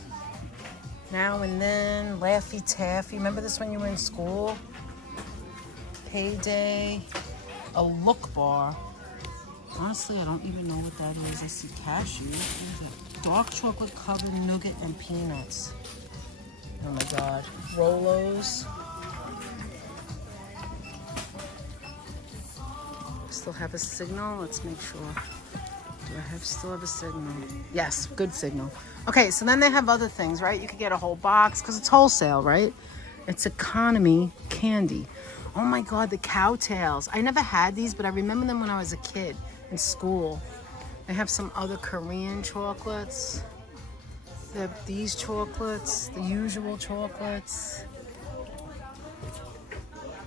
Now and Then. Laffy Taffy. Remember this when you were in school? Payday. A Look Bar. Honestly, I don't even know what that is. I see cashew. What is that? Dark chocolate covered nougat and peanuts. Oh my God. Rolos. Still have a signal? Let's make sure. Do I still have a signal? Yes, good signal. Okay, so then they have other things, right? You could get a whole box because it's wholesale, right? It's economy candy. Oh my God, the cowtails. I never had these, but I remember them when I was a kid in school. They have some other Korean chocolates. They have these chocolates, the usual chocolates.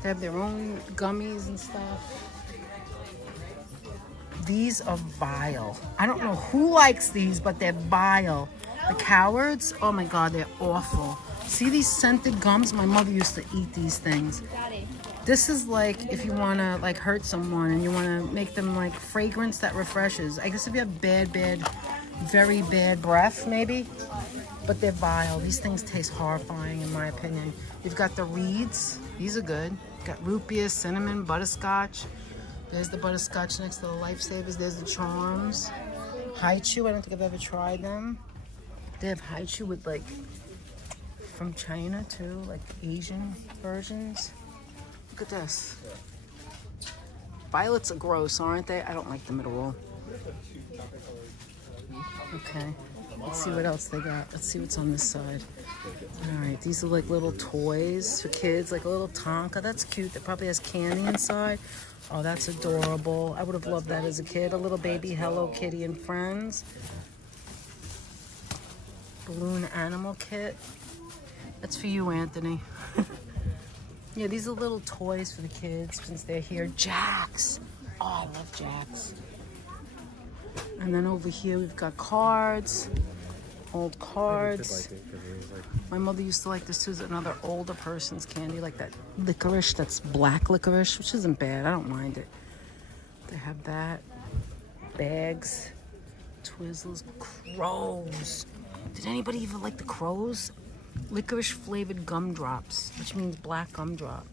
They have their own gummies and stuff. These are vile. I don't know who likes these, but they're vile. The Cowards, oh my God, they're awful. See these scented gums? My mother used to eat these things. This is like if you want to like hurt someone and you want to make them like fragrance that refreshes. I guess if you have very bad breath maybe, but they're vile. These things taste horrifying in my opinion. You've got the reeds. These are good. You've got root beer, cinnamon, butterscotch. There's the butterscotch next to the Lifesavers. There's the charms. Haichu, I don't think I've ever tried them. They have haichu with like from China too, like Asian versions. Look at this. Violets are gross, aren't they? I don't like them at all. Okay, let's see what else they got. Let's see what's on this side. All right, these are like little toys for kids, like a little Tonka. That's cute. That probably has candy inside. Oh, that's adorable. I would have loved that as a kid. A little baby Hello Kitty and Friends. Balloon animal kit. That's for you, Anthony. Yeah, these are little toys for the kids since they're here. Jacks. Oh, I love Jacks. And then over here we've got cards. Old cards. My mother used to like this too. It's another older person's candy, like that licorice, that's black licorice, which isn't bad. I don't mind it. They have that. Bags. Twizzlers. Crows. Did anybody even like the crows? Licorice flavored gumdrops, which means black gumdrop.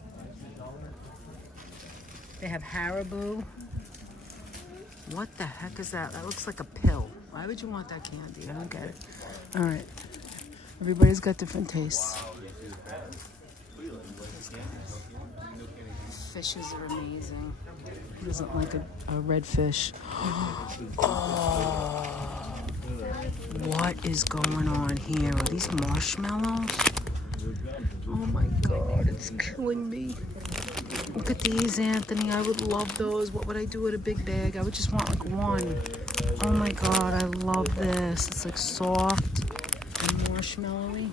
They have Haribo. What the heck is that? That looks like a pill. Why would you want that candy? I don't get it. All right. Everybody's got different tastes. Fishes are amazing. Who doesn't like a red fish? Oh. What is going on here? Are these marshmallows? Oh my God, it's killing me. Look at these, Anthony. I would love those. What would I do with a big bag? I would just want like one. Oh my God, I love this. It's like soft and marshmallowy.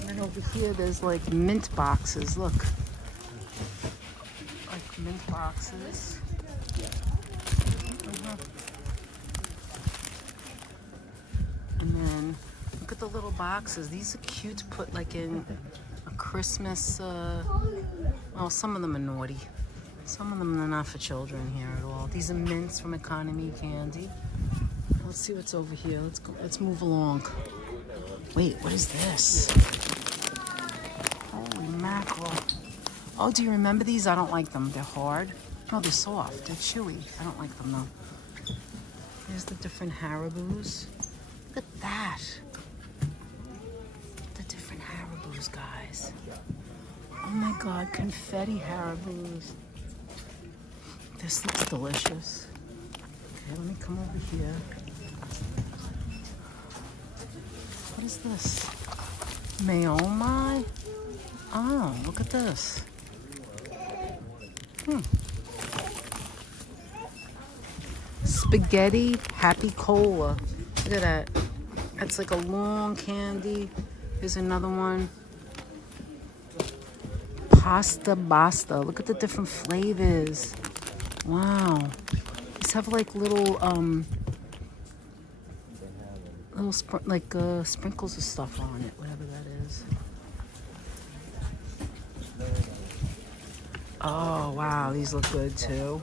And then over here, there's like mint boxes. Look. Like mint boxes. And then look at the little boxes. These are cute to put like in a Christmas, well, some of them are naughty. Some of them are not for children here at all. These are mints from Economy Candy. Let's see what's over here. Let's go. Let's move along. Wait, what is this? Holy mackerel. Oh, do you remember these? I don't like them. They're hard. No, they're soft. They're chewy. I don't like them though. Here's the different Haribos. Look at that. The different Haribos, guys. Oh my God, confetti Haribos. This looks delicious. Okay, let me come over here. What is this? Mayomai? Oh, look at this. Spaghetti Happy Cola. Look at that. That's like a long candy. Here's another one. Pasta Basta. Look at the different flavors. Wow. These have like little sprinkles of stuff on it, whatever that is. Oh wow, these look good too.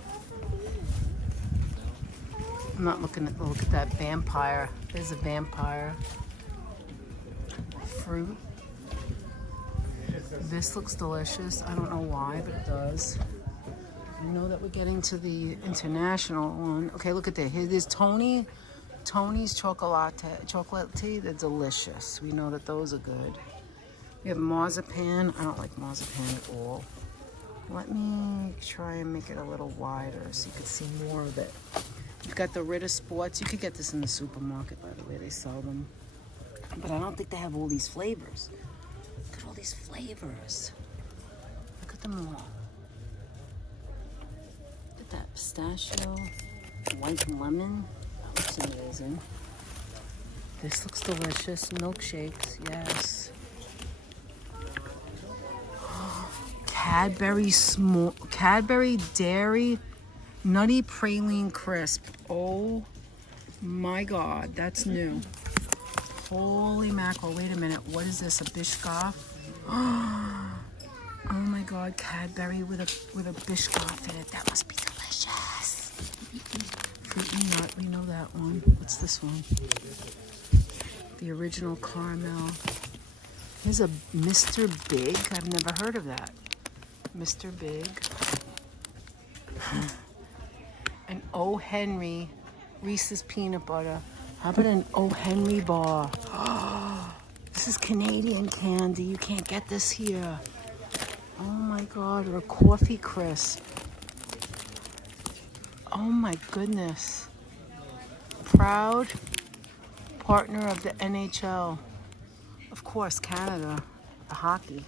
I'm not looking at, look at that vampire. There's a vampire. Fruit. This looks delicious. I don't know why, but it does. You know that we're getting to the international one. Okay, look at that. Here, there's Tony's chocolate. They're delicious. We know that those are good. We have marzipan. I don't like marzipan at all. Let me try and make it a little wider so you can see more of it. You've got the Ritter Sports. You could get this in the supermarket, by the way. They sell them. But I don't think they have all these flavors. Look at all these flavors. Look at them all. Look at that pistachio, white lemon. That looks amazing. This looks delicious. Milkshakes, yes. Cadbury Dairy Nutty Praline Crisp. Oh my God, that's new. Holy mackerel, wait a minute. What is this, a Biscoff? Oh my God, Cadbury with a Biscoff in it. That must be delicious. Fruit and nut, we know that one. What's this one? The original caramel. Here's a Mr. Big. I've never heard of that. Mr. Big. An O. Henry Reese's peanut butter. How about an O. Henry bar? This is Canadian candy. You can't get this here. Oh my God, or a coffee crisp. Oh my goodness. Proud partner of the NHL. Of course, Canada, the hockey.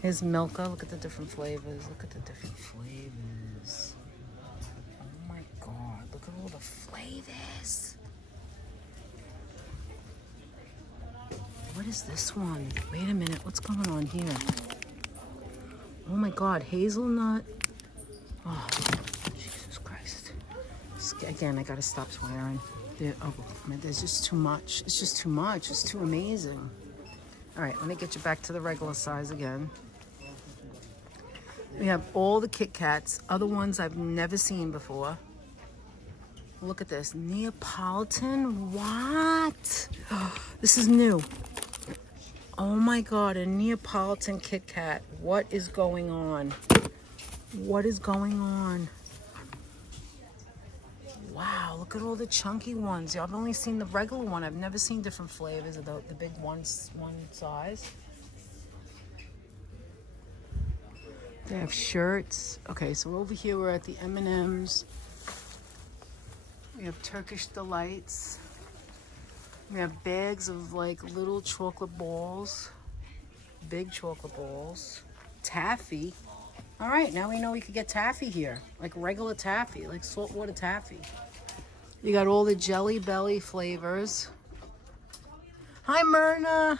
Here's Milka. Look at the different flavors. Look at the different flavors. Oh my God, look at all the flavors. What is this one? Wait a minute, what's going on here? Oh my God, hazelnut. Oh, Jesus Christ. Again, I gotta stop swearing. Oh, man, there's just too much. It's just too much. It's too amazing. All right, let me get you back to the regular size again. We have all the Kit Kats, other ones I've never seen before. Look at this, Neapolitan, what? This is new. Oh my God, a Neapolitan Kit Kat. What is going on? What is going on? Wow, look at all the chunky ones. I've only seen the regular one. I've never seen different flavors of the big one size. They have shirts. Okay, so over here we're at the M&M's. We have Turkish Delights. We have bags of like little chocolate balls, big chocolate balls, taffy. All right, now we know we could get taffy here, like regular taffy, like saltwater taffy. You got all the Jelly Belly flavors. Hi, Myrna.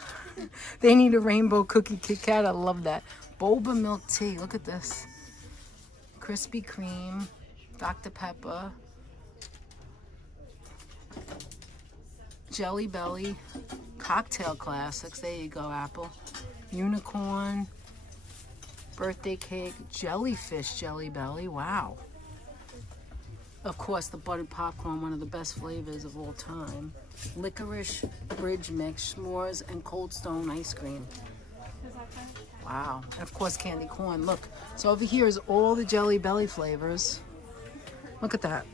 They need a rainbow cookie Kit Kat. I love that. Boba milk tea. Look at this. Krispy Kreme, Dr. Pepper. Jelly Belly, cocktail classics. There you go, Apple. Unicorn, birthday cake, jellyfish Jelly Belly. Wow. Of course, the buttered popcorn, one of the best flavors of all time. Licorice bridge mix, s'mores, and Cold Stone ice cream. Wow. And of course, candy corn. Look. So over here is all the Jelly Belly flavors. Look at that.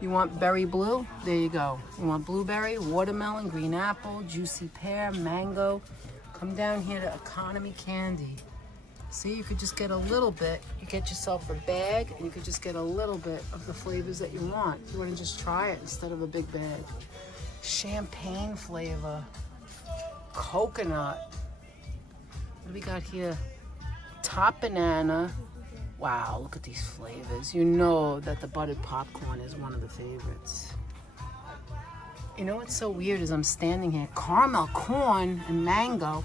You want berry blue? There you go. You want blueberry, watermelon, green apple, juicy pear, mango. Come down here to economy candy. See, you could just get a little bit. You get yourself a bag, and you could just get a little bit of the flavors that you want. You want to just try it instead of a big bag. Champagne flavor. Coconut. What do we got here? Top banana. Wow, look at these flavors. You know that the buttered popcorn is one of the favorites. You know what's so weird is I'm standing here, caramel corn and mango.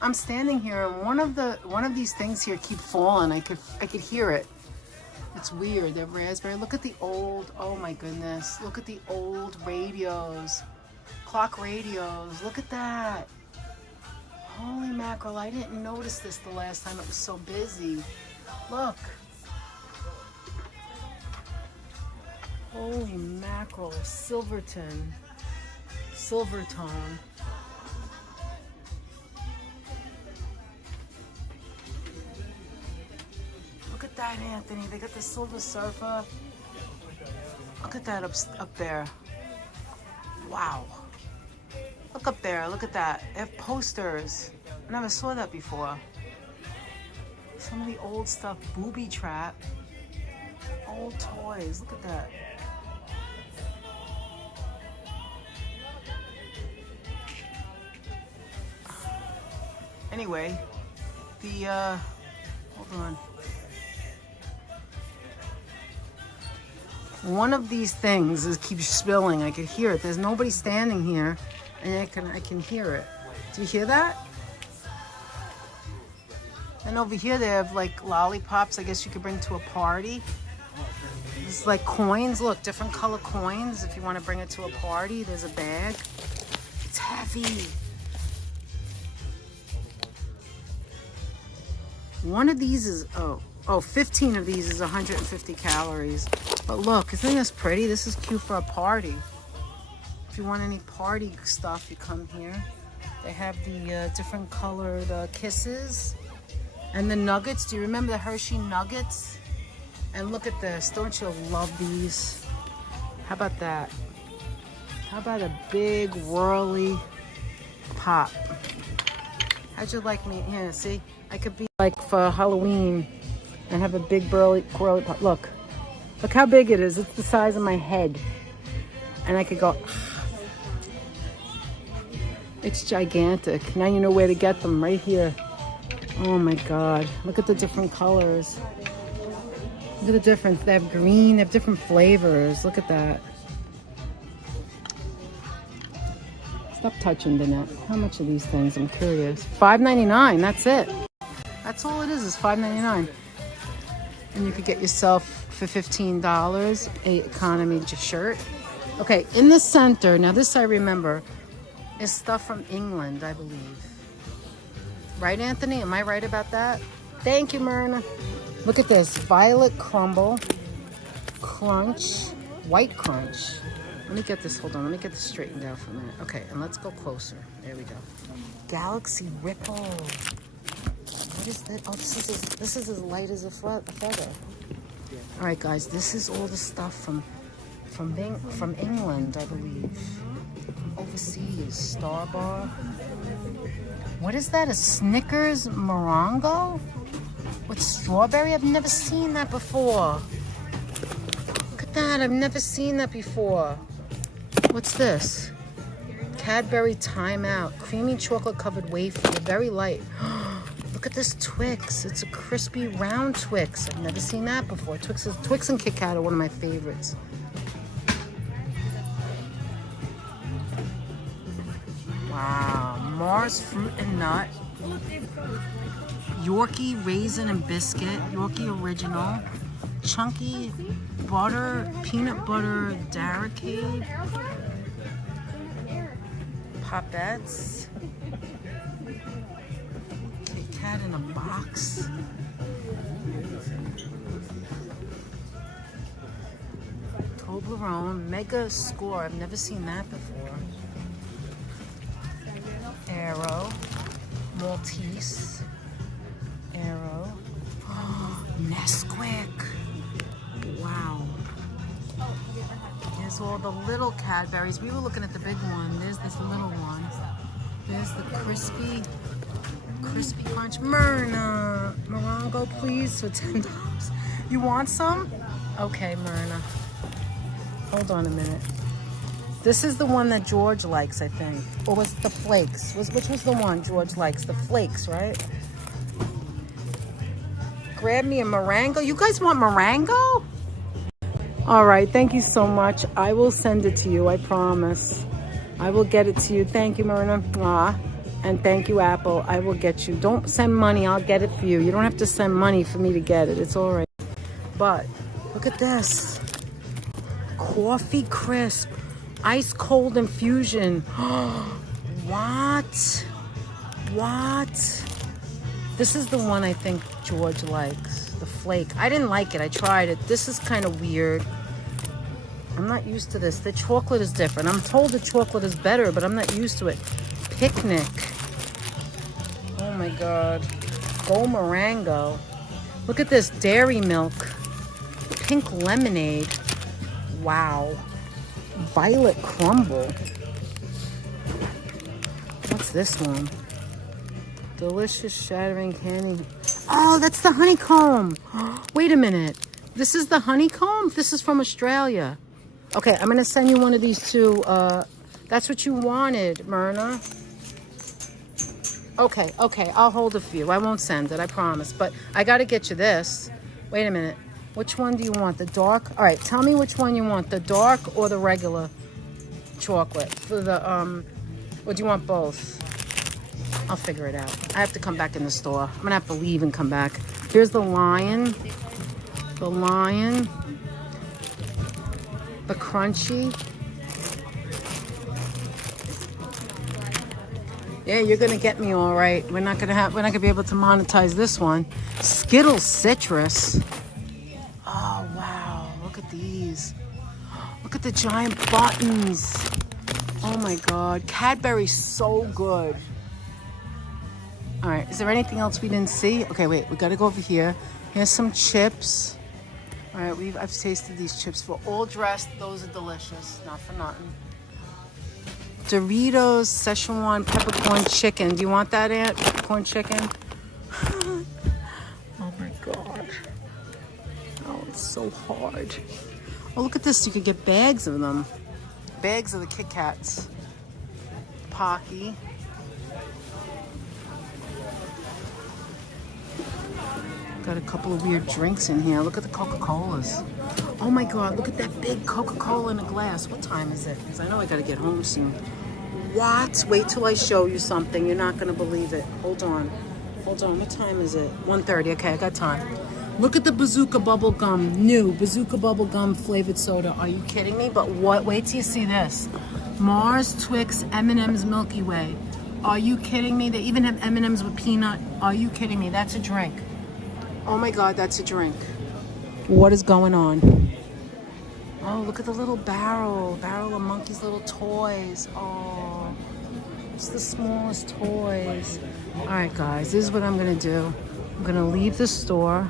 I'm standing here and one of these things here keep falling. I could hear it. It's weird. They're raspberry. Look at the old, oh my goodness. Look at the old radios. Clock radios. Look at that. Holy mackerel, I didn't notice this the last time. It was so busy. Look. Holy mackerel, Silvertone. Look at that, Anthony. They got the Silver Surfer. Look at that up there. Wow. Look up there. Look at that. They have posters. I never saw that before. Some of the old stuff. Booby Trap. Old toys. Look at that. Anyway, hold on. One of these things keeps spilling. I could hear it. There's nobody standing here, and I can hear it. Do you hear that? And over here they have like lollipops. I guess you could bring to a party. It's like coins. Look, different color coins. If you want to bring it to a party, there's a bag. heavy. One of these is, 15 of these is 150 calories. But look, isn't this pretty? This is cute for a party. If you want any party stuff, you come here. They have the different colored kisses and the nuggets. Do you remember the Hershey nuggets? And look at this. Don't you love these? How about that? How about a big whirly pop? How'd you like me? Here, see? I could be like for Halloween and have a big whirly pop. Look how big it is. It's the size of my head. And I could go, it's gigantic. Now you know where to get them, right here. Oh my God, look at the different colors. Look at the difference. They have green, they have different flavors. Look at that. Stop touching the net. How much are these things? I'm curious. $5.99, that's it. That's all it is $5.99. And you could get yourself for $15 a economy shirt. Okay, in the center, now this I remember, is stuff from England, I believe. Right, Anthony? Am I right about that? Thank you, Myrna. Look at this, violet crumble, crunch, white crunch. Let me get this, hold on, let me get this straightened out for a minute. Okay, and let's go closer. There we go. Galaxy Ripple. What is that? Oh, this is as light as a feather. All right, guys, this is all the stuff from England, I believe. From overseas, Star Bar. What is that? A Snickers Morongo with strawberry? I've never seen that before. Look at that. I've never seen that before. What's this? Cadbury Time Out. Creamy chocolate covered wafer. They're very light. Look at this Twix. It's a crispy round Twix. I've never seen that before. Twix and Kit Kat are one of my favorites. Wow, Mars Fruit and Nut, Yorkie Raisin and Biscuit, Yorkie Original, Chunky Butter, Peanut Butter Darricade, Popettes, Kit Kat in a box, Toblerone, Mega Score, I've never seen that before. Arrow, Maltese, Arrow, Nesquik. Wow. There's all the little Cadburys. We were looking at the big one. There's this little one. There's the crispy crunch. Myrna, Morongo, please, for $10. You want some? Okay, Myrna. Hold on a minute. This is the one that George likes, I think. Or was it the flakes? Which was the one George likes? The flakes, right? Grab me a Morango. You guys want Morango? All right, thank you so much. I will send it to you, I promise. I will get it to you. Thank you, Myrna. And thank you, Apple. I will get you. Don't send money. I'll get it for you. You don't have to send money for me to get it. It's all right. But look at this. Coffee Crisp. Ice cold infusion. What? This is the one I think George likes. The flake. I didn't like it. I tried it. This is kind of weird. I'm not used to this. The chocolate is different. I'm told the chocolate is better, but I'm not used to it. Picnic. Oh my God. Go Morango. Look at this. Dairy milk. Pink lemonade. Wow. Violet crumble. What's this one? Delicious shattering candy. Oh, that's the honeycomb. Wait a minute. This is the honeycomb? This is from Australia. Okay, I'm going to send you one of these too. That's what you wanted, Myrna. Okay. I'll hold it for you. I won't send it, I promise. But I got to get you this. Wait a minute. Which one do you want? The dark? All right, tell me which one you want. The dark or the regular chocolate? For the, or do you want both? I'll figure it out. I have to come back in the store. I'm going to have to leave and come back. Here's the lion. The lion. The crunchy. Yeah, you're gonna get me all right. We're not gonna be able to monetize this one. Skittles citrus. Oh wow, look at these. Look at the giant buttons. Oh my God, Cadbury's so good. All right, is there anything else we didn't see? Okay, wait, we gotta go over here. Here's some chips. All right, I've tasted these chips. We're all dressed. Those are delicious, not for nothing. Doritos, Szechuan peppercorn chicken. Do you want that, Aunt? Peppercorn chicken? Oh my God. Oh, it's so hard. Oh, look at this. You could get bags of them. Bags of the Kit Kats. Pocky. Got a couple of weird drinks in here. Look at the Coca-Colas. Oh my God, look at that big Coca-Cola in a glass. What time is it? Because I know I gotta get home soon. What? Wait till I show you something. You're not gonna believe it. Hold on. Hold on, what time is it? 1:30, okay, I got time. Look at the Bazooka Bubble Gum. New Bazooka Bubble Gum flavored soda. Are you kidding me? But what? Wait till you see this. Mars, Twix, M&M's Milky Way. Are you kidding me? They even have M&M's with peanut. Are you kidding me? That's a drink. Oh my God, that's a drink. What is going on? Oh, look at the little barrel of Monkey's little toys. Oh, it's the smallest toys. All right, guys, this is what I'm gonna do. I'm gonna leave the store.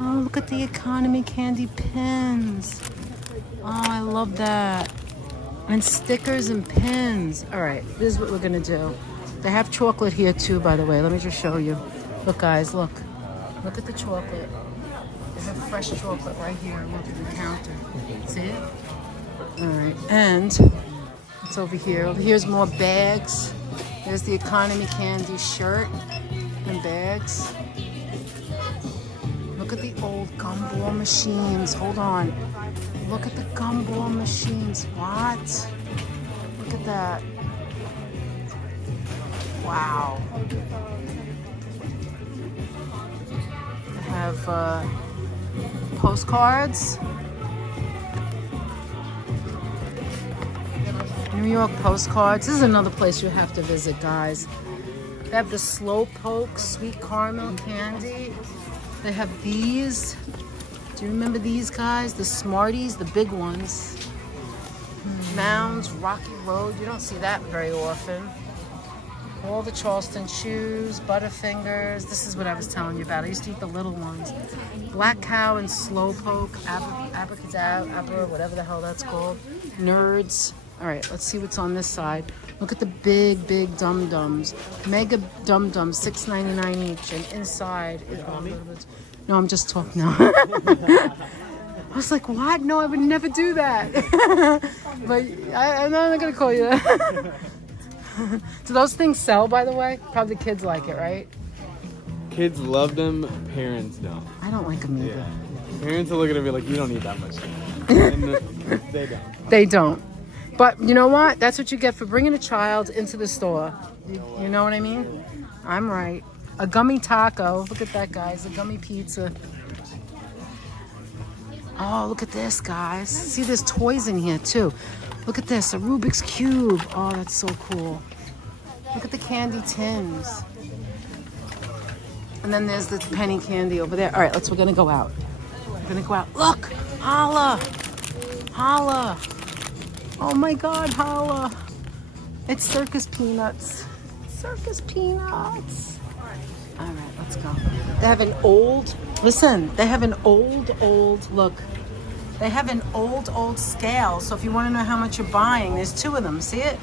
Oh, look at the economy candy pins. Oh, I love that. And stickers and pins. All right, this is what we're gonna do. They have chocolate here too, by the way. Let me just show you. Look, guys, look. Look at the chocolate. They have fresh chocolate right here. Look at the counter. See it? All right, and it's over here. Over here's more bags. There's the economy candy shirt and bags. Look at the old gumball machines. Hold on. Look at the gumball machines. What? Look at that. Wow. They have postcards. New York postcards. This is another place you have to visit, guys. They have the Slowpoke sweet caramel candy. They have these. Do you remember these, guys? The Smarties, the big ones. Mounds, Rocky Road. You don't see that very often. All the Charleston chews, Butterfingers. This is what I was telling you about. I used to eat the little ones. Black Cow and Slowpoke, Abracadabra, whatever the hell that's called. Nerds. All right, let's see what's on this side. Look at the big, big Dum-Dums. Mega Dum-Dums, $6.99 each. And inside is a little bit... No, I'm just talking now. I was like, what? No, I would never do that. But I'm not going to call you that. Do those things sell, by the way? Probably kids like it, right? Kids love them, parents don't. I don't like them either. Yeah. Parents will look at it and be like, you don't need that much. And they don't. They don't. But you know what? That's what you get for bringing a child into the store. You know what I mean? I'm right. A gummy taco. Look at that, guys. A gummy pizza. Oh, look at this, guys. See, there's toys in here, too. Look at this. A Rubik's Cube. Oh, that's so cool. Look at the candy tins. And then there's the penny candy over there. All right, we're going to go out. We're going to go out. Look! Holla! Holla! Oh, my God, holla. It's Circus Peanuts. Circus Peanuts. All right, let's go. They have an old, listen, they have an old, look. They have an old scale. So if you want to know how much you're buying, there's two of them. See it?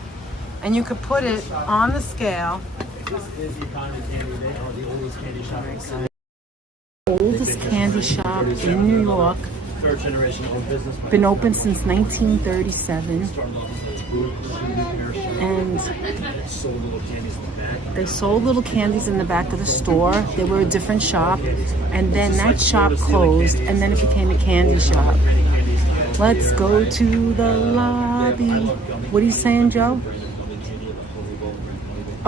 And you could put it on the scale. This is the economy candy. They are the oldest candy shop in the city. Oldest candy shop in New York. Third generation owned business. Been open since 1937. And they sold little candies in the back of the store. They were a different shop. And then that shop closed. And then it became a candy shop. Let's go to the lobby. What are you saying, Joe?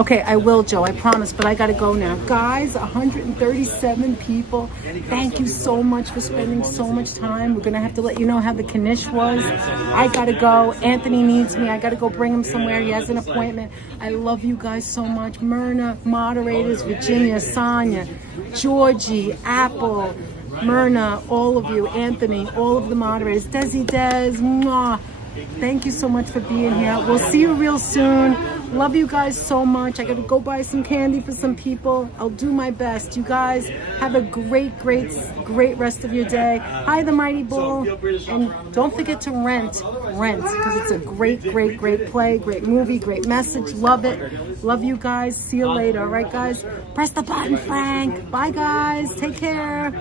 Okay, I will, Joe, I promise, but I gotta go now. Guys, 137 people. Thank you so much for spending so much time. We're gonna have to let you know how the Knish was. I gotta go. Anthony needs me. I gotta go bring him somewhere. He has an appointment. I love you guys so much. Myrna, Moderators, Virginia, Sonia, Georgie, Apple, Myrna, all of you, Anthony, all of the moderators, Desi Des, mwah. Thank you so much for being here. We'll see you real soon. Love you guys so much. I gotta go buy some candy for some people. I'll do my best. You guys have a great rest of your day. Hi, the Mighty Bull. And don't forget to rent, because it's a great play, great movie, great message. Love it. Love you guys. See you later. All right, guys? Press the button, Frank. Bye, guys. Take care.